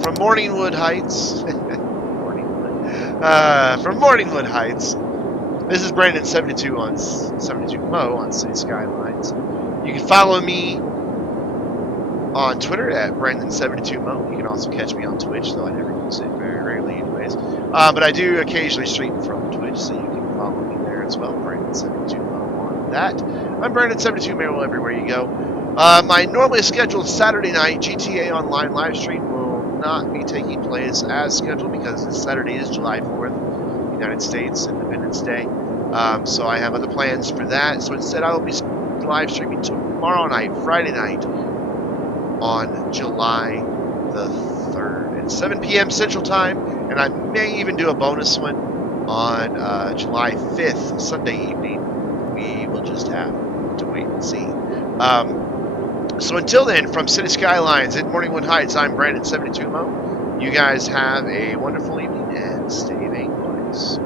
from Morningwood Heights, from Morningwood Heights, this is Brandon 72 on 72 Mo on City Skylines. You can follow me on Twitter at Brandon72Mo. You can also catch me on Twitch, though I never use it very rarely anyways. But I do occasionally stream from Twitch, so you can follow me there as well. Brandon72Mo on that. I'm Brandon72Mo everywhere you go. My normally scheduled Saturday night GTA Online live stream will not be taking place as scheduled because this Saturday is July 4th, United States Independence Day. So I have other plans for that. So instead I will be live streaming tomorrow night, Friday night, on July the 3rd at 7 p.m. Central Time, and I may even do a bonus one on July 5th, Sunday evening. We will just have to wait and see. So until then, from City Skylines in Morningwood Heights, I'm Brandon72Mo. You guys have a wonderful evening and stay vain, boys.